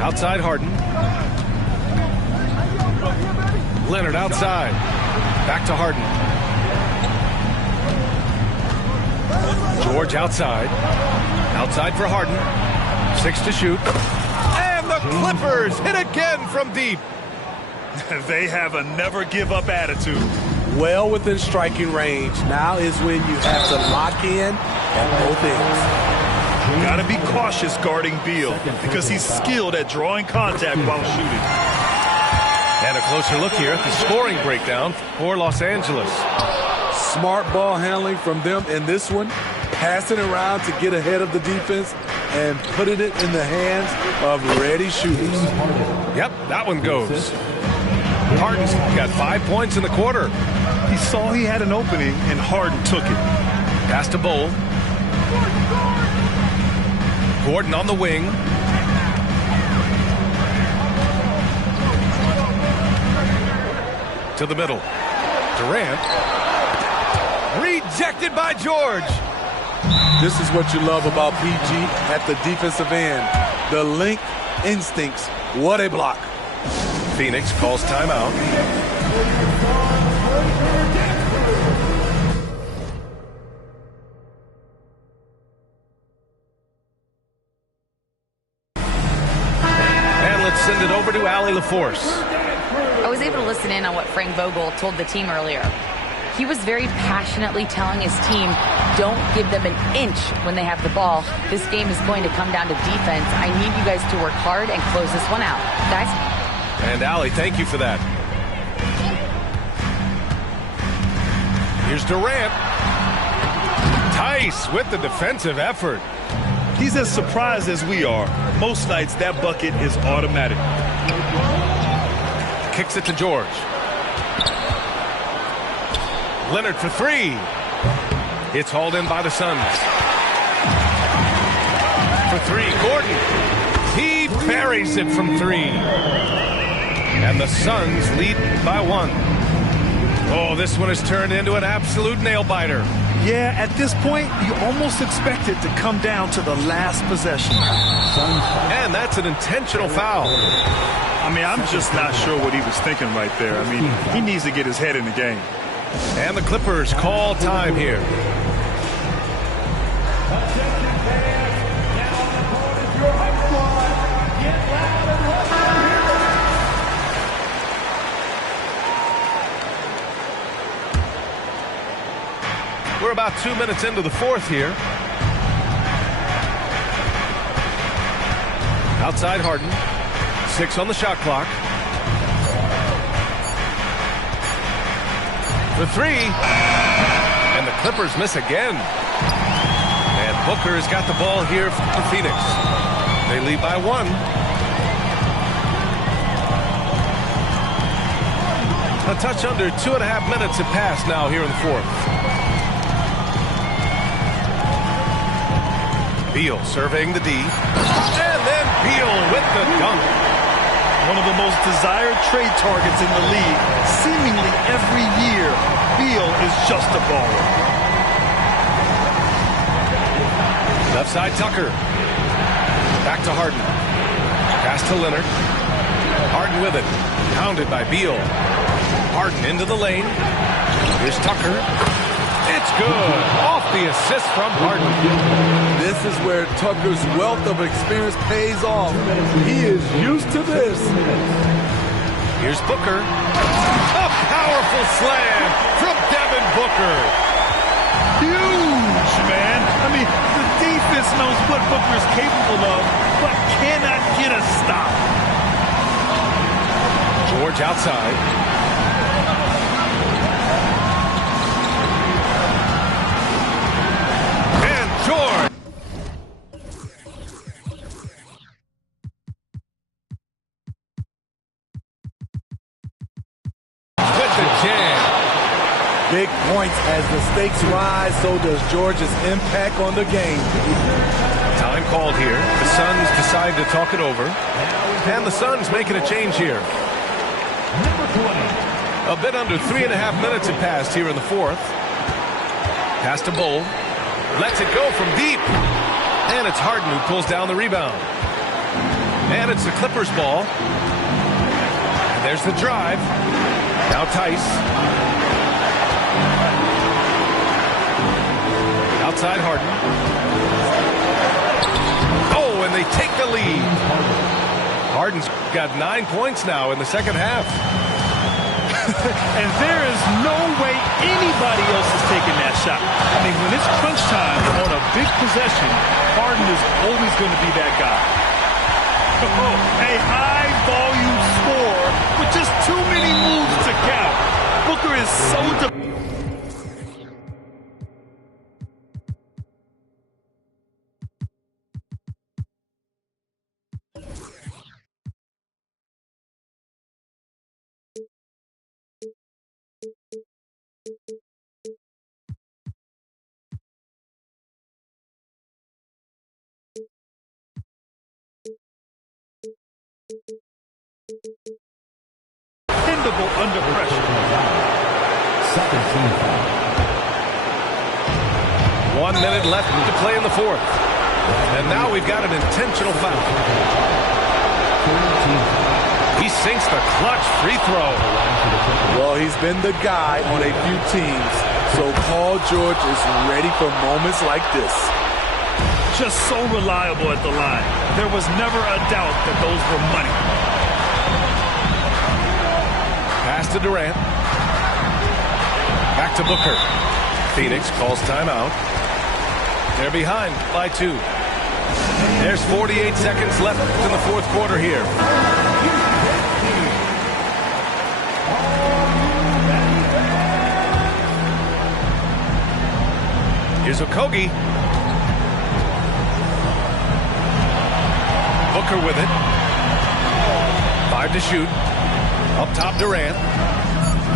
Outside Harden. Leonard outside. Back to Harden. George outside. Outside for Harden. 6 to shoot. And the Clippers hit again from deep. They have a never-give-up attitude. Well within striking range. Now is when you have to lock in at both ends. Got to be cautious guarding Beal because he's skilled at drawing contact while shooting. And a closer look here at the scoring breakdown for Los Angeles. Smart ball handling from them in this one. Passing around to get ahead of the defense and putting it in the hands of ready shooters. Yep, that one goes. Harden's got 5 points in the quarter. He saw he had an opening, and Harden took it. Pass to Bull. Gordon on the wing. To the middle. Durant. Rejected by George. This is what you love about PG at the defensive end. The link instincts. What a block. Phoenix calls timeout. And let's send it over to Allie LaForce. I was able to listen in on what Frank Vogel told the team earlier. He was very passionately telling his team, don't give them an inch when they have the ball. This game is going to come down to defense. I need you guys to work hard and close this one out. Guys? And Allie, thank you for that. Here's Durant. Tice with the defensive effort. He's as surprised as we are. Most nights, that bucket is automatic. Kicks it to George. Leonard for three. It's hauled in by the Suns. For three, Gordon. He buries it from three. And the Suns lead by one. Oh, this one has turned into an absolute nail-biter. Yeah, at this point, you almost expect it to come down to the last possession. And that's an intentional foul. I mean, I'm just not sure what he was thinking right there. I mean, he needs to get his head in the game. And the Clippers call time here. We're about 2 minutes into the fourth here. Outside Harden. 6 on the shot clock. For three. And the Clippers miss again. And Booker has got the ball here for Phoenix. They lead by one. A touch under 2.5 minutes have passed now here in the fourth. Beal surveying the D. And then Beal with the dunk. One of the most desired trade targets in the league. Seemingly every year, Beal is just a baller. Left side Tucker. Back to Harden. Pass to Leonard. Harden with it. Pounded by Beal. Harden into the lane. Here's Tucker. It's good. Off the assist from Harden. This is where Tucker's wealth of experience pays off. He is used to this. Here's Booker. A powerful slam from Devin Booker. Huge, man. I mean, the defense knows what Booker's capable of, but cannot get a stop. George outside. George. With the jam. Big points as the stakes rise, so does George's impact on the game. Time called here. The Suns decide to talk it over. And the Suns making a change here. A bit under 3.5 minutes have passed here in the fourth. Pass to Bull. Lets it go from deep. And it's Harden who pulls down the rebound. And it's the Clippers ball. And there's the drive. Now Tice. Outside Harden. Oh, and they take the lead. Harden's got 9 points now in the second half. And there is no way anybody else is taking that shot. I mean, when it's crunch time on a big possession, Harden is always going to be that guy. A high-volume score with just 2 Dependable under pressure. Second team foul. 1 minute left to play in the fourth. And now we've got an intentional foul. He sinks the clutch free throw. Well, he's been the guy on a few teams, so Paul George is ready for moments like this. Just so reliable at the line. There was never a doubt that those were money. Pass to Durant. Back to Booker. Phoenix calls timeout. They're behind by 2. There's 48 seconds left in the fourth quarter here. Here's Okogie. Booker with it. 5 to shoot. Up top, Durant.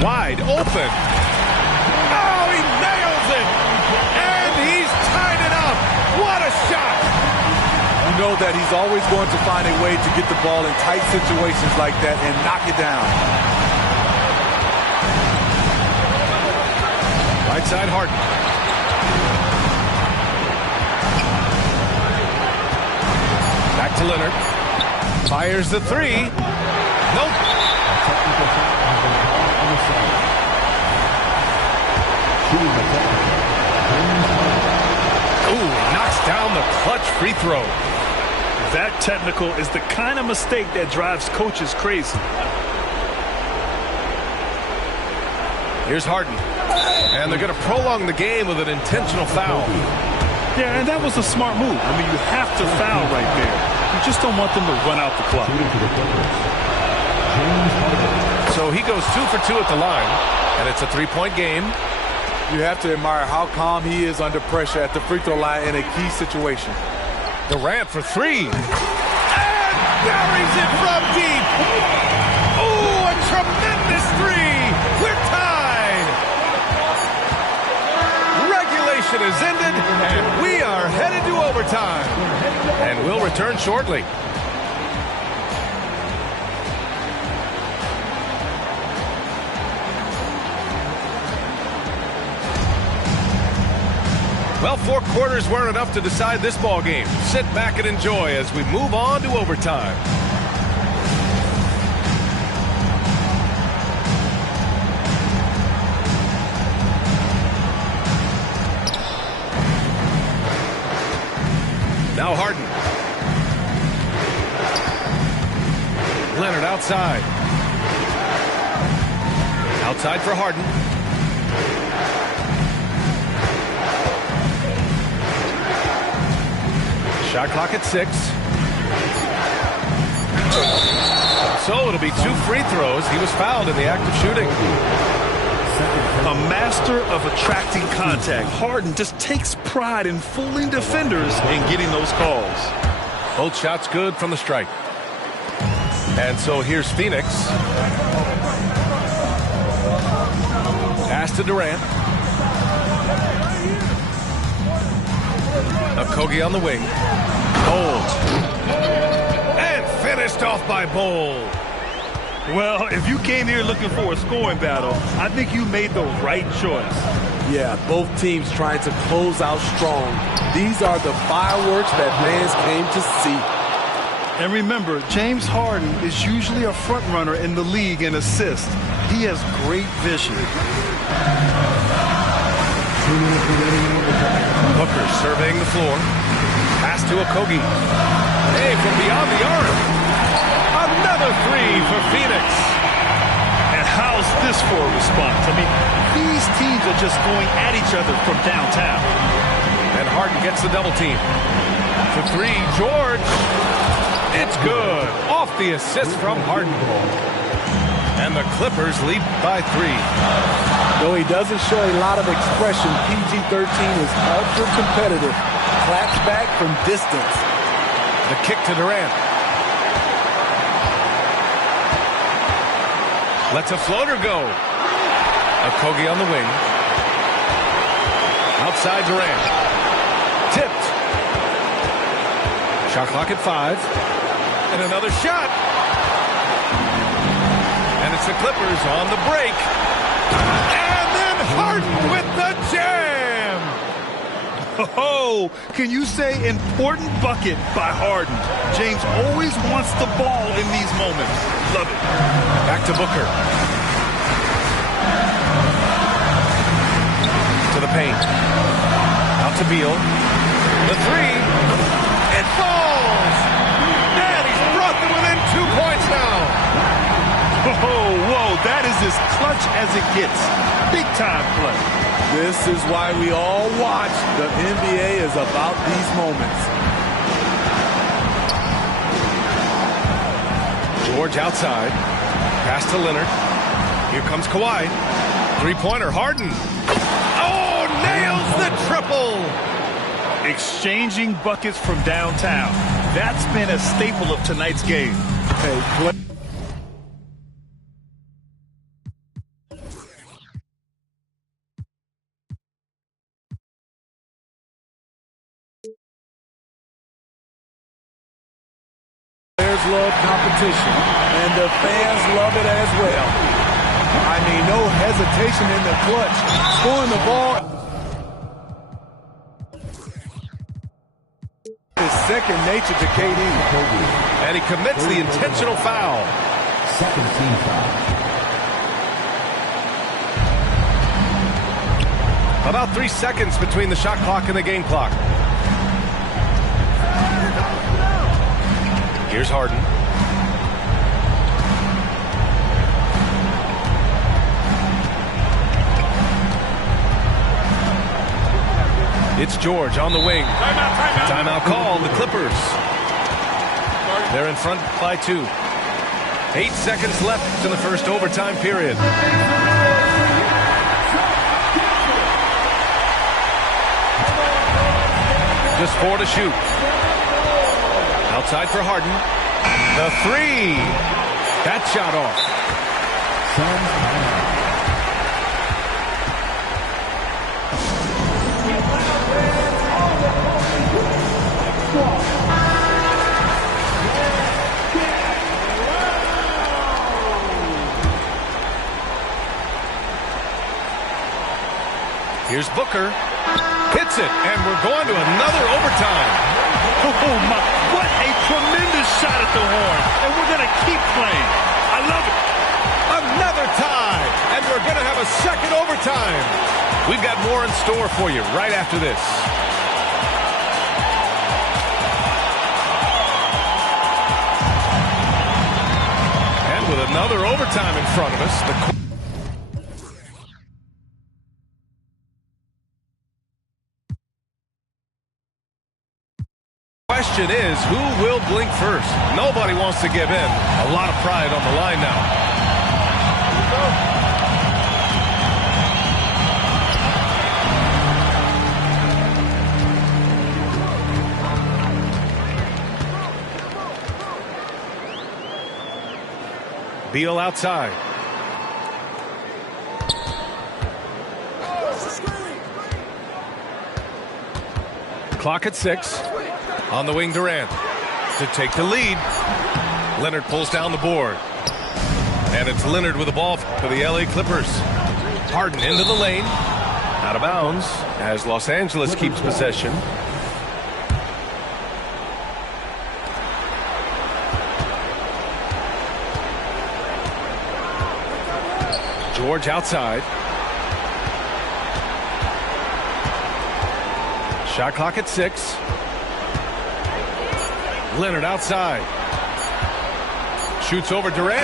Wide open. Oh, he nails it! And he's tied it up! What a shot! You know that he's always going to find a way to get the ball in tight situations like that and knock it down. Right side, Harden. Back to Leonard. Fires the 3. Nope. Ooh, knocks down the clutch free throw. That technical is the kind of mistake that drives coaches crazy. Here's Harden. And they're going to prolong the game with an intentional foul. Yeah, and that was a smart move. I mean, you have to foul right there. You just don't want them to run out the clock. So he goes 2 for 2 at the line, and it's a 3-point game. You have to admire how calm he is under pressure at the free throw line in a key situation. Durant for 3. And buries it from deep. Oh, a tremendous 3. We're tied. Regulation is ended, and we are headed to overtime. And we'll return shortly. Well, 4 quarters weren't enough to decide this ball game. Sit back and enjoy as we move on to overtime. Now Harden. Leonard outside. Outside for Harden. Shot clock at 6. So it'll be 2 free throws. He was fouled in the act of shooting. A master of attracting contact. Harden just takes pride in fooling defenders and getting those calls. Both shots good from the strike. And so here's Phoenix. Pass to Durant. Okogie on the wing. Bol. And finished off by Bol. Well, if you came here looking for a scoring battle, I think you made the right choice. Yeah, both teams trying to close out strong. These are the fireworks that fans came to see. And remember, James Harden is usually a front runner in the league in assists. He has great vision. Booker surveying the floor. Pass to Okogie. Hey, from beyond the arc. Another 3 for Phoenix. And how's this for a response? I mean, these teams are just going at each other from downtown. And Harden gets the double team. For 3, George. It's good. Off the assist from Harden. And the Clippers lead by 3. Though he doesn't show a lot of expression, PG-13 is ultra competitive. Claps back from distance. The kick to Durant. Lets a floater go. Okogie on the wing. Outside Durant. Tipped. Shot clock at 5. And another shot. the Clippers on the break. And then Harden with the jam. Oh, can you say important bucket by Harden? James always wants the ball in these moments. Love it. Back to Booker. To the paint. Out to Beal. The three. It falls. And he's brought them within 2 points now. Oh, whoa, that is as clutch as it gets. Big time play. This is why we all watch. The NBA is about these moments. George outside. Pass to Leonard. Here comes Kawhi. Three-pointer, Harden. Oh, nails the triple. Exchanging buckets from downtown. That's been a staple of tonight's game. Hey, love competition, and the fans love it as well. I mean, no hesitation in the clutch. Scoring the ball is second nature to KD. And he commits the intentional foul. Second team foul. About 3 seconds between the shot clock and the game clock. Here's Harden. It's George on the wing. Timeout call, the Clippers. They're in front by 2. 8 seconds left in the first overtime period. Just 4 to shoot. Outside for Harden. The three. That shot off. Here's Booker. Hits it, and we're going to another overtime. Oh, my. What a tremendous shot at the horn. And we're going to keep playing. I love it. Another tie. And we're going to have a second overtime. We've got more in store for you right after this. And with another overtime in front of us, the question is, who will blink first? Nobody wants to give in. A lot of pride on the line now. Beal outside. Clock at 6. On the wing, Durant to take the lead. Leonard pulls down the board. And it's Leonard with the ball for the LA Clippers. Harden into the lane. Out of bounds as Los Angeles keeps possession. George outside. Shot clock at 6. Leonard outside. Shoots over Durant.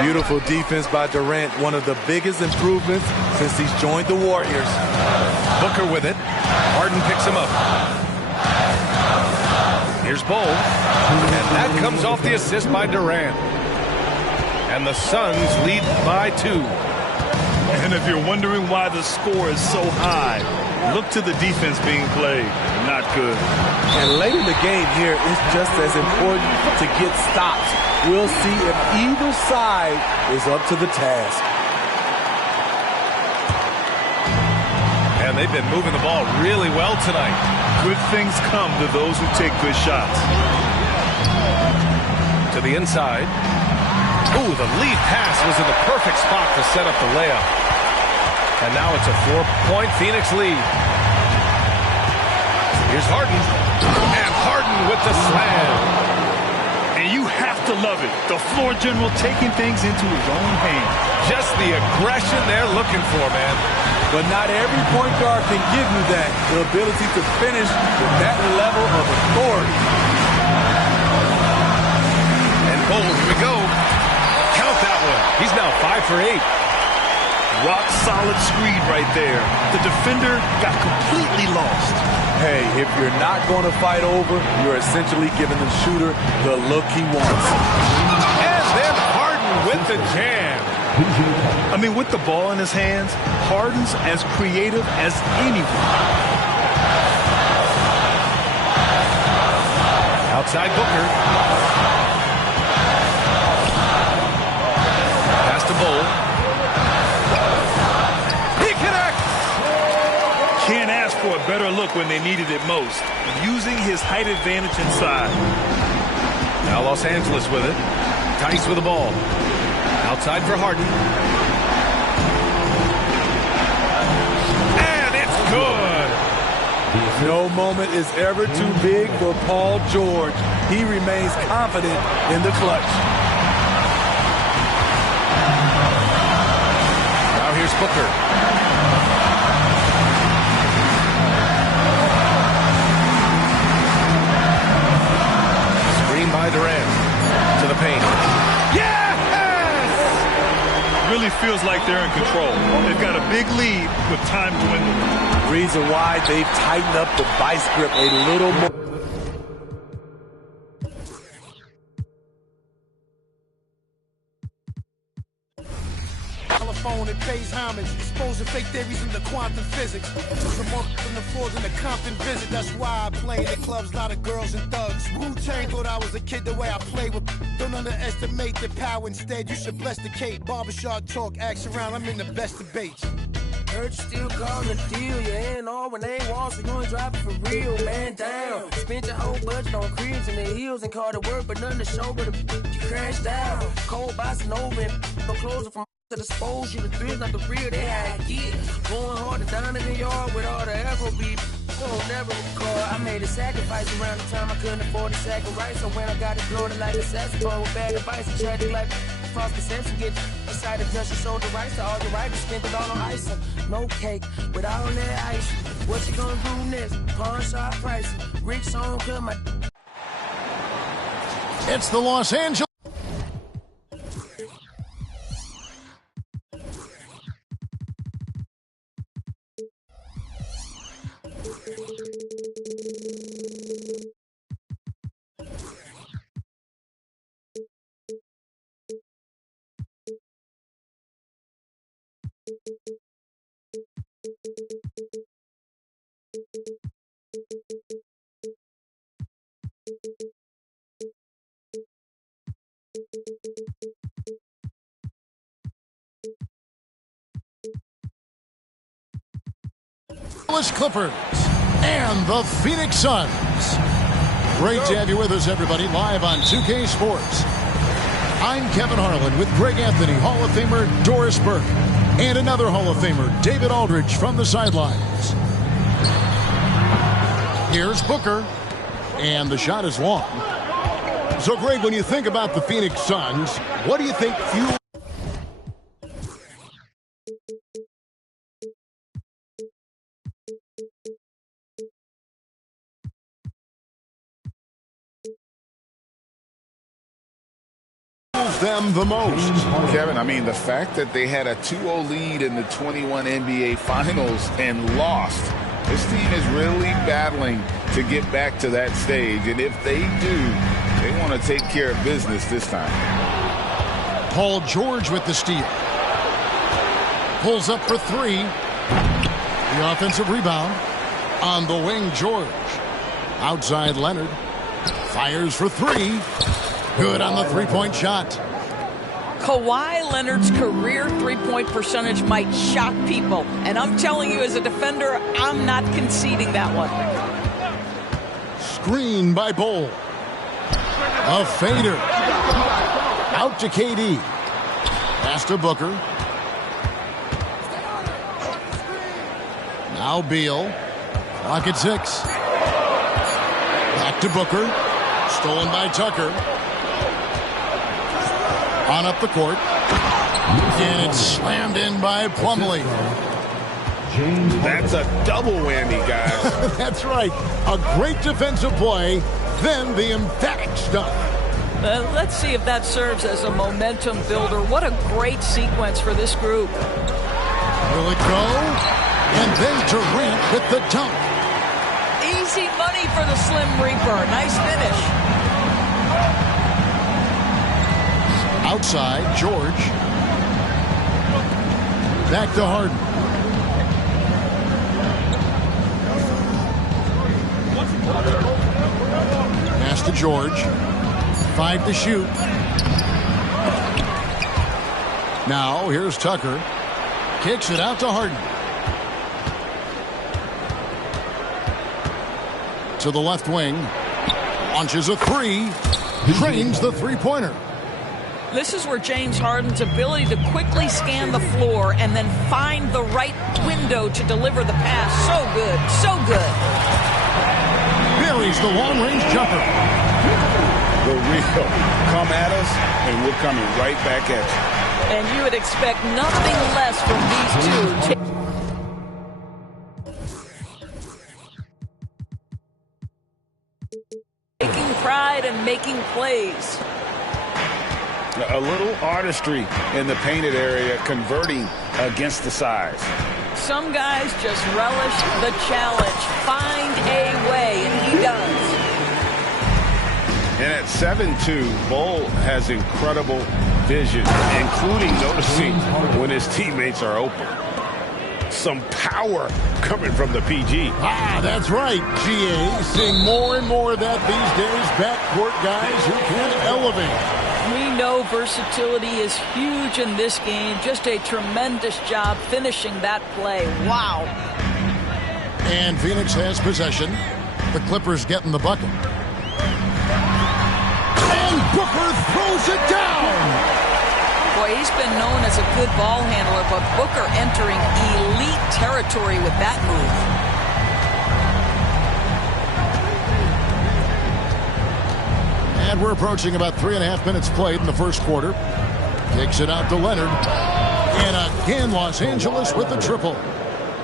Beautiful defense by Durant. One of the biggest improvements since he's joined the Warriors. Booker with it. Harden picks him up. Here's Bull. And that comes off the assist by Durant. And the Suns lead by 2. And if you're wondering why the score is so high, look to the defense being played. Not good. And late in the game here, it's just as important to get stops. We'll see if either side is up to the task. And they've been moving the ball really well tonight. Good things come to those who take good shots. To the inside. Ooh, the lead pass was in the perfect spot to set up the layup. And now it's a 4-point Phoenix lead. Here's Harden. And Harden with the slam. And you have to love it. The floor general taking things into his own hands. Just the aggression they're looking for, man. But not every point guard can give you that. The ability to finish with that level of authority. And oh, here we go. Count that one. He's now 5 for 8. Rock solid screen right there. The defender got completely lost. Hey, if you're not going to fight over, you're essentially giving the shooter the look he wants. And then Harden with the jam. I mean, with the ball in his hands, Harden's as creative as anyone. Outside Booker. Pass to Bull. He connects! Can't ask for a better look when they needed it most. Using his height advantage inside. Now Los Angeles with it. Tice with the ball. Outside for Harden. And it's good. No moment is ever too big for Paul George. He remains confident in the clutch. Now here's Booker. Screen by Durant. To the paint. Yes! Really feels like they're in control. They've got a big lead with time dwindling. Reason why they've tightened up the vice grip a little more. Telephone, it pays homage, exposing fake theories into quantum physics. There's more from the floors in the Compton visit. That's why I play in the clubs, a lot of girls and thugs. Wu-Tang thought I was a kid the way I play with. Don't underestimate the power. Instead, you should bless the Kate. Barbershop talk, axe around. I'm in the best debates. Heard you still calling a deal, you ain't all when they ain't want, so you ain't dropping for real, man, down. Spent your whole budget on cribs and the heels and called it work, but nothing to show, but you crashed out. Cold bossing over and no closer from to dispose you, the thrill, not the real, they had get. Going hard and down in the yard with all the Afrobeat. Don't never recall, I made a sacrifice around the time I couldn't afford a sack of rice. So when I got it bloated like a saxophone with bad advice, I tried to like false perception, get decided just to sold the rice to all the writers, spent it all on ice. No cake with all that ice. What you gonna do next? Pawn shop pricing. Rick song, cut my. It's the Los Angeles. Clippers and the Phoenix Suns. Great to have you with us, everybody, live on 2K Sports. I'm Kevin Harlan with Greg Anthony, Hall of Famer Doris Burke, and another Hall of Famer, David Aldridge, from the sidelines. Here's Booker, and the shot is long. So, Greg, when you think about the Phoenix Suns, what do you think fuels them the most? Kevin, I mean, the fact that they had a 2-0 lead in the 21 NBA Finals and lost. This team is really battling to get back to that stage, and if they do, they want to take care of business this time. Paul George with the steal. Pulls up for three. The offensive rebound. On the wing, George. Outside, Leonard. Fires for three. Good on the three-point shot. Kawhi Leonard's career three-point percentage might shock people. And I'm telling you, as a defender, I'm not conceding that one. Screen by Bull. A fader. Out to KD. Pass to Booker. Now Beal. Clock at 6. Back to Booker. Stolen by Tucker. On up the court. And it's slammed in by Plumlee. That's a double whammy, guys. That's right. A great defensive play, then the emphatic stuff. Let's see if that serves as a momentum builder. What a great sequence for this group. Will it go? And then Durant with the dunk. Easy money for the Slim Reaper. Nice finish. Outside, George. Back to Harden. Pass to George. 5 to shoot. Now, here's Tucker. Kicks it out to Harden. To the left wing. Launches a 3. Trains the three-pointer. This is where James Harden's ability to quickly scan the floor and then find the right window to deliver the pass. So good. So good. Buries the long-range jumper. The real come at us, and we're coming right back at you. And you would expect nothing less from these two. Taking pride and making plays. A little artistry in the painted area, converting against the size. Some guys just relish the challenge. Find a way, and he does. And at 7'2", Bull has incredible vision, including noticing when his teammates are open. Some power coming from the PG. Ah, that's right, GA. Seeing more and more of that these days. Backcourt guys who can elevate. We know versatility is huge in this game. Just a tremendous job finishing that play. Wow. And Phoenix has possession. The Clippers getting the bucket. And Booker throws it down. Boy, he's been known as a good ball handler, but Booker entering elite territory with that move. And we're approaching about 3.5 minutes played in the first quarter. Kicks it out to Leonard. And again, Los Angeles with the triple.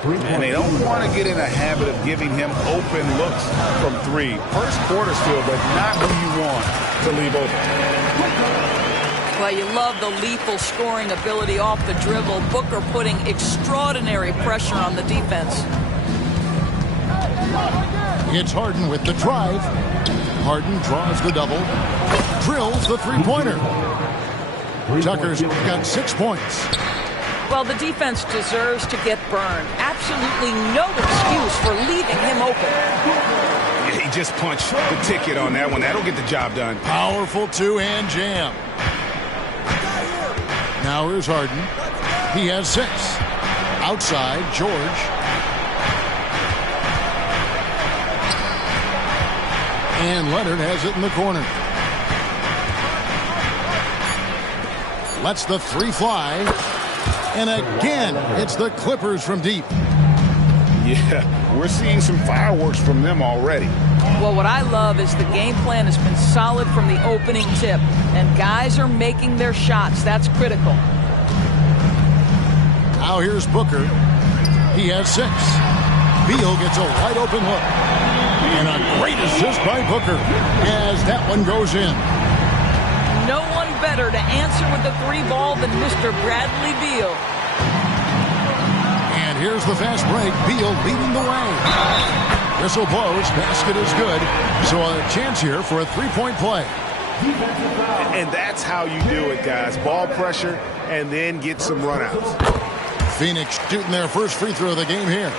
And they don't want to get in a habit of giving him open looks from 3. First quarter's good, but not who you want to leave open. Well, you love the lethal scoring ability off the dribble. Booker putting extraordinary pressure on the defense. It's Harden with the drive. Harden draws the double. Drills the three-pointer. Tucker's got 6 points. Well, the defense deserves to get burned. Absolutely no excuse for leaving him open. He just punched the ticket on that one. That'll get the job done. Powerful two-hand jam. Now here's Harden. He has 6. Outside, George. And Leonard has it in the corner. Lets the 3 fly. And again, it's the Clippers from deep. Yeah, we're seeing some fireworks from them already. Well, what I love is the game plan has been solid from the opening tip. And guys are making their shots. That's critical. Now here's Booker. He has 6. Beal gets a wide open look. And a great assist by Booker as that one goes in. No one better to answer with the 3 ball than Mr. Bradley Beal. And here's the fast break. Beal leading the way. Whistle blows. Basket is good. So a chance here for a 3-point play. And that's how you do it, guys. Ball pressure and then get some runouts. Phoenix shooting their first free throw of the game here.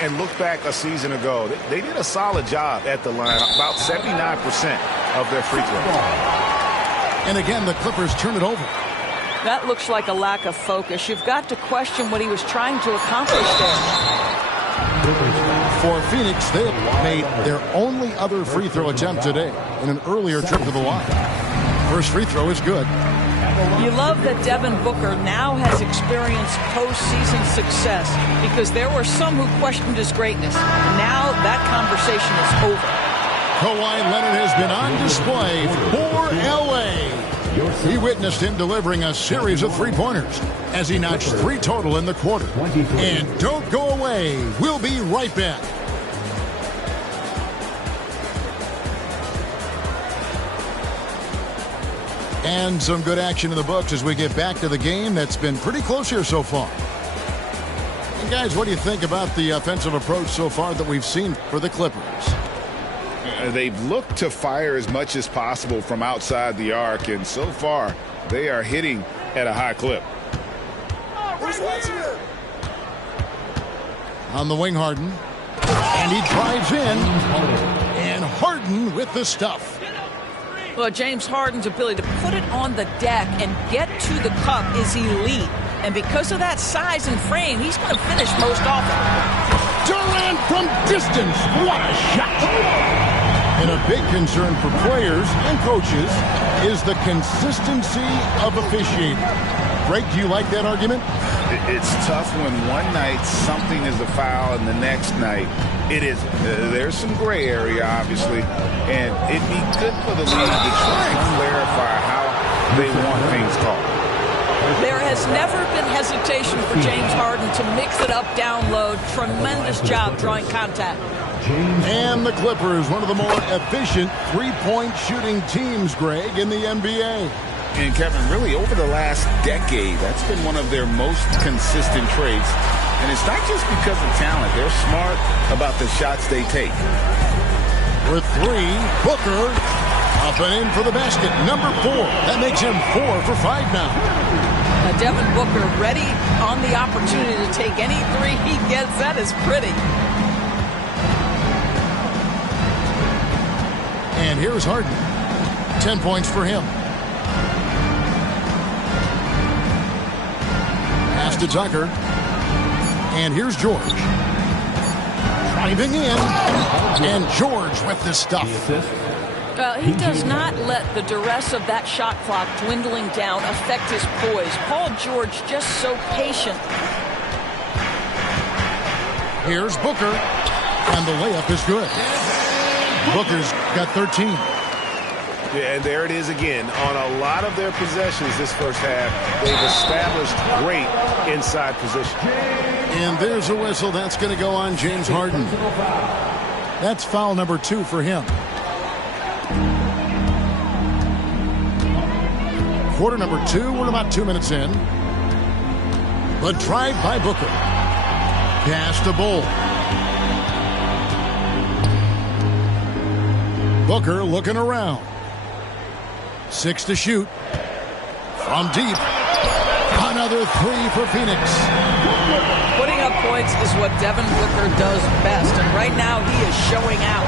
And look back a season ago. They did a solid job at the line. About 79% of their free throws. And again, the Clippers turn it over. That looks like a lack of focus. You've got to question what he was trying to accomplish there. For Phoenix, they have made their only other free throw attempt today in an earlier trip to the line. First free throw is good. You love that Devin Booker now has experienced postseason success because there were some who questioned his greatness. Now that conversation is over. Kawhi Leonard has been on display for L.A. We witnessed him delivering a series of three-pointers as he notched 3 total in the quarter. And don't go away. We'll be right back. And some good action in the books as we get back to the game that's been pretty close here so far. And guys, what do you think about the offensive approach so far that we've seen for the Clippers? They've looked to fire as much as possible from outside the arc, and so far they are hitting at a high clip. On the wing, Harden. And he drives in. And Harden with the stuff. Well, James Harden's ability to put it on the deck and get to the cup is elite. And because of that size and frame, he's going to finish most often. Durant from distance. What a shot. And a big concern for players and coaches is the consistency of officiating. Greg, do you like that argument? It's tough when one night something is a foul and the next night it isn't. There's some gray area, obviously, and it'd be good for the league to try and clarify how they want things called. There has never been hesitation for James Harden to mix it up, down low. Tremendous job drawing contact. And the Clippers, one of the more efficient three-point shooting teams, Greg, in the NBA. And Kevin, really over the last decade, that's been one of their most consistent traits. And it's not just because of talent. They're smart about the shots they take. For 3, Booker up and in for the basket. Number 4. That makes him 4 for 5 now. Devin Booker ready on the opportunity to take any 3 he gets. That is pretty. And here's Harden. 10 points for him. Pass to Tucker. And here's George. Driving in. And George with the stuff. He does not let the duress of that shot clock dwindling down affect his poise. Paul George just so patient. Here's Booker. And the layup is good. Booker's got 13. Yeah, and there it is again. On a lot of their possessions this first half, they've established great inside position. And there's a whistle. That's going to go on James Harden. That's foul number 2 for him. Quarter number 2. We're about 2 minutes in. The drive by Booker. Pass to Bull. Booker looking around. 6 to shoot. From deep. Another 3 for Phoenix. Putting up points is what Devin Booker does best, and right now he is showing out.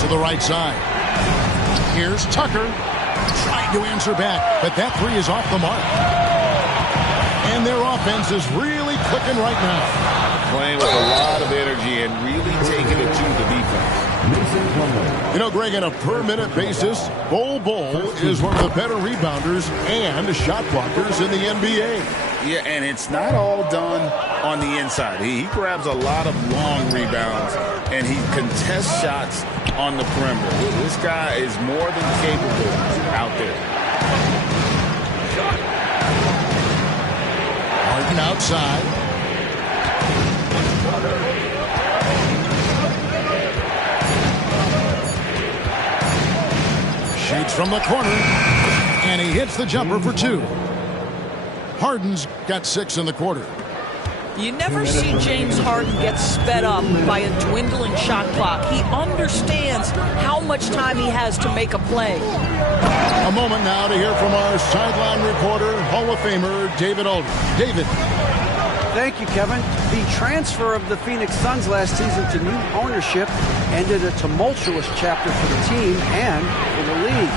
To the right side. Here's Tucker. Trying to answer back, but that 3 is off the mark. And their offense is really clicking right now. Playing with a lot of energy and really taking it to the defense. You know, Greg, on a per-minute basis, Bol is one of the better rebounders and shot blockers in the NBA. Yeah, and it's not all done on the inside. He grabs a lot of long rebounds, and he contests shots on the perimeter. This guy is more than capable out there. Harden outside. Shoots from the corner, and he hits the jumper for 2. Harden's got 6 in the quarter. You never see James Harden get sped up by a dwindling shot clock. He understands how much time he has to make a play. A moment now to hear from our sideline reporter, Hall of Famer David Aldridge. David. Thank you, Kevin. The transfer of the Phoenix Suns last season to new ownership ended a tumultuous chapter for the team and for the league.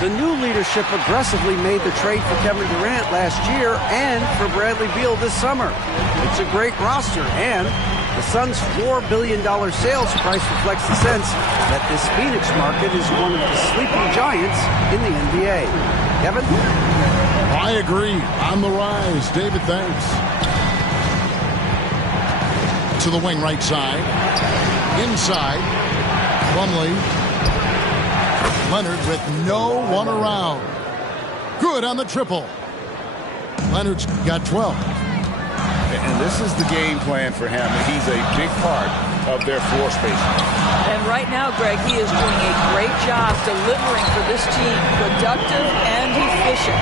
The new leadership aggressively made the trade for Kevin Durant last year and for Bradley Beal this summer. It's a great roster, and The Suns' $4 billion sales price reflects the sense that this Phoenix market is one of the sleeping giants in the NBA. Kevin? I agree. On the rise. David, thanks. To the wing right side. Inside. Plumlee. Leonard with no one around. Good on the triple. Leonard's got 12. And this is the game plan for him. He's a big part of their floor spacing. And right now, Greg, he is doing a great job delivering for this team. Productive and efficient.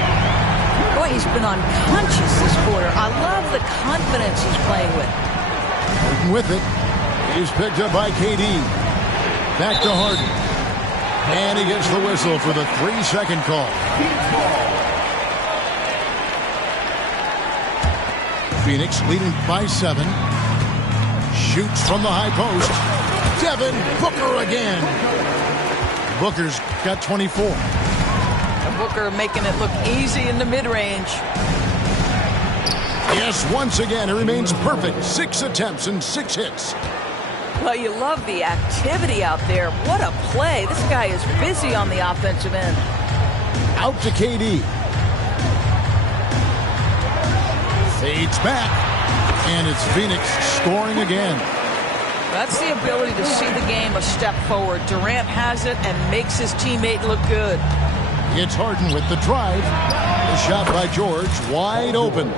Boy, he's been unconscious this quarter. I love the confidence he's playing with. With it, he's picked up by KD. Back to Harden. And he gets the whistle for the 3-second call. Phoenix leading by 7. Shoots from the high post. Devin Booker again. Booker's got 24. Booker making it look easy in the mid-range. Yes, once again, it remains perfect. 6 attempts and 6 hits. Well, you love the activity out there. What a play. This guy is busy on the offensive end. Out to KD. Fades back. And it's Phoenix scoring again. That's the ability to see the game a step forward. Durant has it and makes his teammate look good. It's Harden with the drive. The shot by George, wide open.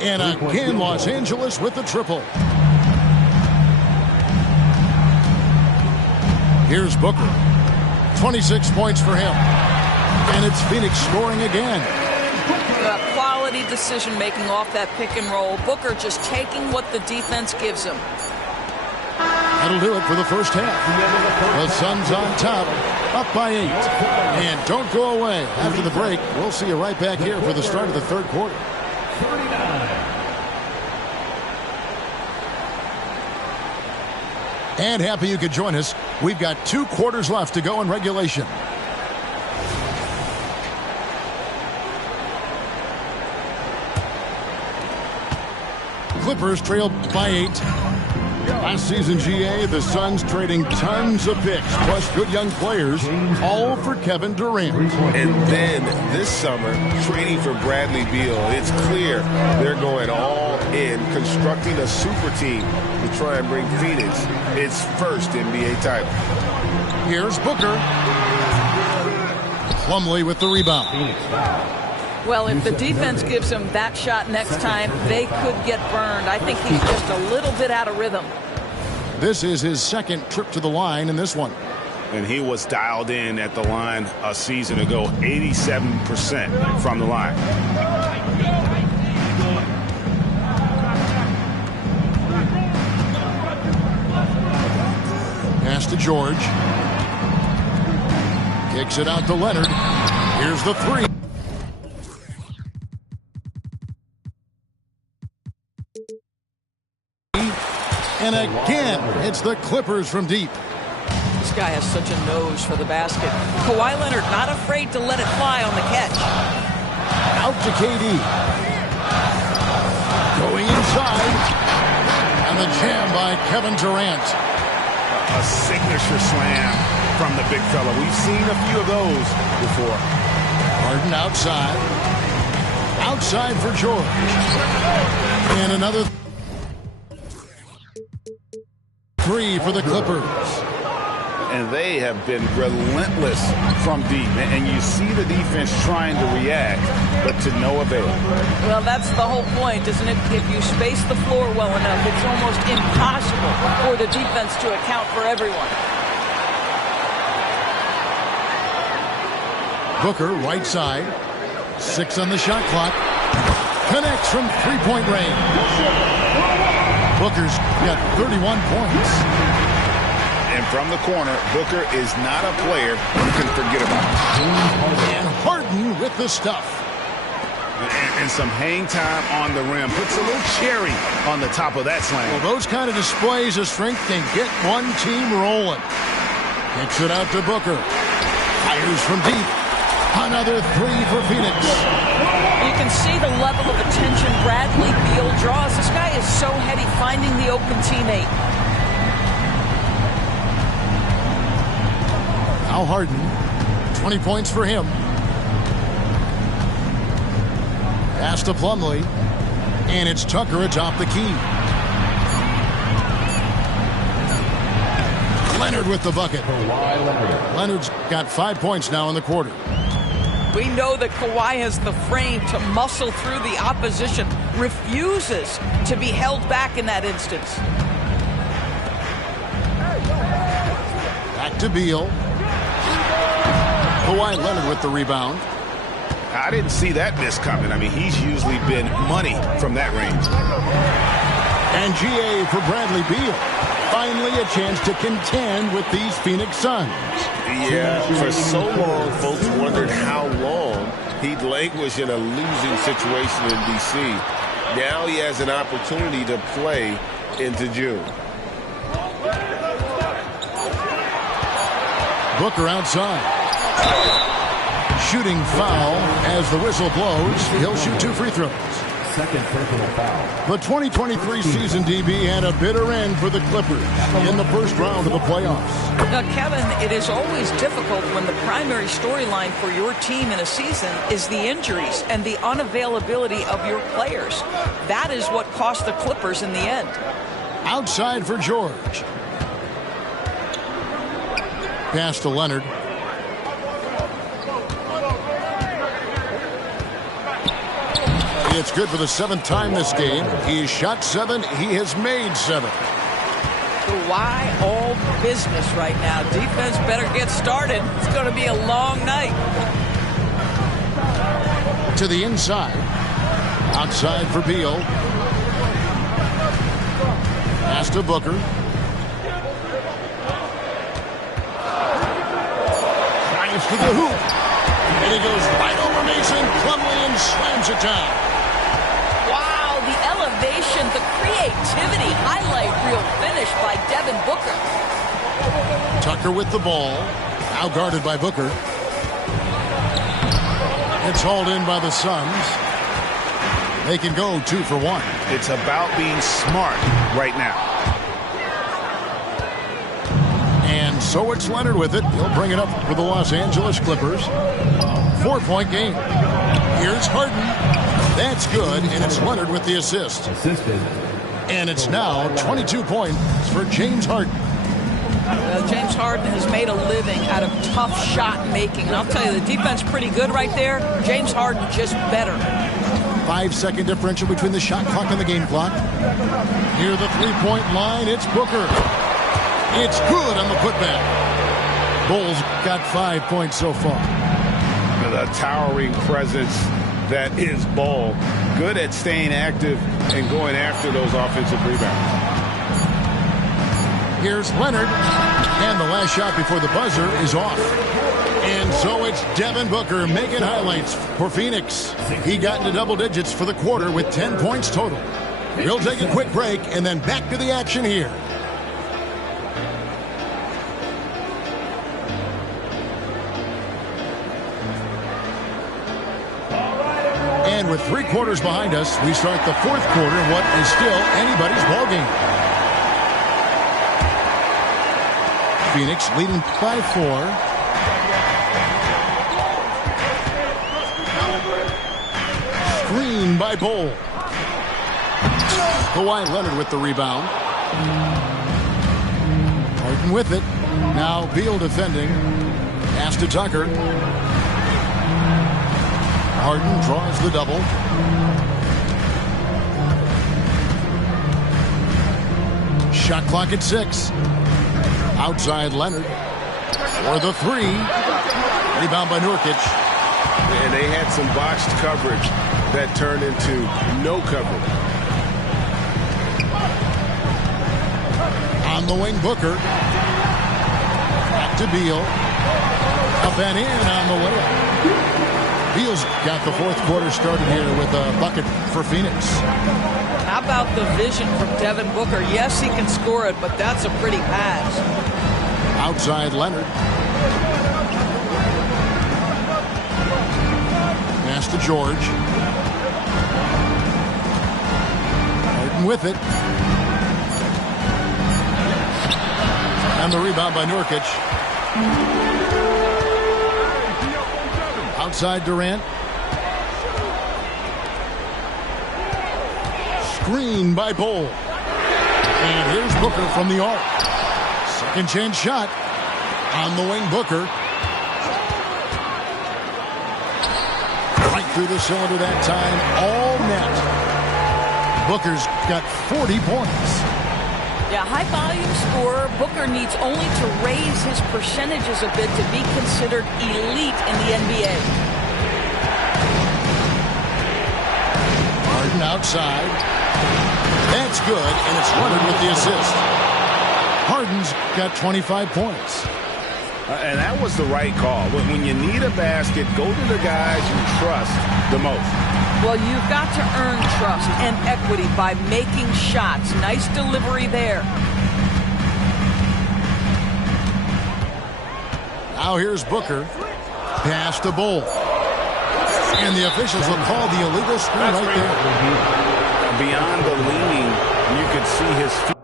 And again, Los Angeles with the triple. Here's Booker. 26 points for him. And it's Phoenix scoring again. Quality decision-making off that pick and roll. Booker just taking what the defense gives him. That'll do it for the first half. The Suns on top, up by 8. And don't go away. After the break, we'll see you right back here for the start of the third quarter. 39. And happy you could join us. We've got 2 quarters left to go in regulation. Clippers trailed by 8. Last season, GA, the Suns trading tons of picks, plus good young players, all for Kevin Durant. And then this summer, trading for Bradley Beal. It's clear they're going all in, constructing a super team to try and bring Phoenix its first NBA title. Here's Booker. Plumlee with the rebound. Well, if the defense gives him that shot next time, they could get burned. I think he's just a little bit out of rhythm. This is his second trip to the line in this one. And he was dialed in at the line a season ago, 87% from the line. Pass to George. Kicks it out to Leonard. Here's the 3. And again, it's the Clippers from deep. This guy has such a nose for the basket. Kawhi Leonard not afraid to let it fly on the catch. Out to KD. Going inside. And the jam by Kevin Durant. A signature slam from the big fella. We've seen a few of those before. Harden outside. Outside for George. And another 3 for the Clippers. And they have been relentless from deep. And you see the defense trying to react, but to no avail. Well, that's the whole point, isn't it? If you space the floor well enough, it's almost impossible for the defense to account for everyone. Booker, right side. 6 on the shot clock. Connects from 3-point range. Booker's got 31 points. And from the corner, Booker is not a player you can forget about. And Harden with the stuff. And some hang time on the rim. Puts a little cherry on the top of that slam. Well, those kind of displays of strength can get one team rolling. Kicks it out to Booker. Fires from deep. Another three for Phoenix. You can see the level of attention Bradley Beal draws. This guy is so heady finding the open teammate. Now Harden, 20 points for him. Pass to Plumlee, and it's Tucker atop the key. Leonard with the bucket. Leonard's got 5 points now in the quarter. We know that Kawhi has the frame to muscle through the opposition, refuses to be held back in that instance. Back to Beal. Kawhi Leonard with the rebound. I didn't see that miss coming. I mean, he's usually been money from that range. And GA for Bradley Beal. Finally a chance to contend with these Phoenix Suns. Yeah, for so long, folks wondered how long he'd languish in a losing situation in D.C. Now he has an opportunity to play into June. Booker outside. Shooting foul as the whistle blows. He'll shoot 2 free throws. Second personal foul. The 2023 season, DB, had a bitter end for the Clippers in the first round of the playoffs. Now, Kevin, it is always difficult when the primary storyline for your team in a season is the injuries and the unavailability of your players. That is what cost the Clippers in the end. Outside for George. Pass to Leonard. It's good for the 7th time this game. He has shot 7. He has made 7. Kawhi all business right now. Defense better get started. It's going to be a long night. To the inside. Outside for Beal. Pass to Booker. Drives to the hoop. And he goes right over Mason. Plumlee and slams it down. The elevation, the creativity, highlight reel finish by Devin Booker. Tucker with the ball. Now guarded by Booker. It's hauled in by the Suns. They can go 2 for 1. It's about being smart right now. And so it's Leonard with it. He'll bring it up for the Los Angeles Clippers. 4-point game. Here's Harden. That's good, and it's Leonard with the assist. And it's now 22 points for James Harden. James Harden has made a living out of tough shot making. And I'll tell you, the defense pretty good right there. James Harden just better. 5-second differential between the shot clock and the game clock. Near the 3-point line, it's Booker. It's good on the putback. Bulls got 5 points so far. The towering presence that is Ball. Good at staying active and going after those offensive rebounds. Here's Leonard. And the last shot before the buzzer is off. And so it's Devin Booker making highlights for Phoenix. He got into double digits for the quarter with 10 points total. We'll take a quick break and then back to the action here. And with 3 quarters behind us, we start the 4th quarter of what is still anybody's ballgame. Phoenix leading by 4. Screen by Bol. Kawhi Leonard with the rebound. Harden with it. Now Beal defending. Pass to Tucker. Harden draws the double. Shot clock at 6. Outside Leonard. For the 3. Rebound by Nurkic. And they had some botched coverage that turned into no coverage. On the wing, Booker. Back to Beal. Up and in on the way. Beal's got the 4th quarter started here with a bucket for Phoenix. How about the vision from Devin Booker? Yes, he can score it, but that's a pretty pass. Outside Leonard. George. Harden with it. And the rebound by Nurkic. Outside Durant. Screen by Bol. And here's Booker from the arc. Second chance shot. On the wing, Booker. Right through the cylinder that time. All net. Booker's got 40 points. Yeah, high-volume scorer. Booker needs only to raise his percentages a bit to be considered elite in the NBA. Harden outside. That's good, and it's Leonard with the assist. Harden's got 25 points. And that was the right call. When you need a basket, go to the guys you trust the most. Well, you've got to earn trust and equity by making shots. Nice delivery there. Now here's Booker. Pass to Bol. And the officials will call the illegal screen right there. Beyond the leaning, you could see his feet.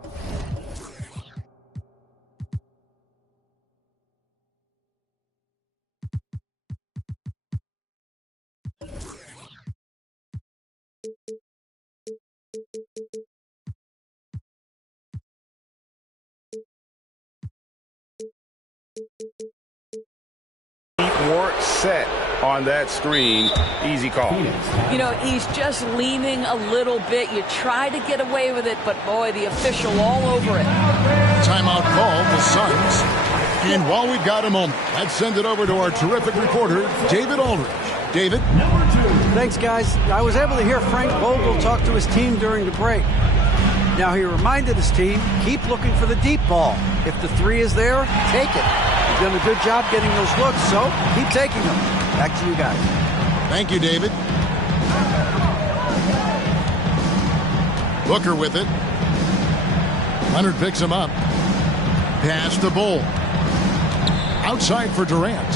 Weren't set on that screen. Easy call. You know, he's just leaning a little bit. You try to get away with it, but boy, the official all over it. Timeout called, the Suns. And while we've got a moment, let's send it over to our terrific reporter, David Aldridge. David? Thanks, guys. I was able to hear Frank Vogel talk to his team during the break. Now, he reminded his team, keep looking for the deep ball. If the three is there, take it. You've done a good job getting those looks, so keep taking them. Back to you guys. Thank you, David. Booker with it. Leonard picks him up. Pass to Bol. Outside for Durant.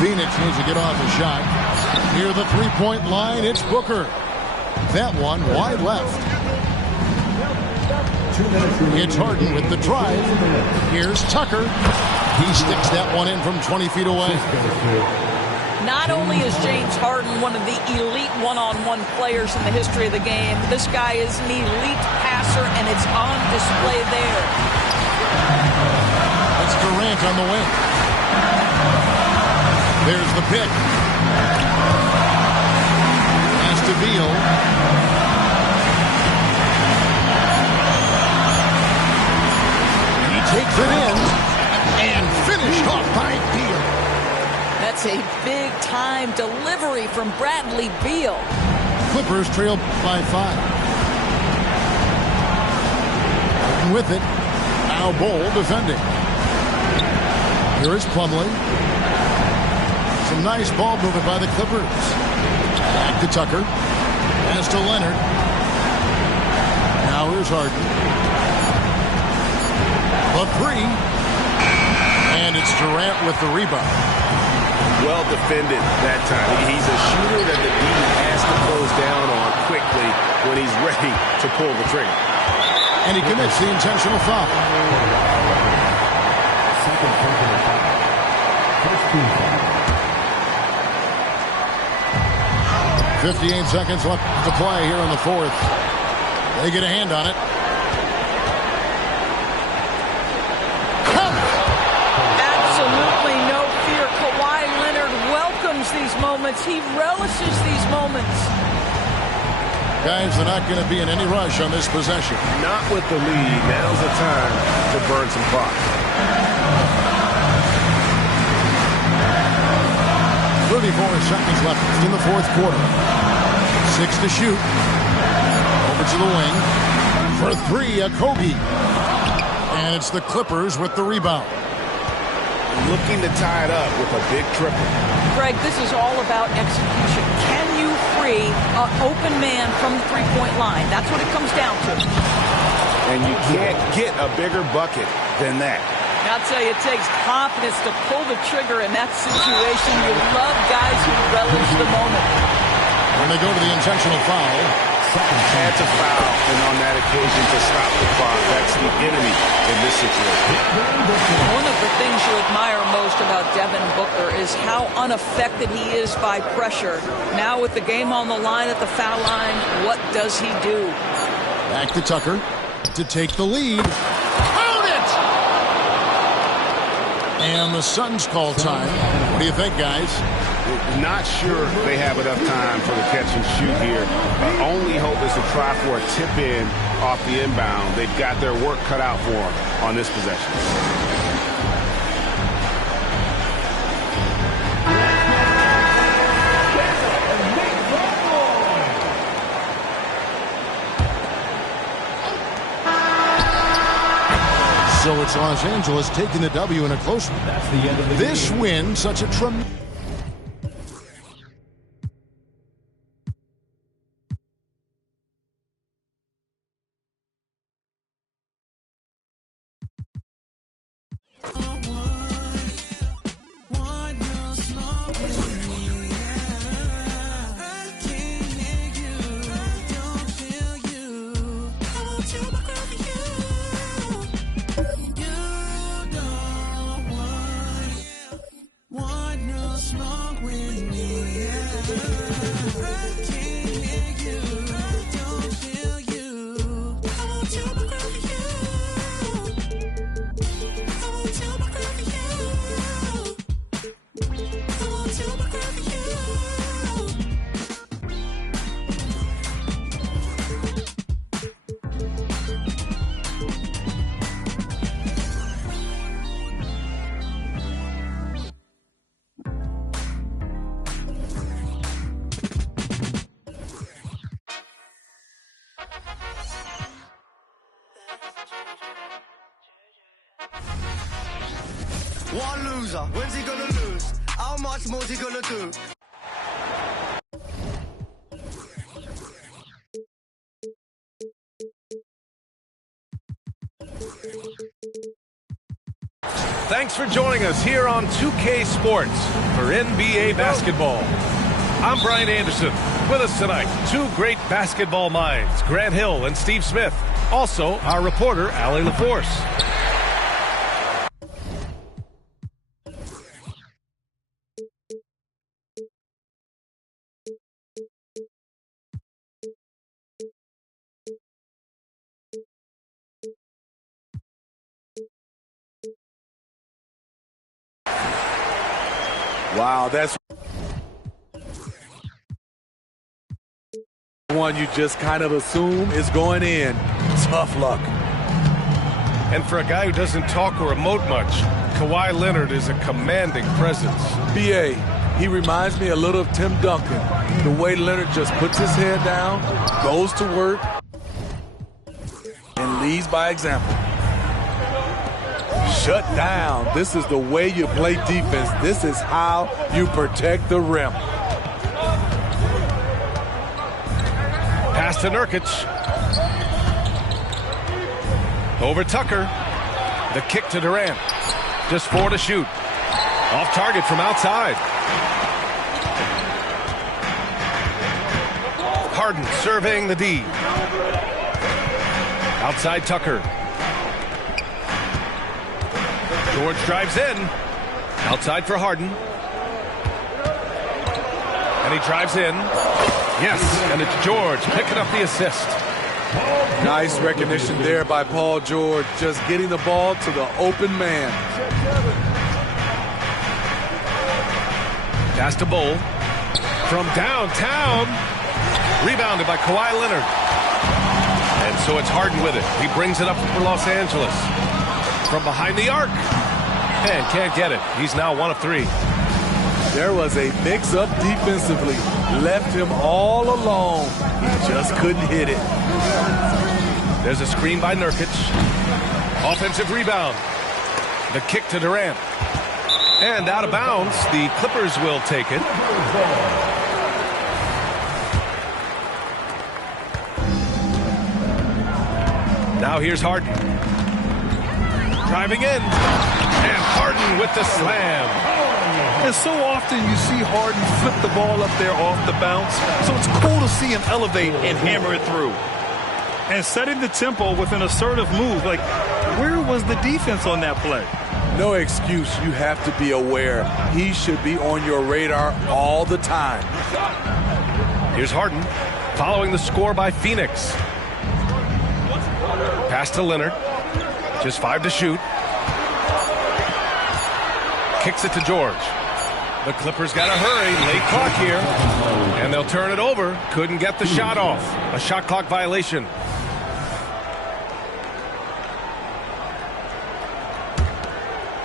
Phoenix needs to get off a shot. Near the three-point line, it's Booker. That one wide left. It's Harden with the drive. Here's Tucker. He sticks that one in from 20 feet away. Not only is James Harden one of the elite one-on-one players in the history of the game, this guy is an elite passer, and it's on display there. That's Durant on the wing. There's the pick. Pass to Beal. Takes it in and finished off by Beal. That's a big-time delivery from Bradley Beal. Clippers trail by 5. And with it, now Bol defending. Here is Plumlee. Some nice ball movement by the Clippers. Back to Tucker. Pass to Leonard. Now here's Harden. The three. And it's Durant with the rebound. Well defended that time. He's a shooter that the D has to close down on quickly when he's ready to pull the trigger. And he commits the intentional foul. 58 seconds left to play here in the fourth. They get a hand on it. Absolutely no fear. Kawhi Leonard welcomes these moments. He relishes these moments. Guys, they're not going to be in any rush on this possession. Not with the lead. Now's the time to burn some clock. 34 seconds left in the fourth quarter. 6 to shoot. Over to the wing. For 3, a Kobe. And it's the Clippers with the rebound. Looking to tie it up with a big triple. Greg, this is all about execution. Can you free an open man from the three-point line? That's what it comes down to. And you can't get a bigger bucket than that. I'll tell you, it takes confidence to pull the trigger in that situation. You love guys who relish the moment. When they go to the intentional foul. Had to foul, and on that occasion to stop the clock. That's the enemy in this situation. One of the things you admire most about Devin Booker is how unaffected he is by pressure. Now with the game on the line at the foul line, what does he do? Back to Tucker to take the lead. Count it! And the Suns call time. What do you think, guys? Not sure they have enough time for the catch and shoot here. Only hope is to try for a tip in off the inbound. They've got their work cut out for them on this possession. So it's Los Angeles taking the W in a close one. That's the end of the This game. win, such a tremendous. One loser. When's he gonna lose? How much more is he gonna do? Thanks for joining us here on 2K Sports for NBA basketball. I'm Brian Anderson. With us tonight, two great basketball minds, Grant Hill and Steve Smith. Also, our reporter, Allie LaForce. Wow, that's one you just kind of assume is going in. Tough luck. And for a guy who doesn't talk or emote much, Kawhi Leonard is a commanding presence. B.A., he reminds me a little of Tim Duncan. The way Leonard just puts his head down, goes to work, and leads by example. Shut down. This is the way you play defense. This is how you protect the rim. Pass to Nurkic. Over Tucker. The kick to Durant. Just 4 to shoot. Off target from outside. Harden surveying the D. Outside Tucker. George drives in. Outside for Harden. And he drives in. Yes, and it's George picking up the assist. Nice recognition there by Paul George, just getting the ball to the open man. Pass to Bull. From downtown. Rebounded by Kawhi Leonard. And so it's Harden with it. He brings it up for Los Angeles. From behind the arc. And can't get it. He's now 1 of 3. There was a mix-up defensively. Left him all alone. He just couldn't hit it. There's a screen by Nurkic. Offensive rebound. The kick to Durant. And out of bounds. The Clippers will take it. Now here's Harden. Driving in. And Harden with the slam. And so often you see Harden flip the ball up there off the bounce. So it's cool to see him elevate and hammer it through. And setting the tempo with an assertive move. Like, where was the defense on that play? No excuse. You have to be aware. He should be on your radar all the time. Here's Harden following the score by Phoenix. Pass to Leonard. Just 5 to shoot. Kicks it to George. The Clippers got to hurry. Late clock here. And they'll turn it over. Couldn't get the shot off. A shot clock violation.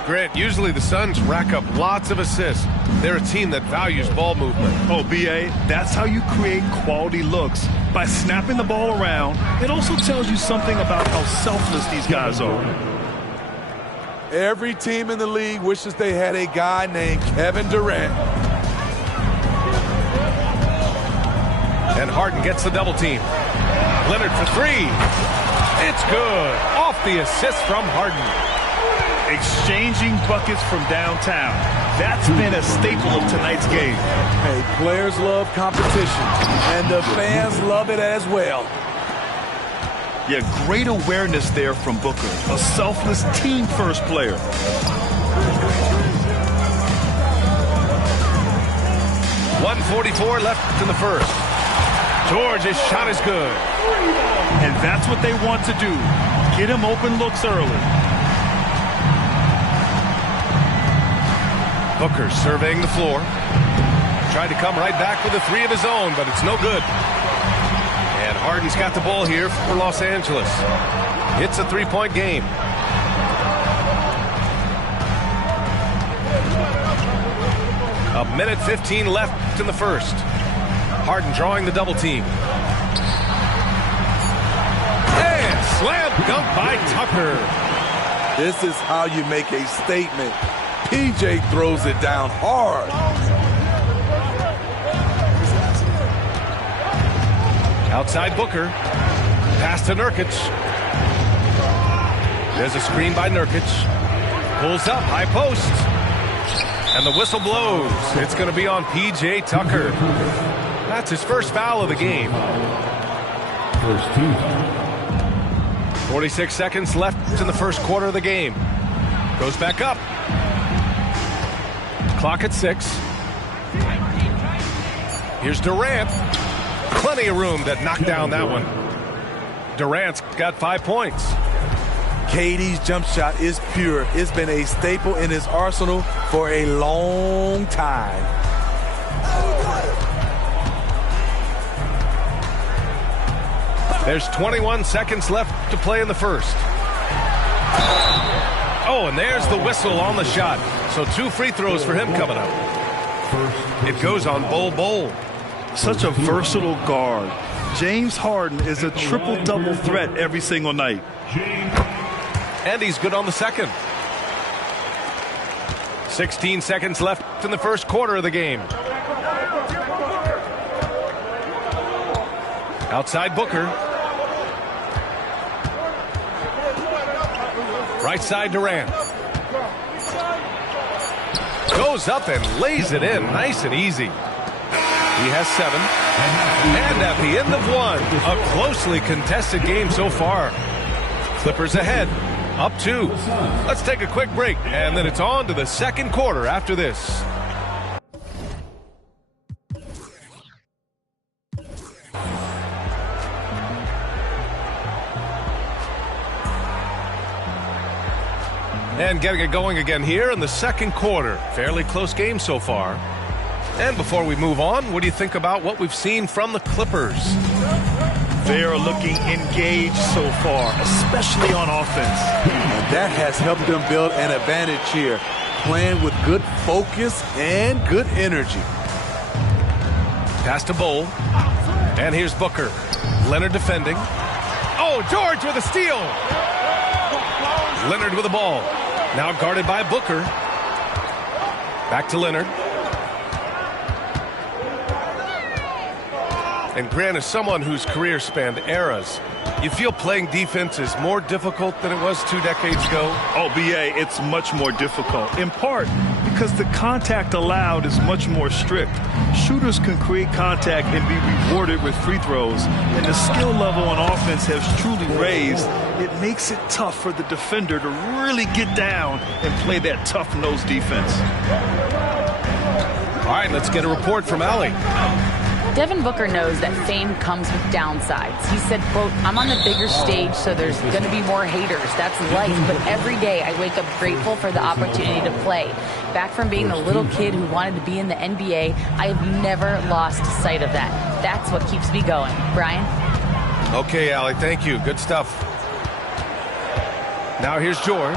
Grant, usually the Suns rack up lots of assists. They're a team that values ball movement. Oh, B.A., that's how you create quality looks. By snapping the ball around, it also tells you something about how selfless these guys are. Every team in the league wishes they had a guy named Kevin Durant. And Harden gets the double team. Leonard for 3. It's good. Off the assist from Harden. Exchanging buckets from downtown. That's been a staple of tonight's game. Hey, players love competition, and the fans love it as well. Yeah, great awareness there from Booker. A selfless team-first player. .144 left in the first. George's shot is good. And that's what they want to do. Get him open looks early. Booker surveying the floor. Tried to come right back with a 3 of his own, but it's no good. And Harden's got the ball here for Los Angeles. It's a 3-point game. A minute 15 left in the first. Harden drawing the double team. And slam dunk by Tucker. This is how you make a statement. PJ throws it down hard. Outside Booker. Pass to Nurkic. There's a screen by Nurkic. Pulls up, high post. And the whistle blows. It's going to be on PJ Tucker. That's his first foul of the game. 46 seconds left in the first quarter of the game. Goes back up. Clock at 6. Here's Durant. Plenty of room to knock down that one. Durant's got 5 points. KD's jump shot is pure. It's been a staple in his arsenal for a long time. There's 21 seconds left to play in the first. Oh, and there's the whistle on the shot. So 2 free throws for him coming up. It goes on Bol. Such a versatile guard. James Harden is a triple-double threat every single night. And he's good on the second. 16 seconds left in the first quarter of the game. Outside Booker. Right side Durant. Goes up and lays it in nice and easy. He has 7. And at the end of 1, a closely contested game so far. Clippers ahead, up 2. Let's take a quick break, and then it's on to the second quarter after this. And getting it going again here in the second quarter. Fairly close game so far. And before we move on, what do you think about what we've seen from the Clippers? They are looking engaged so far, especially on offense. And that has helped them build an advantage here, playing with good focus and good energy. Pass to Bol. And here's Booker. Leonard defending. Oh, George with a steal. Leonard with the ball. Now guarded by Booker. Back to Leonard. And Grant, is someone whose career spanned eras, you feel playing defense is more difficult than it was 2 decades ago? Oh, B.A., it's much more difficult, in part because the contact allowed is much more strict. Shooters can create contact and be rewarded with free throws, and the skill level on offense has truly raised. It makes it tough for the defender to really get down and play that tough-nosed defense. All right, let's get a report from Allie. Devin Booker knows that fame comes with downsides. He said, quote, "I'm on the bigger stage, so there's going to be more haters. That's life, but every day I wake up grateful for the opportunity to play. Back from being the little kid who wanted to be in the NBA, I have never lost sight of that. That's what keeps me going." Brian? Okay, Allie, thank you. Good stuff. Now here's George.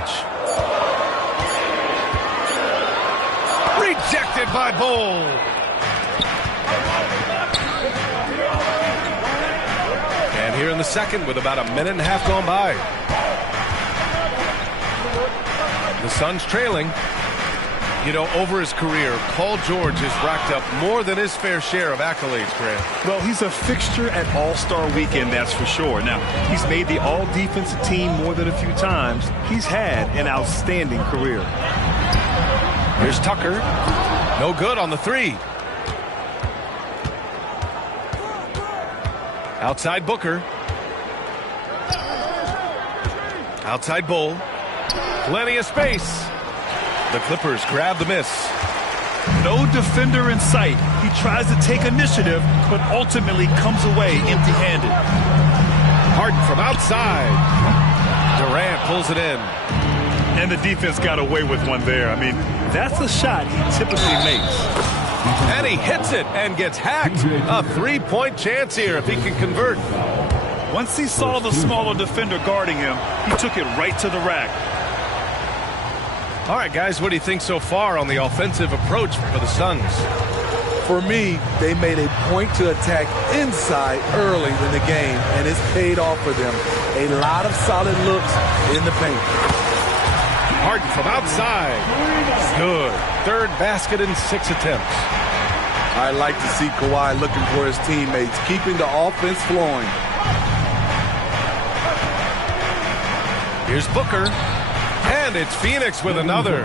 Rejected by Bull. And here in the second with about a minute and a half gone by. The Suns trailing. You know, over his career, Paul George has racked up more than his fair share of accolades, Grant. Well, he's a fixture at All-Star Weekend, that's for sure. Now, he's made the All-Defensive team more than a few times. He's had an outstanding career. Here's Tucker. No good on the three. Outside Booker. Outside Bull. Plenty of space. The Clippers grab the miss. No defender in sight. He tries to take initiative, but ultimately comes away empty-handed. Harden from outside. Durant pulls it in. And the defense got away with one there. I mean, that's a shot he typically makes. And he hits it and gets hacked. A three-point chance here if he can convert. Once he saw the smaller defender guarding him, he took it right to the rack. All right, guys, what do you think so far on the offensive approach for the Suns? For me, they made a point to attack inside early in the game, and it's paid off for them. A lot of solid looks in the paint. Harden from outside. Good. Third basket in 6 attempts. I like to see Kawhi looking for his teammates, keeping the offense flowing. Here's Booker. And it's Phoenix with another.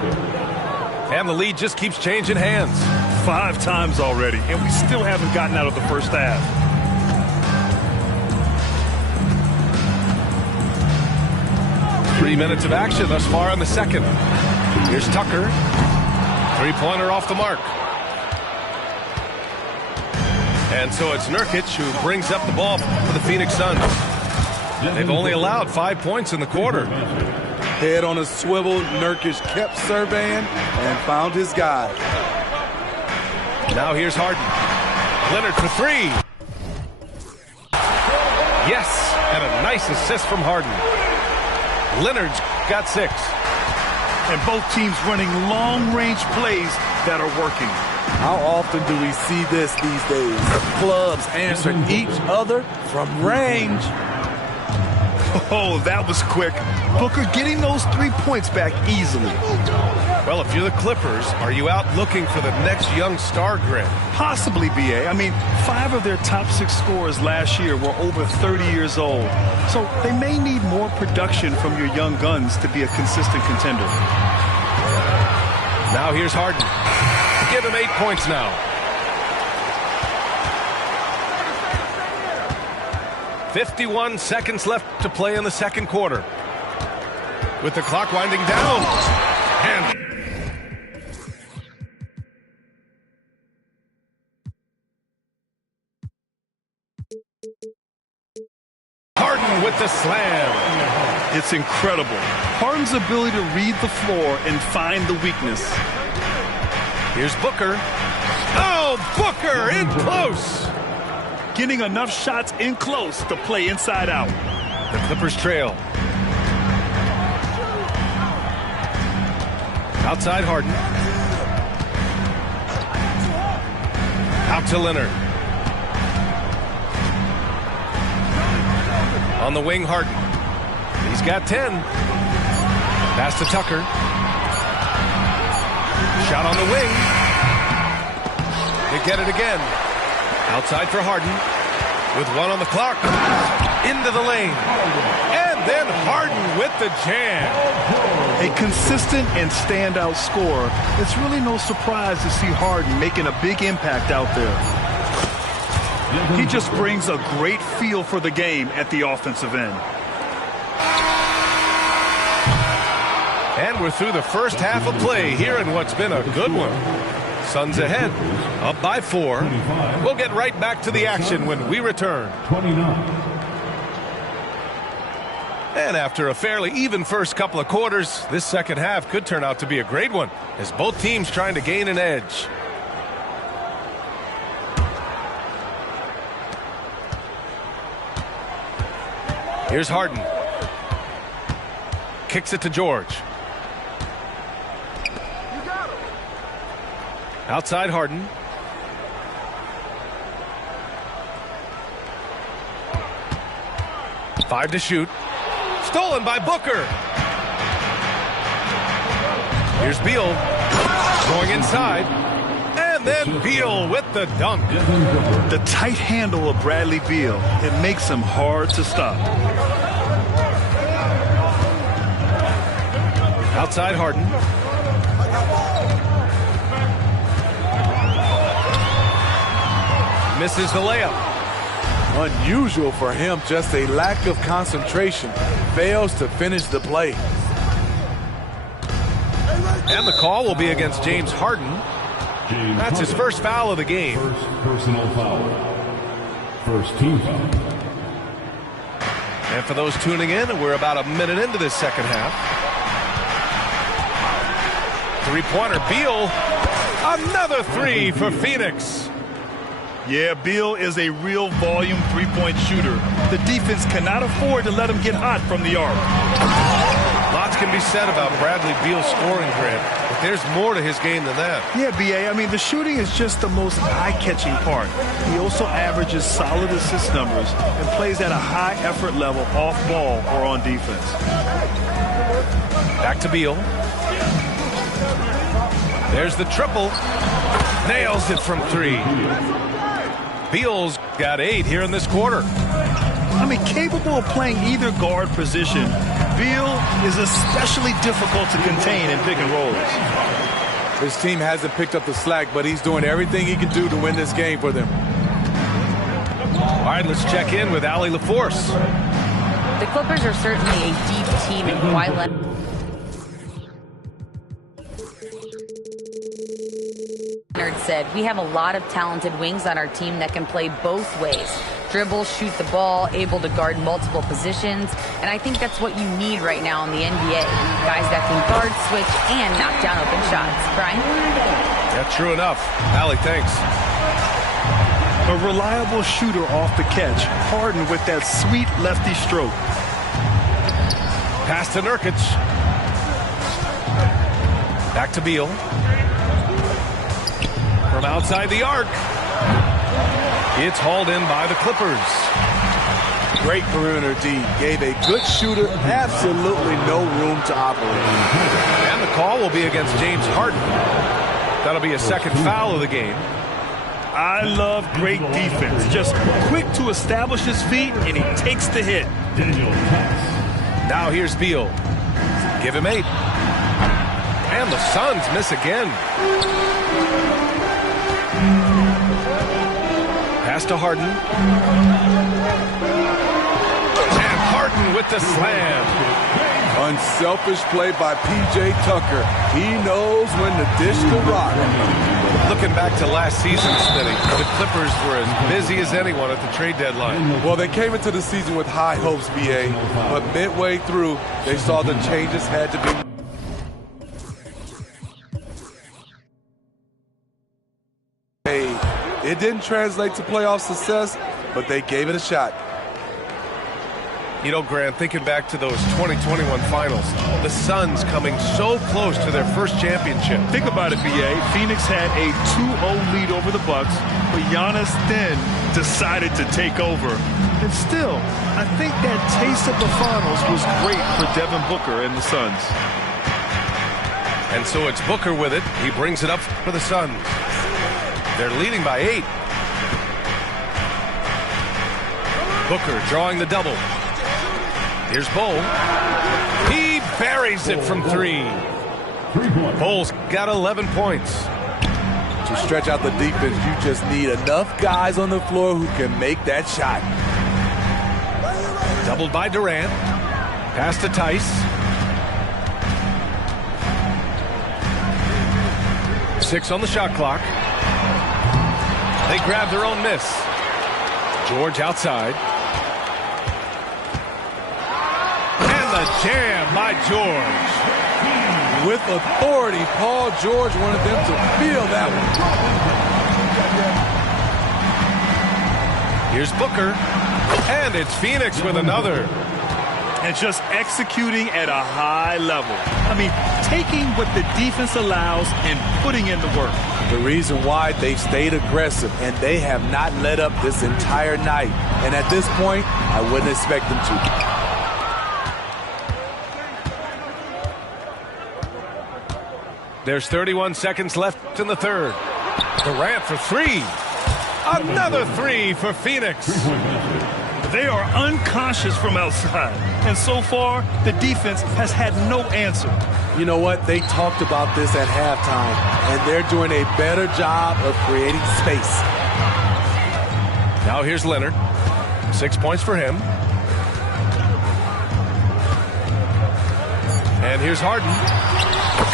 And the lead just keeps changing hands. 5 times already, and we still haven't gotten out of the first half. Three minutes of action thus far in the second. Here's Tucker. Three-pointer off the mark. And so it's Nurkic who brings up the ball for the Phoenix Suns. They've only allowed 5 points in the quarter. Head on a swivel, Nurkic kept surveying and found his guy. Now here's Harden. Leonard for three. Yes, and a nice assist from Harden. Leonard's got 6. And both teams running long-range plays that are working. How often do we see this these days? Clubs answering each other from range. Oh, that was quick. Booker getting those 3 points back easily. Well, if you're the Clippers, are you out looking for the next young star, Grant? Possibly, B.A. I mean, 5 of their top 6 scorers last year were over 30 years old. So they may need more production from your young guns to be a consistent contender. Now here's Harden. Give him 8 points now. 51 seconds left to play in the second quarter. With the clock winding down. And Harden with the slam. It's incredible. Harden's ability to read the floor and find the weakness. Here's Booker. Oh, Booker in close. Getting enough shots in close to play inside out. The Clippers trail. Outside Harden. Out to Leonard. On the wing, Harden. He's got 10. Pass to Tucker. Shot on the wing. They get it again. Outside for Harden. with 1 on the clock. Into the lane. And then Harden with the jam. A consistent and standout scorer. It's really no surprise to see Harden making a big impact out there. He just brings a great feel for the game at the offensive end. And we're through the first half of play here in what's been a good one. Suns ahead, up by 4. We'll get right back to the action when we return. 29. And after a fairly even first couple of quarters, this second half could turn out to be a great one as both teams trying to gain an edge. Here's Harden. Kicks it to George. Outside Harden. Five to shoot. Stolen by Booker. Here's Beal. Going inside. And then Beal with the dunk. The tight handle of Bradley Beal. It makes him hard to stop. Outside Harden. Misses the layup. Unusual for him, just a lack of concentration. Fails to finish the play. And the call will be against James Harden. That's his first foul of the game. First personal foul. First team foul. And for those tuning in, we're about a minute into this second half. Three-pointer, Beal. Another 3 for Phoenix. Yeah, Beal is a real volume three-point shooter. The defense cannot afford to let him get hot from the arc. Lots can be said about Bradley Beal's scoring, Grant, but there's more to his game than that. Yeah, B.A., I mean, the shooting is just the most eye-catching part. He also averages solid assist numbers and plays at a high effort level off ball or on defense. Back to Beal. There's the triple. Nails it from 3. Beal's got 8 here in this quarter. I mean, capable of playing either guard position, Beal is especially difficult to contain in pick and rolls. His team hasn't picked up the slack, but he's doing everything he can do to win this game for them. All right, let's check in with Allie LaForce. The Clippers are certainly a deep team, and Kawhi Leonard said, we have a lot of talented wings on our team that can play both ways. Dribble, shoot the ball, able to guard multiple positions, and I think that's what you need right now in the NBA. Guys that can guard, switch, and knock down open shots. Brian? Yeah, true enough. Allie, thanks. A reliable shooter off the catch, Harden with that sweet lefty stroke. Pass to Nurkic. Back to Beal. From outside the arc. It's hauled in by the Clippers. Great perimeter D. Gave a good shooter absolutely no room to operate. And the call will be against James Harden. That'll be a second foul of the game. I love great defense. Just quick to establish his feet, and he takes the hit. Now here's Beal. Give him 8. And the Suns miss again. Pass to Harden. And Harden with the slam. Unselfish play by P.J. Tucker. He knows when to dish the rock. Looking back to last season, Smitty, the Clippers were as busy as anyone at the trade deadline. Well, they came into the season with high hopes, B.A., but midway through, they saw the changes had to be. It didn't translate to playoff success, but they gave it a shot. You know, Grant, thinking back to those 2021 finals, the Suns coming so close to their first championship. Think about it, B.A. Phoenix had a 2-0 lead over the Bucks, but Giannis then decided to take over. And still, I think that taste of the finals was great for Devin Booker and the Suns. And so it's Booker with it. He brings it up for the Suns. They're leading by 8. Booker drawing the double. Here's Bull. He buries it from 3. Bull's got 11 points. To stretch out the defense, you just need enough guys on the floor who can make that shot. Doubled by Durant. Pass to Tice. 6 on the shot clock. They grab their own miss. George outside. And the jam by George. With authority, Paul George wanted them to feel that one. Here's Booker. And it's Phoenix with another. And just executing at a high level. I mean, taking what the defense allows and putting in the work. The reason why they stayed aggressive, and they have not let up this entire night. And at this point, I wouldn't expect them to. There's 31 seconds left in the third. Durant for 3. Another 3 for Phoenix. They are unconscious from outside. And so far, the defense has had no answer. You know what? They talked about this at halftime, and they're doing a better job of creating space. Now here's Leonard. 6 points for him. And here's Harden.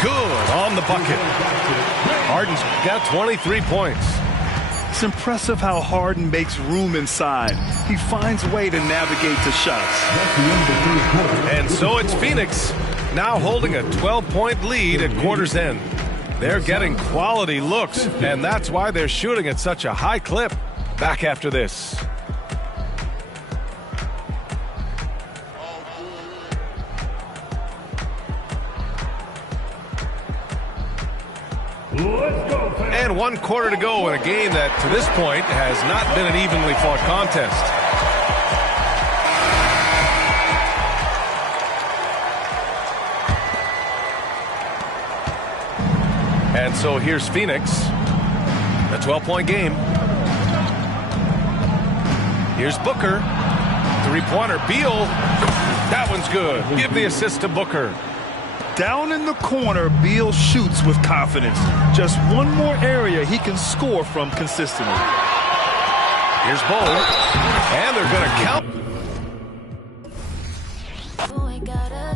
Good on the bucket. Harden's got 23 points. It's impressive how Harden makes room inside. He finds a way to navigate the shots. And so it's Phoenix now holding a 12-point lead at quarter's end. They're getting quality looks, and that's why they're shooting at such a high clip. Back after this. And 1 quarter to go in a game that, to this point, has not been an evenly fought contest. And so here's Phoenix. A 12-point game. Here's Booker. 3-pointer. Beal. That one's good. Give the assist to Booker. Down in the corner, Beal shoots with confidence. Just one more area he can score from consistently. Here's Bull. And they're going to count. Oh, I gotta